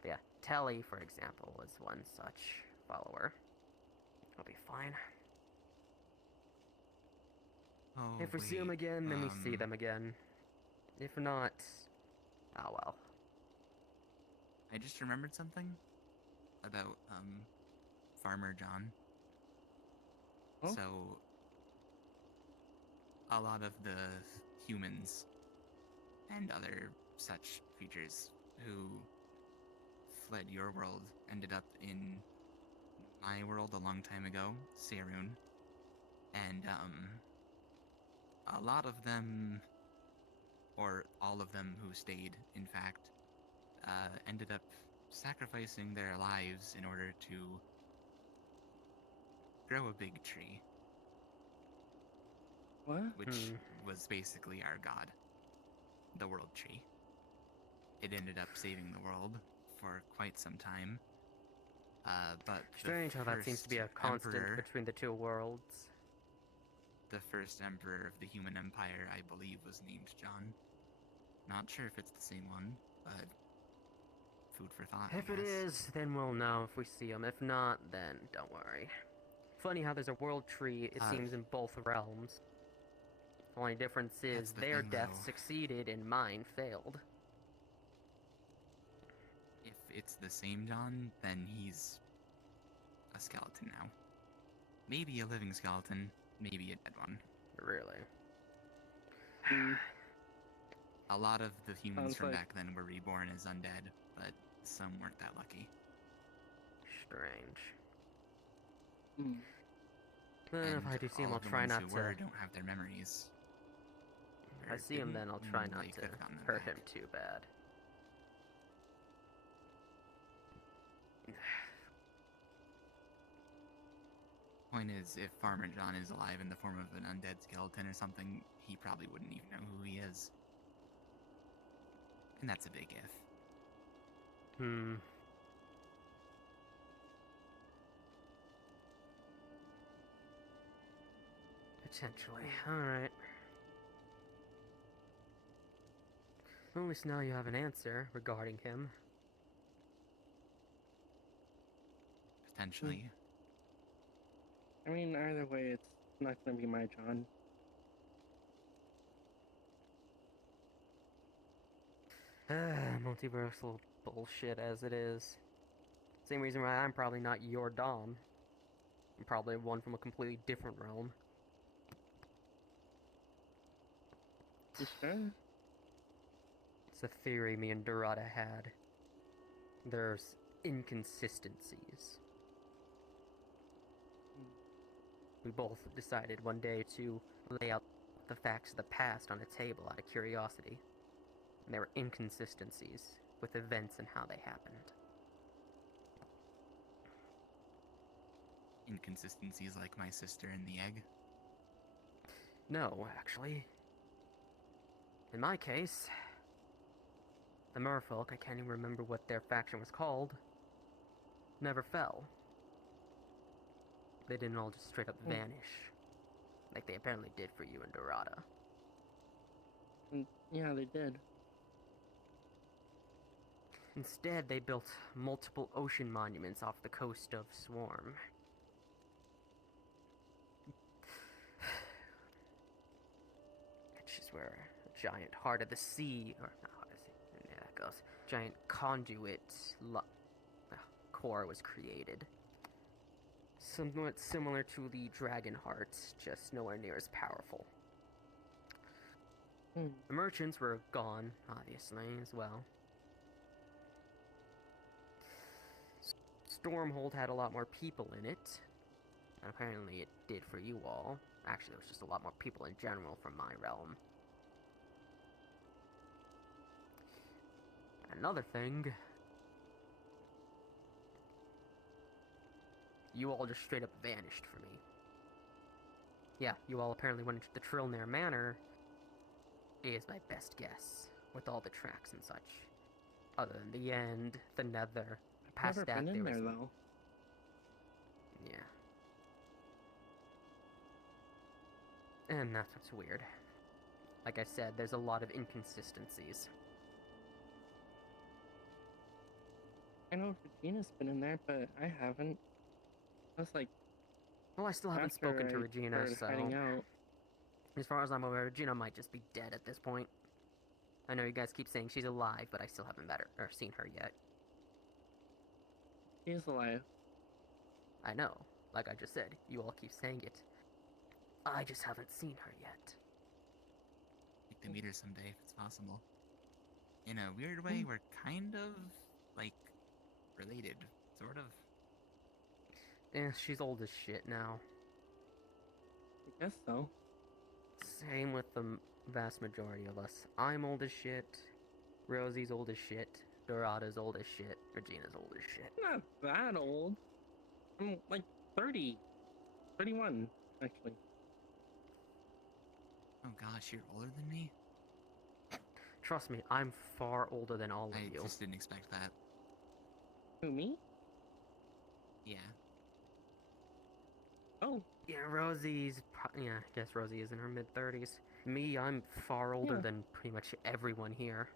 But yeah, Telly, for example, was one such follower. I'll be fine. Oh, If we see them wait, again, then we see them again. If not, oh well. I just remembered something about, Farmer John. Oh? So, a lot of the humans and other such creatures who fled your world ended up in my world a long time ago, Serun. And, a lot of them, or all of them who stayed, in fact, ended up sacrificing their lives in order to grow a big tree. What? Which was basically our god. The world tree. It ended up saving the world for quite some time. But Strange how that seems to be a constant between the two worlds. The first emperor of the human empire, I believe, was named John. Not sure if it's the same one, but food for thought, If I it guess. is, then we'll know if we see them. If not, then don't worry. Funny how there's a world tree, it seems, in both realms. The only difference is the their thing, death though. succeeded and mine failed. If it's the same John, then he's a skeleton now. Maybe a living skeleton, maybe a dead one. Really? A lot of the humans Sounds from like- back then were reborn as undead, but some weren't that lucky. Strange. Hmm. Then if I do see him, I'll try not who to... were don't have their memories. If I see him, then I'll try not They to could've gotten them hurt back. him too bad. Point is, if Farmer John is alive in the form of an undead skeleton or something, he probably wouldn't even know who he is. And that's a big if. Potentially. Alright. Well, at least now you have an answer regarding him. Potentially. I mean, either way, it's not gonna be my John. Multiversal bullshit as it is. Same reason why I'm probably not your Dom. I'm probably one from a completely different realm. You sure? It's a theory me and Dorada had. There's inconsistencies. We both decided one day to lay out the facts of the past on a table out of curiosity. And there were inconsistencies with events and how they happened. Inconsistencies like my sister and the egg. No, actually. In my case, the merfolk, I can't even remember what their faction was called, never fell. They didn't all just straight up vanish, like they apparently did for you and Dorada. Yeah, they did. Instead, they built multiple ocean monuments off the coast of Swarm. Which is where a giant heart of the sea, or not heart of the sea, yeah, that goes. Giant conduit core was created. Somewhat similar to the dragon hearts, just nowhere near as powerful. The merchants were gone, obviously, as well. Stormhold had a lot more people in it. And apparently it did for you all. Actually, there was just a lot more people in general from my realm. Another thing, you all just straight up vanished for me. Yeah, you all apparently went into the Trillnair Manor, is my best guess, with all the tracks and such. Other than the end, the Nether, past Never that been in there there was... though. Yeah. And that's what's weird. Like I said, there's a lot of inconsistencies. I know Regina's been in there, but I haven't. That's like. Well, I still haven't after spoken to I Regina, started so... hiding out. As far as I'm aware, Regina might just be dead at this point. I know you guys keep saying she's alive, but I still haven't met her, or seen her yet. She is alive. I know. Like I just said, you all keep saying it. I just haven't seen her yet. Like to meet her someday if it's possible. In a weird way, we're kind of, like, related. Sort of. Eh, she's old as shit now. I guess so. Same with the vast majority of us. I'm old as shit. Rosie's old as shit. Dorada's old as shit. Regina's old as shit. Not that old. I'm like 30. 31, actually. Oh gosh, you're older than me? Trust me, I'm far older than all of you. I just didn't expect that. Who, me? Yeah. Oh. Yeah, Rosie's... yeah, I guess Rosie is in her mid-30s. Me, I'm far older than pretty much everyone here.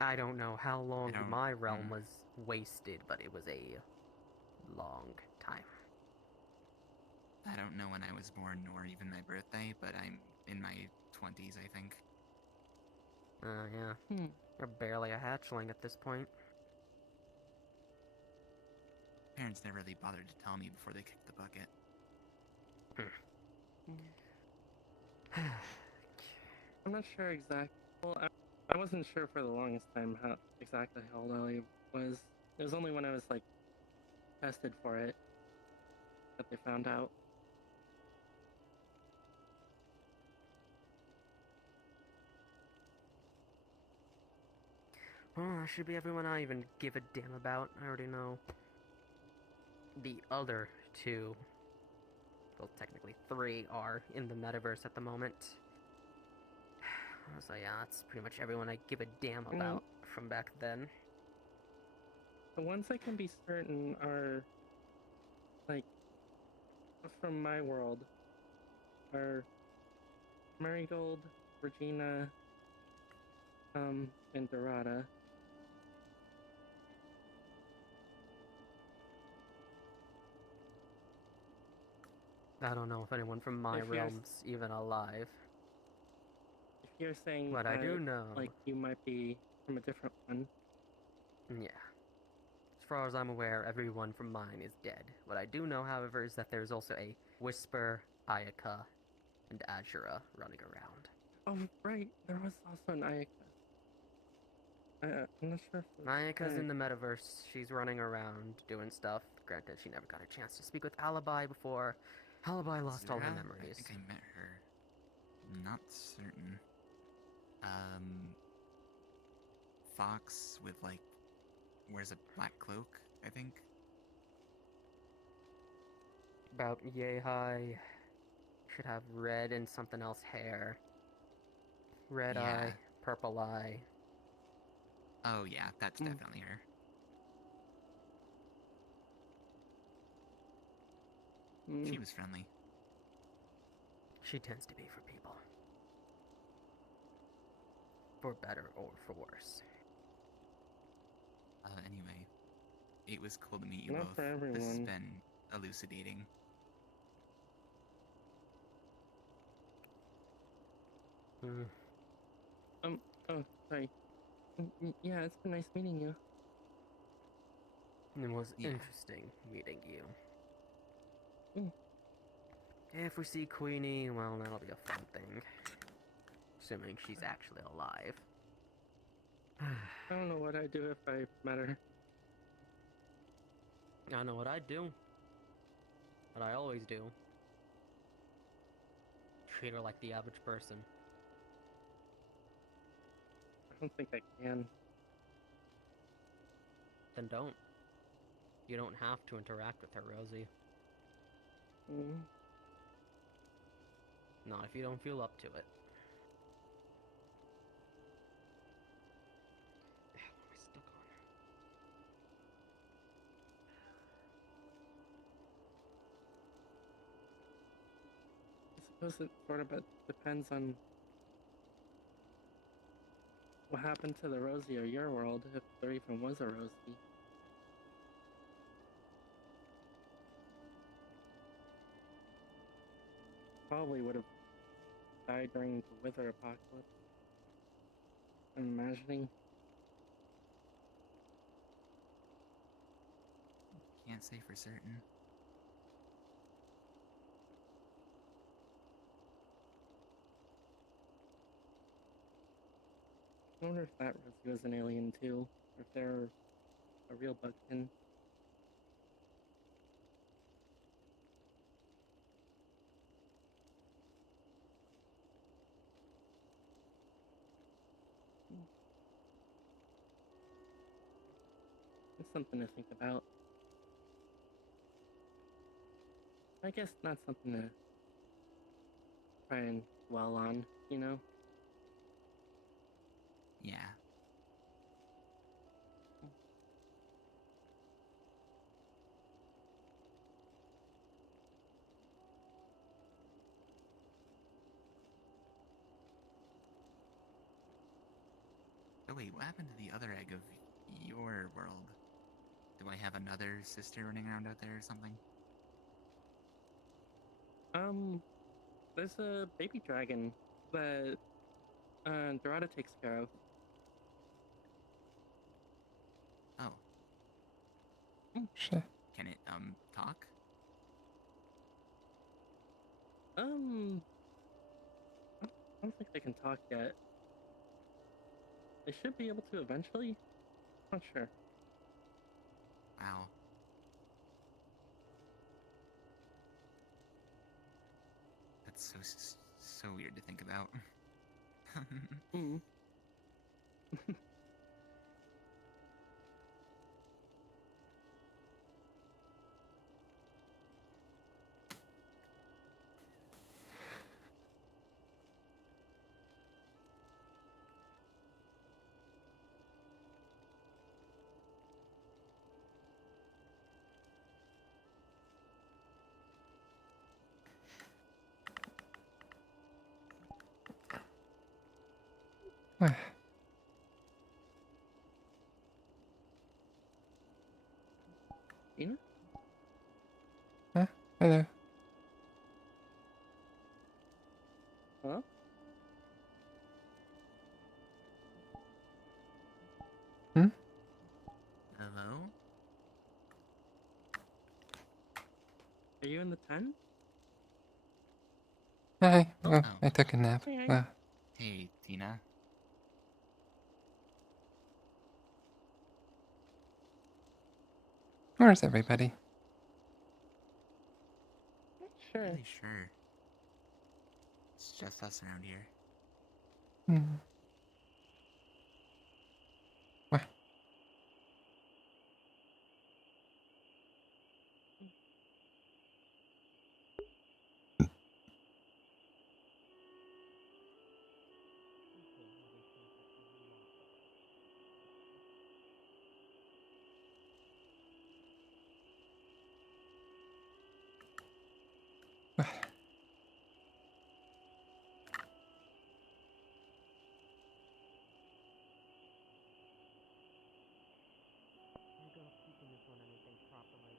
I don't know how long my realm was wasted, but it was a long time. I don't know when I was born nor even my birthday, but I'm in my 20s, I think. Yeah. You're barely a hatchling at this point. Parents never really bothered to tell me before they kicked the bucket. I'm not sure exactly. Well, I wasn't sure for the longest time exactly how old Ellie was. It was only when I was like tested for it that they found out. Well, that should be everyone I even give a damn about. I already know. The other two, well, technically 3, are in the metaverse at the moment. So yeah, that's pretty much everyone I give a damn about from back then. The ones I can be certain are, like, from my world, are Marigold, Regina, and Dorada. I don't know if anyone from my realm's even alive. If you're saying But I do know, like, you might be from a different one. Yeah. As far as I'm aware, everyone from mine is dead. What I do know, however, is that there's also a Whisper, Ayaka, and Azura running around. Oh, right. There was also an Ayaka. I'm not sure if Ayaka's in the metaverse. She's running around doing stuff. Granted, she never got a chance to speak with Alibi before Alibi lost all her Zura? memories. I think I met her. Not certain. Fox with, like, wears a black cloak, I think. About yay high. Should have red and something else hair. Red eye, purple eye. Oh yeah, that's definitely her. She was friendly. She tends to be for people. For better or for worse. Anyway, it was cool to meet you Not both. for everyone. This has been elucidating. Oh, sorry. Yeah, it's been nice meeting you. It was interesting meeting you. If we see Queenie, well, that'll be a fun thing. Assuming she's actually alive. I don't know what I'd do if I met her. I know what I'd do. But I always do. Treat her like the average person. I don't think I can. Then don't. You don't have to interact with her, Rosie. Mm. Not if you don't feel up to it. What am I stuck on? I suppose it sort of depends on what happened to the Rosie or your world, if there even was a Rosie. Probably would have died during the Wither apocalypse. I'm imagining. Can't say for certain. I wonder if that Rosie was an alien too, or if they're a real bugkin. It's something to think about. I guess not something to try and dwell on, you know? Yeah. Oh wait, what happened to the other egg of your world? Do I have another sister running around out there or something? There's a baby dragon that Dorada takes care of. Oh. Shit. Can it, talk? I don't think they can talk yet. They should be able to eventually. Not sure. Wow. That's so weird to think about. Hmm. Tina? Huh? Hello. Hello? Hmm? Hello? Are you in the tent? Hi. Oh, Oh. I took a nap. Hey. Hey, Tina. Where's everybody? Sure. Really sure. It's just us around here. Hmm. What? I gotta keeping this on anything properly.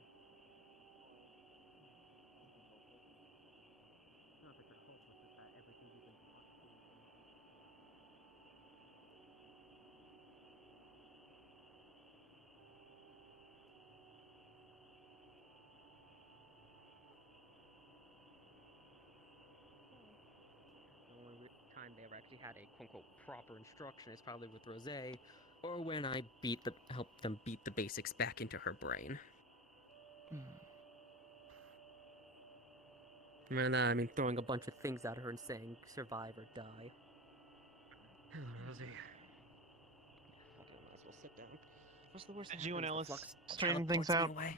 Not that you're hopeless, it's that everything you've been taught to believe in. The only time they ever actually had a quote-unquote proper instruction is probably with Rosé, or when I helped them beat the basics back into her brain. And I mean, throwing a bunch of things at her and saying survive or die. Hello, Rosie. Fuck it, I might as well sit down. What's the worst Did that you and happens? The Ellis flux straighten things teleports me out? away.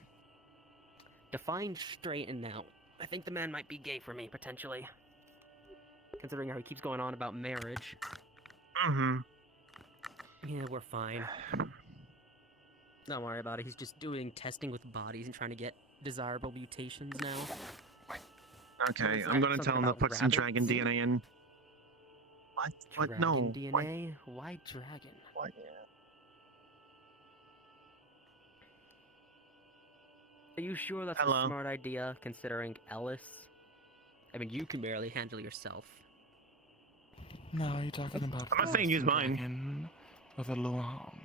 Define straighten out. I think the man might be gay for me, potentially. Considering how he keeps going on about marriage. Mm-hmm. Yeah, we're fine. Don't worry about it. He's just doing testing with bodies and trying to get desirable mutations now. Okay, What's I'm that? gonna tell Something him to about put some dragon rabbits? DNA in. What? Dragon No. DNA? Why dragon? What? Are you sure that's Hello? a smart idea, considering Ellis? I mean, you can barely handle yourself. No, you're talking about I'm not saying use mine. dragon or the Luang.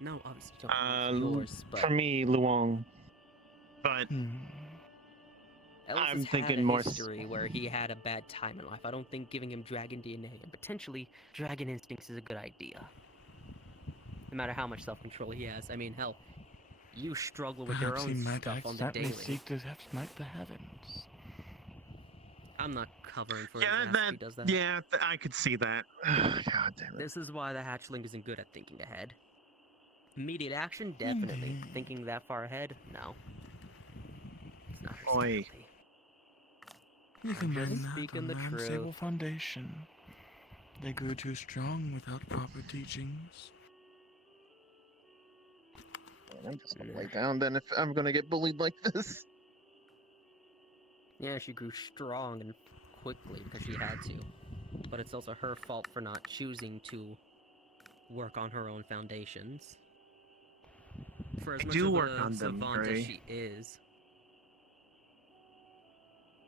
No, obviously you don't use yours, but For me, Luong. But Ellis I'm has thinking had a more. history where he had a bad time in life. I don't think giving him dragon DNA and potentially dragon instincts is a good idea. No matter how much self-control he has. I mean, hell, you struggle with your Perhaps he own might stuff on the accidentally daily. seek to smite the heavens. I'm not covering for Yeah, his ass if he does that. Yeah, I could see that. God damn it. This is why the hatchling isn't good at thinking ahead. Immediate action, definitely. Indeed. Thinking that far ahead, no. It's not her Oi. specialty. You can I'm blame just that speaking on the the truth. unstable foundation. They grew too strong without proper teachings. I'm just gonna lay down then if I'm gonna get bullied like this. Yeah, she grew strong and quickly because she had to. But it's also her fault for not choosing to work on her own foundations. For as I much do of work a on them, savant as Gray. she is.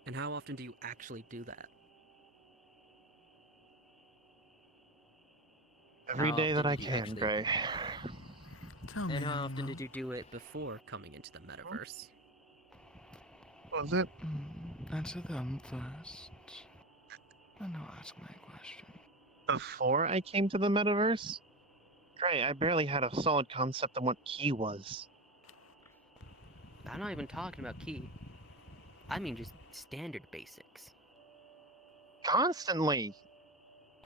And how often do you actually do that? Every How day that often I did you can, actually- Gray. Tell me, And how often Elmo. did you do it before coming into the metaverse? Was it? Answer them first. And I'll ask my question. Before I came to the metaverse? Gray, I barely had a solid concept of what key was. I'm not even talking about key. I mean just standard basics. Constantly!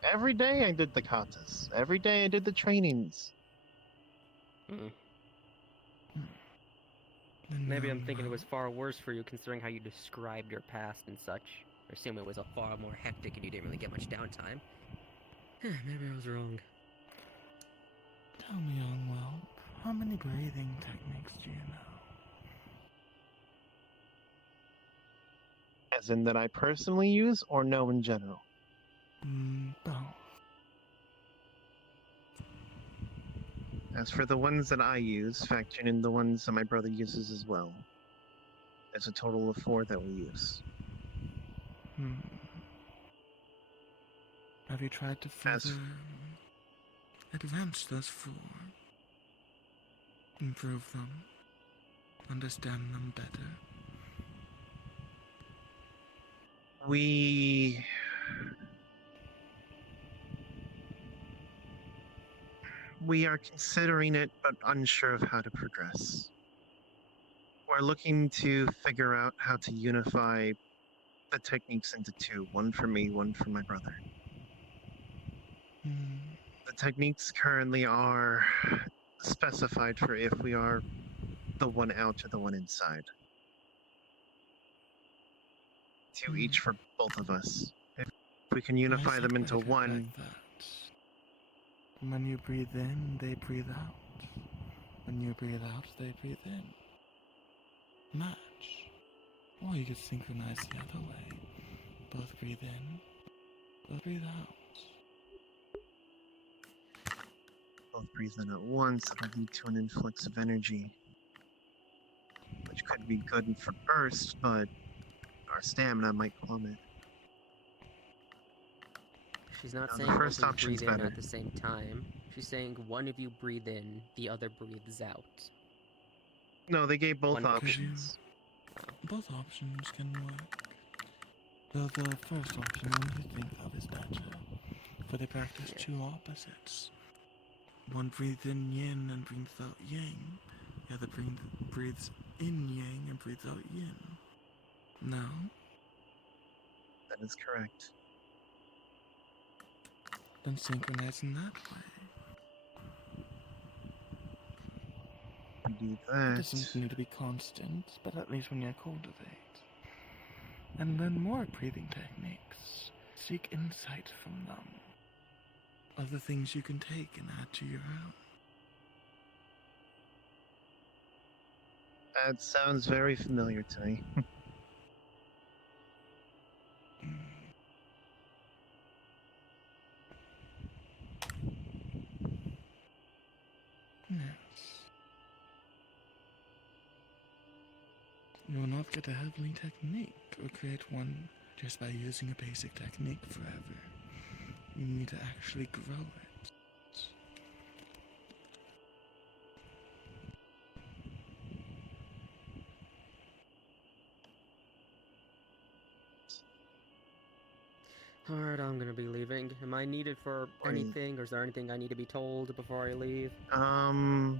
Every day I did the katas. Every day I did the trainings. Maybe I'm thinking it was far worse for you considering how you described your past and such. I assume it was a far more hectic and you didn't really get much downtime. Maybe I was wrong. Tell me, young whelp, how many breathing techniques do you know? As in that I personally use or know in general? Both. As for the ones that I use, factoring in the ones that my brother uses as well. There's a total of 4 that we use. Have you tried to further advance those 4? Improve them? Understand them better? We are considering it, but unsure of how to progress. We're looking to figure out how to unify the techniques into 2. One for me, one for my brother. The techniques currently are specified for if we are the one out or the one inside. 2 each for both of us. If we can unify them into one. Like that. When you breathe in, they breathe out. When you breathe out, they breathe in. Match. Or you could synchronize the other way. Both breathe in, both breathe out. Both breathe in at once, that'll lead to an influx of energy. Which could be good for burst, but our stamina might plummet. She's not No, saying the first both of you option's breathe in better. at the same time. She's saying one of you breathe in, the other breathes out. No, they gave both One options. Both options can work. Though the first option one you think of is better, for they practice 2 opposites. One breathes in yin and breathes out yang. The other breathes in yang and breathes out yin. No? That is correct. Then synchronize in that way. We do It that. doesn't need to be constant, but at least when you cultivate. And learn more breathing techniques. Seek insight from them. Other things you can take and add to your own. That sounds very familiar to me. Yes. You will not get a heavenly technique or create one just by using a basic technique forever. You need to actually grow it. Alright, I'm gonna be leaving. Am I needed for anything, or is there anything I need to be told before I leave? I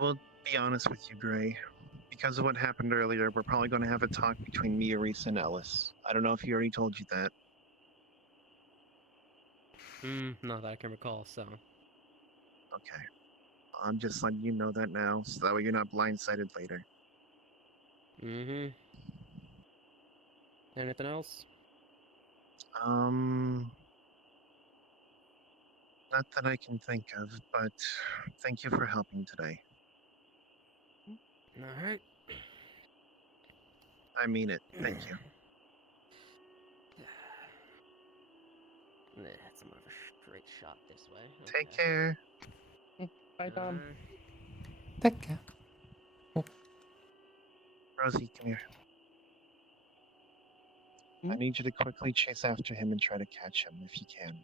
will be honest with you, Gray. Because of what happened earlier, we're probably going to have a talk between me, Reese, and Ellis. I don't know if he already told you that. Not that I can recall, so. Okay. I'm just letting you know that now, so that way you're not blindsided later. Anything else? Not that I can think of, but thank you for helping today. Alright. I mean it. Thank you. That's more of a straight shot this way. Take care. Bye, Dom. Take care. Rosie, come here. I need you to quickly chase after him and try to catch him if you can.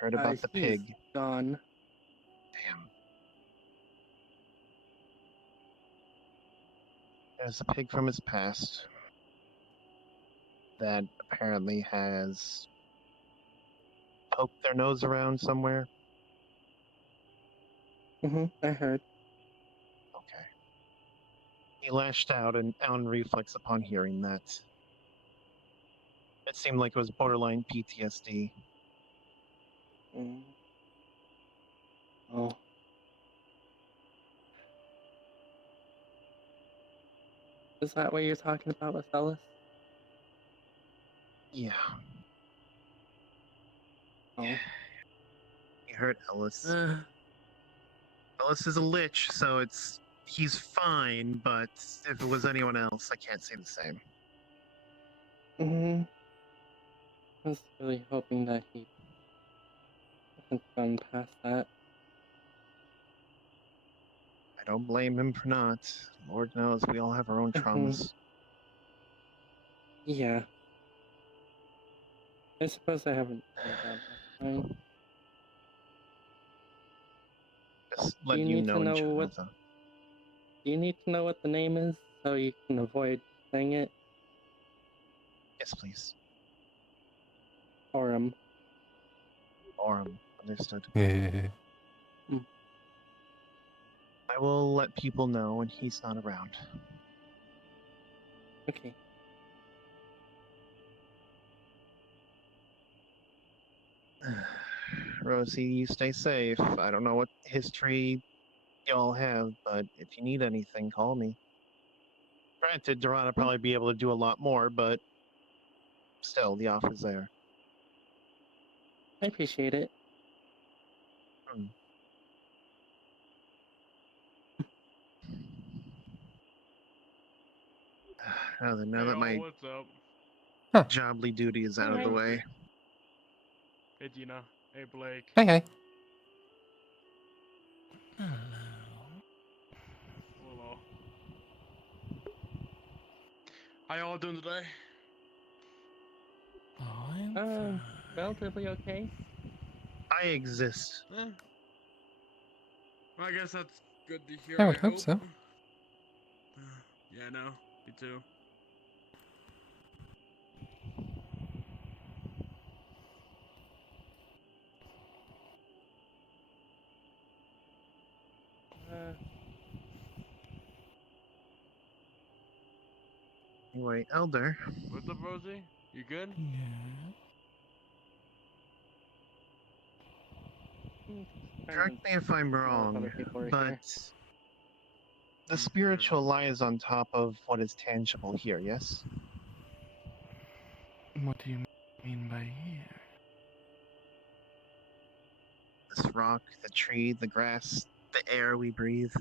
Heard about the He's pig. gone. Damn. There's a pig from his past that apparently has poked their nose around somewhere. I heard. Okay. He lashed out and on reflex upon hearing that. It seemed like it was borderline PTSD. Oh. Is that what you're talking about with Ellis? Yeah. Oh. He hurt Ellis. Ellis is a lich, so he's fine, but if it was anyone else, I can't say the same. I was really hoping that he hasn't gone past that. I don't blame him for not. Lord knows we all have our own traumas. Yeah. I suppose I haven't told that. That's fine. Just Do let you you need know to in know general, what? though. Do you need to know what the name is so you can avoid saying it? Yes, please. Orem. Orem. Understood. Yeah. I will let people know when he's not around. Okay. Rosie, you stay safe. I don't know what history y'all have, but if you need anything, call me. Granted, Duran will probably be able to do a lot more, but still, the offer's there. I appreciate it. Now that Hey, my what's up? jobly duty is out of the Hey. way. Hey, Gina. Hey, Blake. Hey, hey. Hello. How y'all doing today? Relatively okay. I exist. Eh. Well, I guess that's good to hear. I would hope so. Yeah, no, me too. Anyway, Elder. What's up, Rosie? You good? Yeah. Correct me if I'm wrong, but here. the spiritual lies on top of what is tangible here, yes? What do you mean by here? This rock, the tree, the grass, the air we breathe.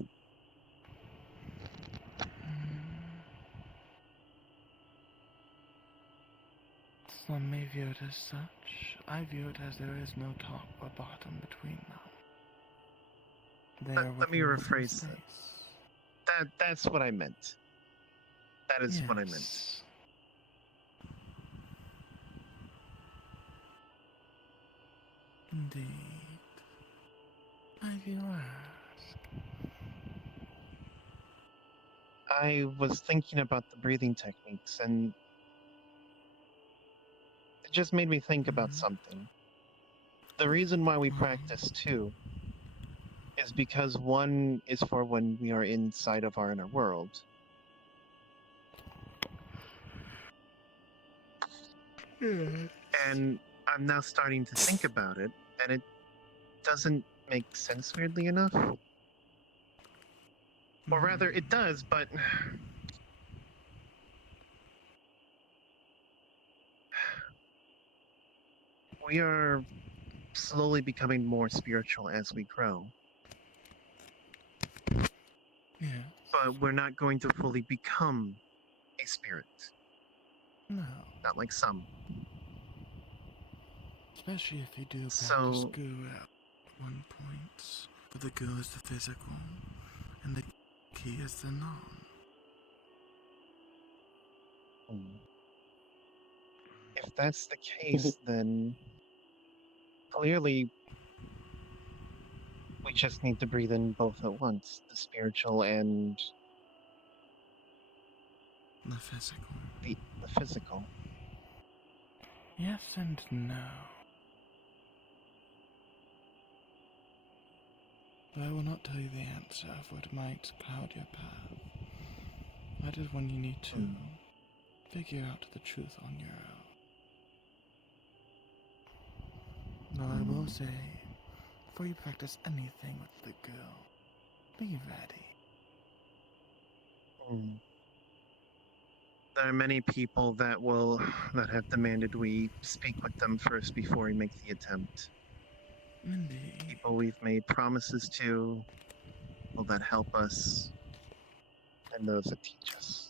Some may view it as such. I view it as there is no top or bottom between them. They are Let me within the rephrase space. That's what I meant. That is what I meant. Yes. Indeed. I feel ask. I was thinking about the breathing techniques, and it just made me think about something. The reason why we practice two is because one is for when we are inside of our inner world. And I'm now starting to think about it, and it doesn't make sense, weirdly enough. Or rather, it does, but we are slowly becoming more spiritual as we grow. Yeah. But we're not going to fully become a spirit. No. Not like some. Especially if you do practice So- goo at one point. But the goo is the physical, and the key is the non. If that's the case, then clearly we just need to breathe in both at once, the spiritual and The physical. the physical. Yes and no. But I will not tell you the answer, for it might cloud your path. That is when you need to figure out the truth on your own. Now I will say, before you practice anything with the girl, be ready. There are many people that have demanded we speak with them first before we make the attempt. Indeed. People we've made promises to, people that help us, and those that teach us.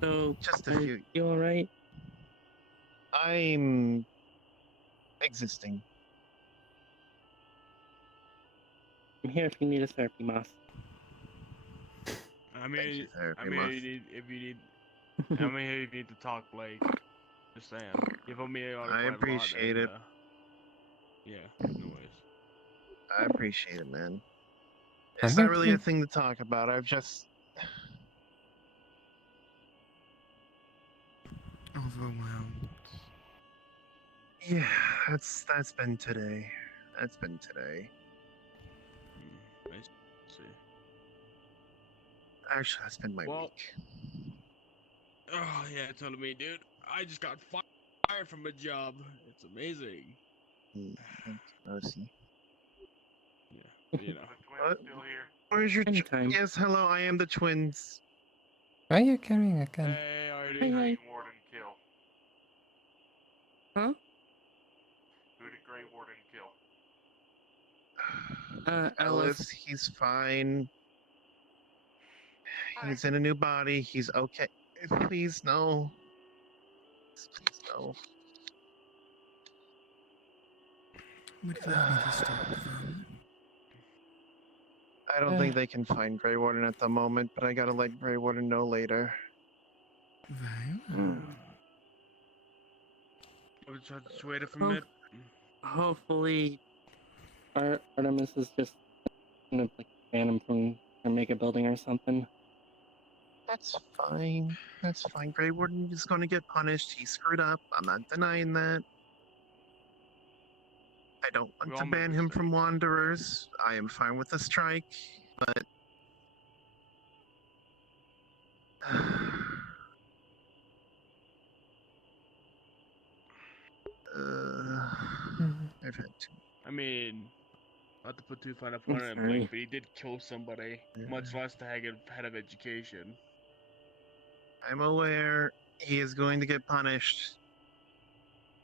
So, just a are few. you alright? I'm existing. I'm here if you need a therapy, Moss. I mean, therapy, I mean, Muff. if you need, I mean, if you need to talk, like, just saying. You put me on I quite a lot, appreciate and, it. Yeah, no worries. I appreciate it, man. I It's not think really a thing to talk about. I've just Overwhelmed. yeah, that's been today. That's been today. I see. Actually, that's been my week. Oh yeah, totally me, dude. I just got fired from a job. It's amazing. Mercy. Yeah, but, you know. What? Where's your Anytime. Yes, hello. I am the twins. Why are you carrying a gun? Hey, are Hey, hey. Warden kill? Huh? Who did Grey Warden kill? Alice. He's fine. He's in a new body. He's okay. Please, no. Please, no. Would you like me to stop them? I don't think they can find Grey Warden at the moment, but I gotta let Grey Warden know later. Very well. I was trying to wait it from it. Hopefully, Artemis is just gonna like ban him from her mega building or something. That's fine. That's fine. Grey Warden is going to get punished. He screwed up. I'm not denying that. I don't We want all to make ban him from Wanderers. I am fine with a strike, but I've had to. I mean, not to put too fine a I'm point on sorry. Blake, but he did kill somebody, much less the head of education. I'm aware he is going to get punished.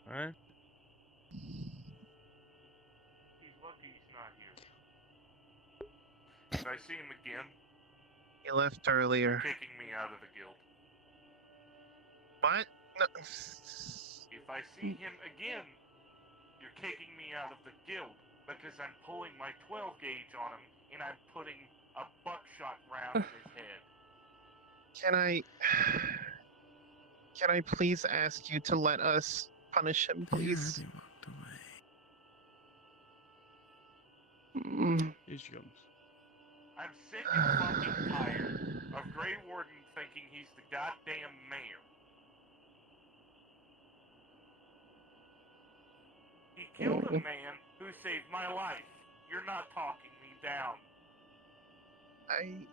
Alright? He's lucky he's not here. If I see him again, He left earlier. kicking me out of the guild. What? No. If I see him again, you're kicking me out of the guild because I'm pulling my 12 gauge on him and I'm putting a buckshot round in his head. Can I please ask you to let us punish him, please? Here she comes. I'm sick and fucking tired of Grey Warden thinking he's the goddamn mayor. He killed a man who saved my life. You're not talking me down. I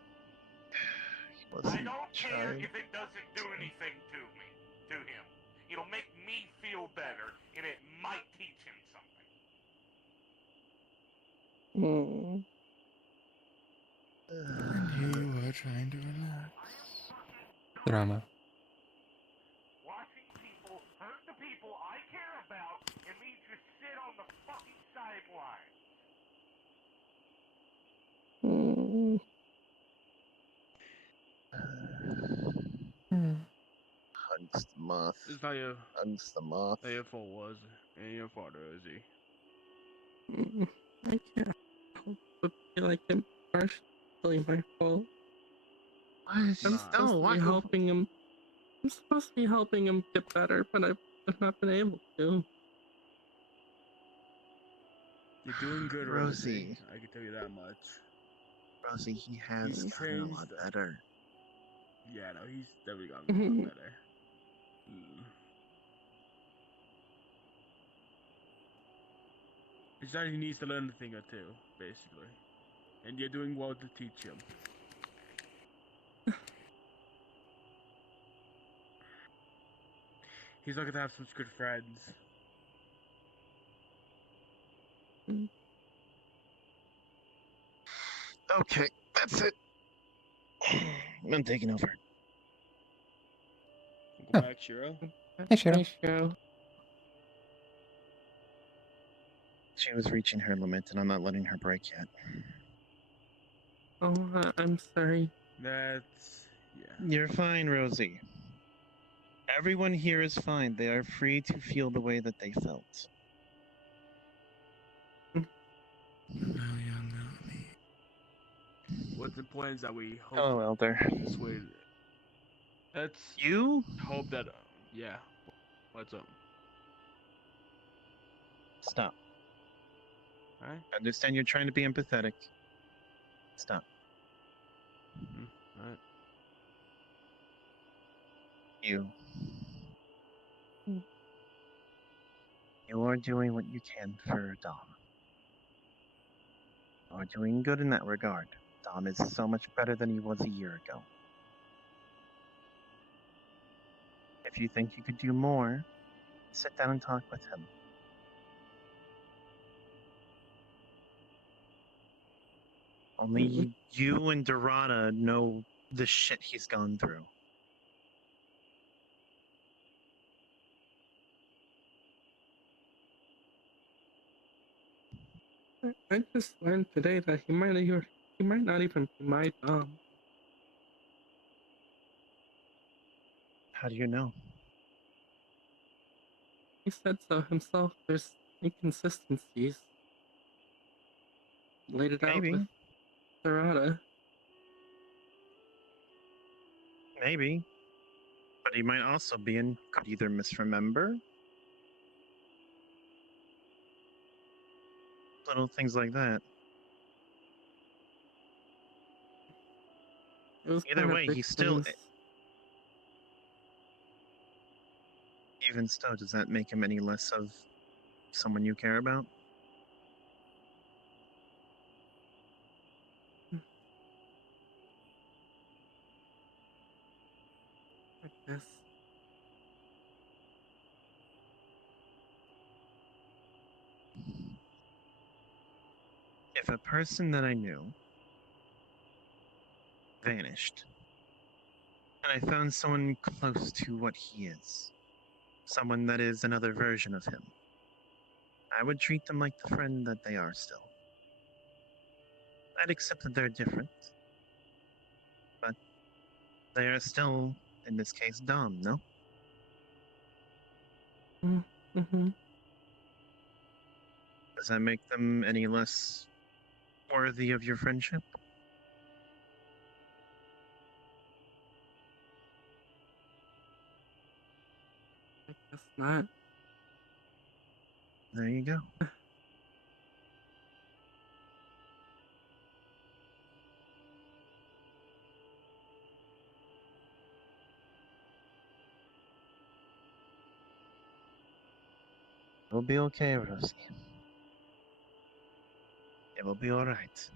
don't care if it doesn't do anything to him. It'll make me feel better, and it might teach him something. And here you were trying to relax. Drama. Watching people hurt the people I care about, and me just sit on the fucking sideline. Hugs the moth. It's not your, Hugs the moth. not your fault, was it? Ain't your father, is he? I can't help but feel like it's partially my fault. I'm supposed to be helping him. I'm supposed to be helping him get better, but I've not been able to. You're doing good, Rosie. I can tell you that much. Rosie, he has He's gotten a lot changed. better. Yeah, no, he's definitely gotten a lot better. It's that he needs to learn a thing or two, basically. And you're doing well to teach him. He's not gonna have such good friends. Okay, that's it. I'm taking over. Go back, Shiro. Hey, Shiro. Hey, Shiro. She was reaching her limit, and I'm not letting her break yet. Oh, I'm sorry. That's... yeah. You're fine, Rosie. Everyone here is fine. They are free to feel the way that they felt. What's important is that we hope... Hello, Elder. Persuade... Let's... You? Hope that... yeah. What's up? Stop. Alright? I understand you're trying to be empathetic. Stop. Alright. You. You are doing what you can for Dom. You are doing good in that regard. Dom is so much better than he was a year ago. If you think you could do more, sit down and talk with him. Only you and Dorada know the shit he's gone through. I just learned today that he might not even be my Dom. How do you know? He said so himself. There's inconsistencies. Laid it out Maybe. with Sarada. Maybe. But he might also could either misremember. Little things like that. It was Either kind of way, he's still. ridiculous. Even still, does that make him any less of someone you care about? I guess. If a person that I knew vanished, and I found someone close to what he is, someone that is another version of him, I would treat them like the friend that they are still. I'd accept that they're different, but they are still, in this case, Dom, no? Mm-hmm. Does that make them any less worthy of your friendship? I guess not. There you go. It'll be okay, Rosie. It will be alright.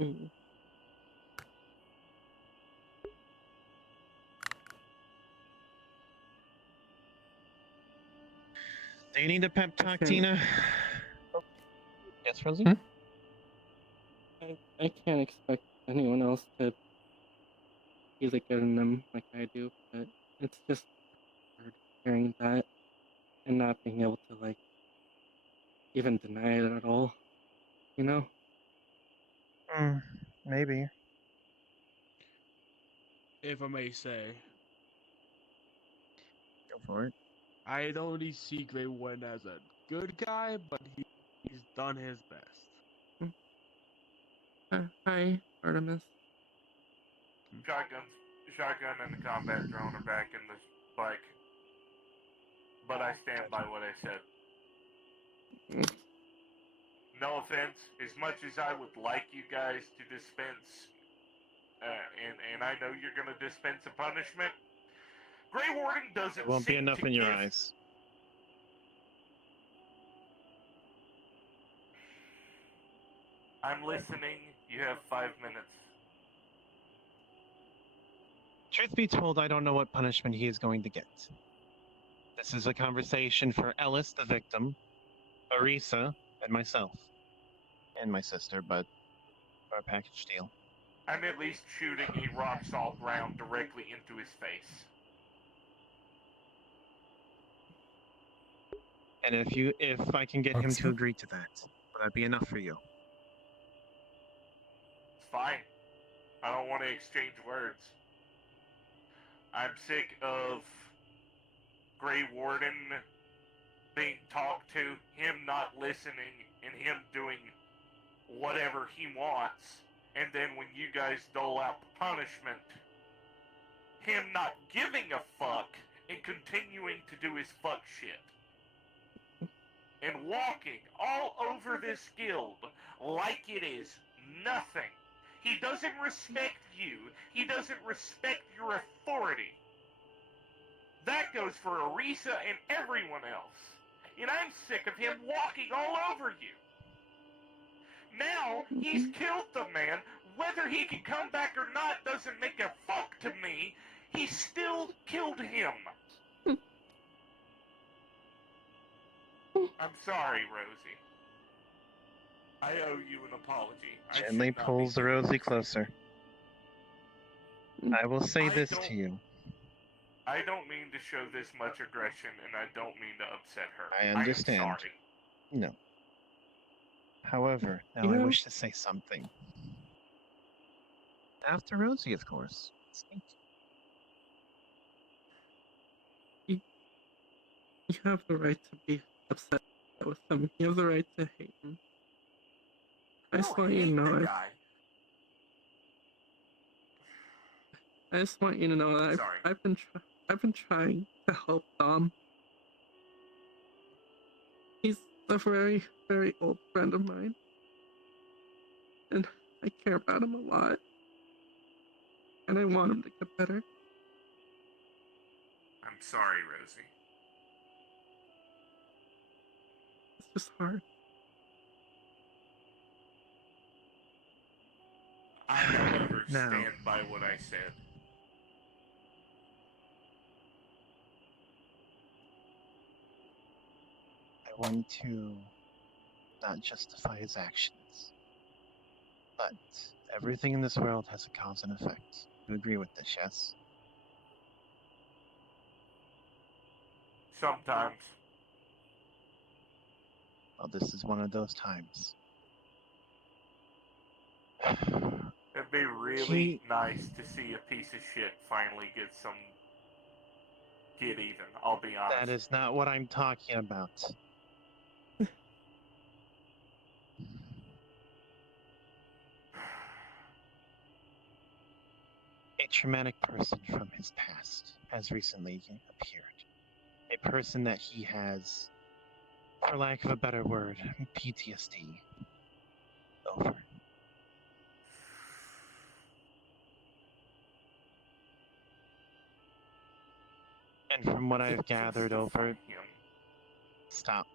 Mm. Do you need a pep talk, Okay. Tina? Yes, Rosie? I can't expect anyone else to feel it good in them like I do, but it's just hard hearing that and not being able to, like, even deny it at all, you know? Maybe. If I may say, Go for it. I only see Grey Warden as a good guy, but he's done his best. Hi, Artemis. Shotgun and the combat drone are back in the bike. But I stand by what I said. No offense, as much as I would like you guys to dispense, and I know you're gonna dispense a punishment, Grey Warden doesn't It won't be seem enough to in your give- eyes. I'm listening. You have 5 minutes. Truth be told, I don't know what punishment he is going to get. This is a conversation for Ellis, the victim, Arisa, and myself. And my sister, but our package deal. I'm at least shooting a rock salt round directly into his face. And if I can get him to agree to that, will that be enough for you? It's fine. I don't want to exchange words. I'm sick of Grey Warden being talked to, him not listening, and him doing whatever he wants, and then when you guys dole out the punishment, him not giving a fuck and continuing to do his fuck shit. And walking all over this guild like it is nothing. He doesn't respect you. He doesn't respect your authority. That goes for Arisa and everyone else. And I'm sick of him walking all over you. Now, he's killed the man. Whether he can come back or not doesn't make a fuck to me. He still killed him. I'm sorry, Rosie. I owe you an apology. I Gently should not pulls be doing Rosie this. closer. I will say this to you. I don't mean to show this much aggression, and I don't mean to upset her. I understand. I am sorry. No. However, now I wish to say something. After Rosie, of course. You have the right to be upset with him. You have the right to hate him. I just want you to know I just want you to know that I've been trying to help Dom. He's a very, very old friend of mine. and I care about him a lot. And I want him to get better. I'm sorry, Rosie. It's just hard. I, however, Now. stand by what I said. I want to not justify his actions, but everything in this world has a cause and effect. You agree with this, yes? Sometimes. Well, this is one of those times. It'd be really nice to see a piece of shit finally get even, I'll be honest. That is not what I'm talking about. A traumatic person from his past has recently appeared. A person that he has, for lack of a better word, PTSD over. And from what I've gathered over... Stop.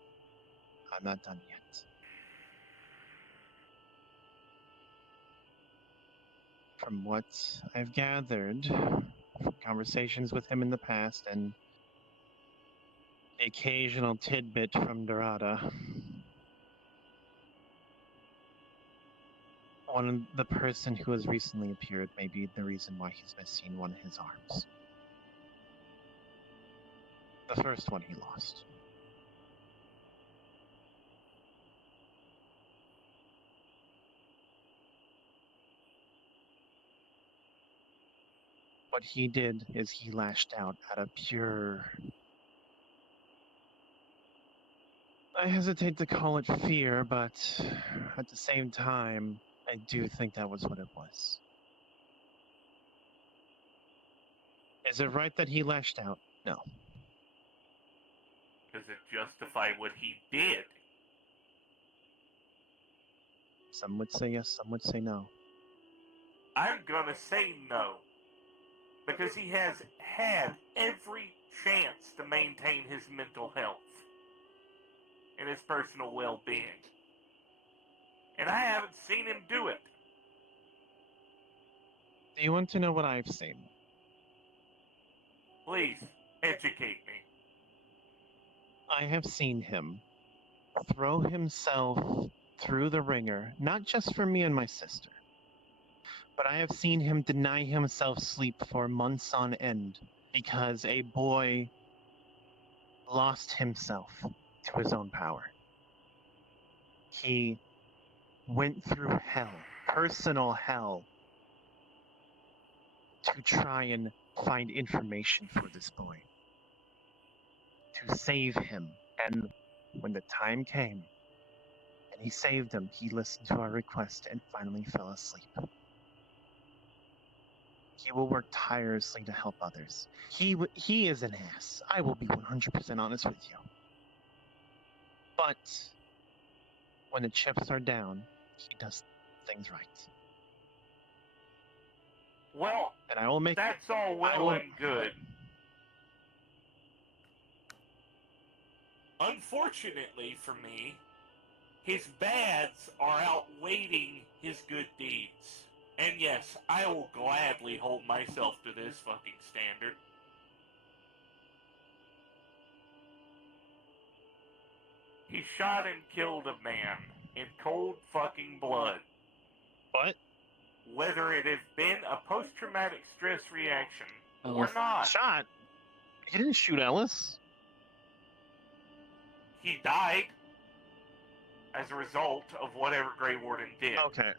I'm not done yet. From what I've gathered from conversations with him in the past and the occasional tidbit from Dorada, the person who has recently appeared may be the reason why he's missing one of his arms. The first one he lost. What he did is he lashed out of pure... I hesitate to call it fear, but at the same time, I do think that was what it was. Is it right that he lashed out? No. Does it justify what he did? Some would say yes, some would say no. I'm gonna say no. Because he has had every chance to maintain his mental health and his personal well-being. And I haven't seen him do it. Do you want to know what I've seen? Please, educate me. I have seen him throw himself through the ringer, not just for me and my sister, but I have seen him deny himself sleep for months on end because a boy lost himself to his own power. He went through hell, personal hell, to try and find information for this boy, to save him. And when the time came and he saved him, he listened to our request and finally fell asleep. He will work tirelessly to help others. He is an ass. I will be 100% honest with you. But when the chips are down, he does things right. Well, and I will make that's all well and good. Unfortunately for me, his bads are outweighing his good deeds. And yes, I will gladly hold myself to this fucking standard. He shot and killed a man in cold fucking blood. What? Whether it had been a post-traumatic stress reaction or not. Shot? He didn't shoot Ellis. He died as a result of whatever Grey Warden did. Okay.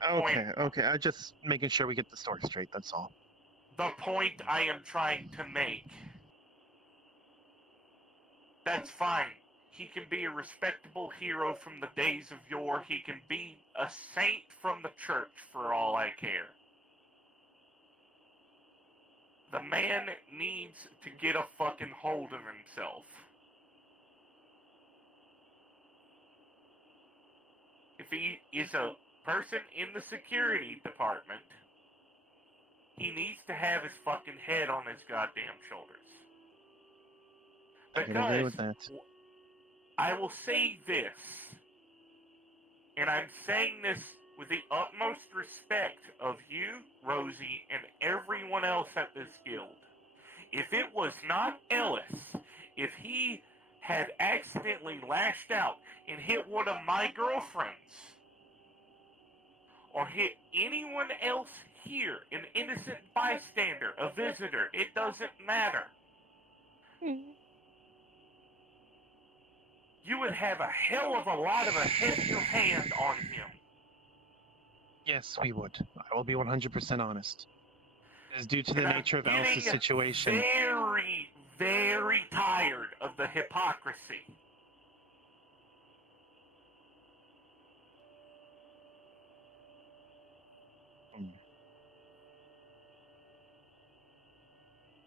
I'm just making sure we get the story straight, that's all. The point I am trying to make. That's fine. He can be a respectable hero from the days of yore. He can be a saint from the church for all I care. The man needs to get a fucking hold of himself. If he is a person in the security department, he needs to have his fucking head on his goddamn shoulders. I can agree with Because that. I will say this, and I'm saying this with the utmost respect of you, Rosie, and everyone else at this guild. If it was not Ellis, if he had accidentally lashed out and hit one of my girlfriends, or hit anyone else here, an innocent bystander, a visitor, it doesn't matter. You would have a hell of a lot of a heavier hand on him. Yes, we would. I will be 100% honest. It is due to the And I'm nature of Alice's getting situation. very, very tired of the hypocrisy.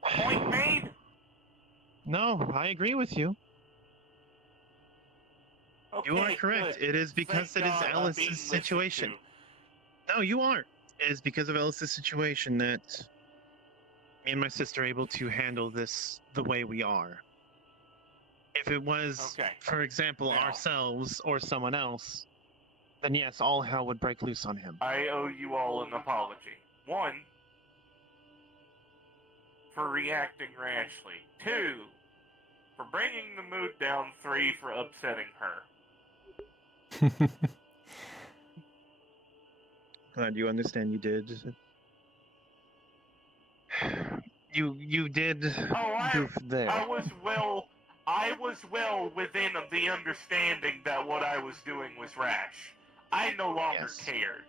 Point made? No, I agree with you. Okay, You are correct. good. It is because Thank it is God I'm being Alice's listened situation. to. No, you aren't. It is because of Alice's situation that me and my sister are able to handle this the way we are. If it was, Okay. for example, Now. ourselves or someone else, then yes, all hell would break loose on him. I owe you all an apology. 1, for reacting rashly. 2, for bringing the mood down. 3, for upsetting her. Glad you understand you did. You did goof there. I was well within the understanding that what I was doing was rash. I no longer cared.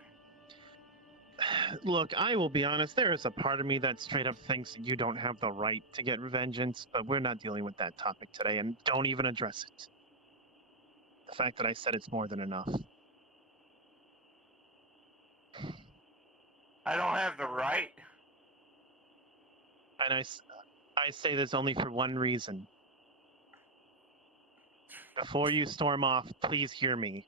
Look, I will be honest, there is a part of me that straight up thinks that you don't have the right to get vengeance, but we're not dealing with that topic today, and don't even address it. The fact that I said it's more than enough. I don't have the right. And I say this only for one reason. Before you storm off, please hear me.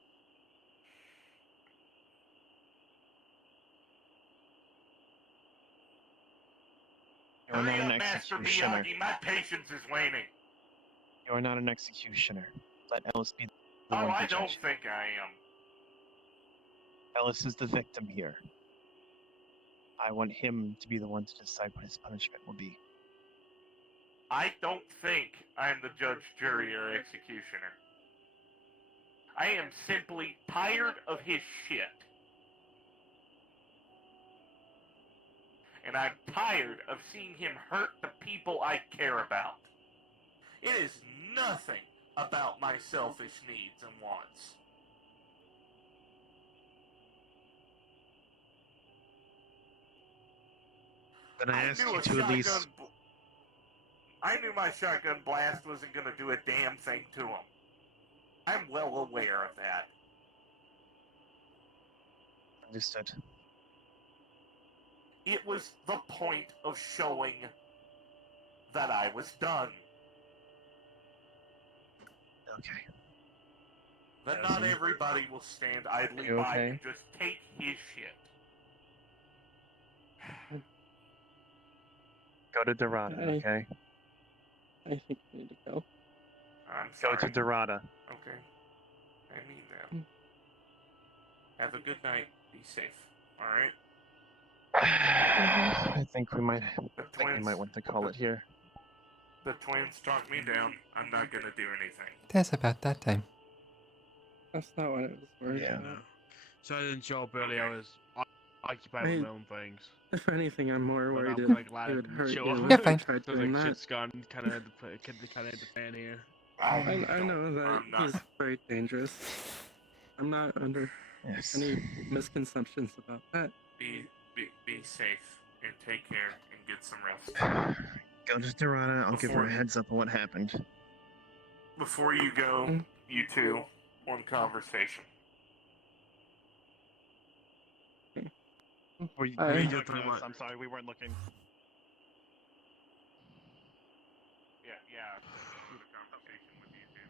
You are not an Master executioner. Miyagi, my patience is waning. You are not an executioner. Let Ellis be the Oh, one to I don't judge. think I am. Ellis is the victim here. I want him to be the one to decide what his punishment will be. I don't think I'm the judge, jury, or executioner. I am simply tired of his shit. And I'm tired of seeing him hurt the people I care about. It is nothing about my selfish needs and wants. Then I ask knew you a to at least... shotgun I knew my shotgun blast wasn't going to do a damn thing to him. I'm well aware of that. Understood. It was the point of showing that I was done. Okay. That not everybody will stand idly You by okay? and just take his shit. Go to Dorada, okay? I think you need to go. I'm Go sorry. to Dorada. Okay. I mean that. Have a good night. Be safe. Alright? I think we might twins- want to call it here. The twins talked me down. I'm not gonna do anything. That's about that time. That's not what it was worried Yeah. about. So I didn't show up early. I was occupied with my own things. If anything, I'm more But worried I'm it, kind of glad it I would didn't hurt show you up. if You're you fine. tried Feels doing like that. shit's gone. Kind of hit the fan here. I know that he's very dangerous. I'm not under any misconceptions about that. Be safe and take care and get some rest. Go to Dorada. I'll give her a Before- heads up on what happened. Before you go, you two, one conversation. Were you I- looking at us? I'm sorry, we weren't looking. Yeah. Do the conversation with you two.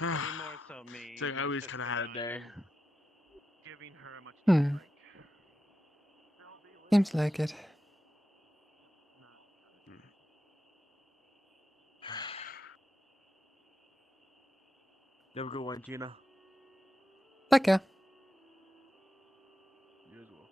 Any more also me. So I my always kind of had a sister, day. Giving her a much to Hmm. drink. Seems like it. You have a good one, Gina. Take care. You as well.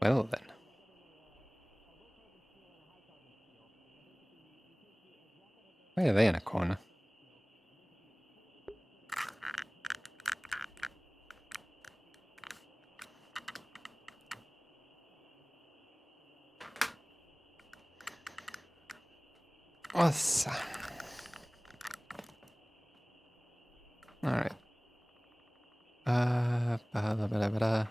Well then. Why are they in a corner? Awesome. Alright. Blah, blah, blah.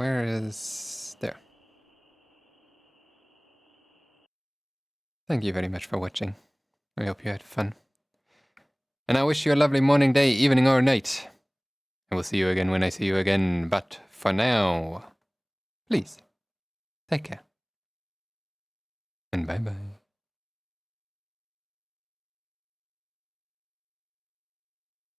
Where is... There. Thank you very much for watching. I hope you had fun. And I wish you a lovely morning, day, evening, or night. I will see you again when I see you again, but for now, please, take care. And bye-bye.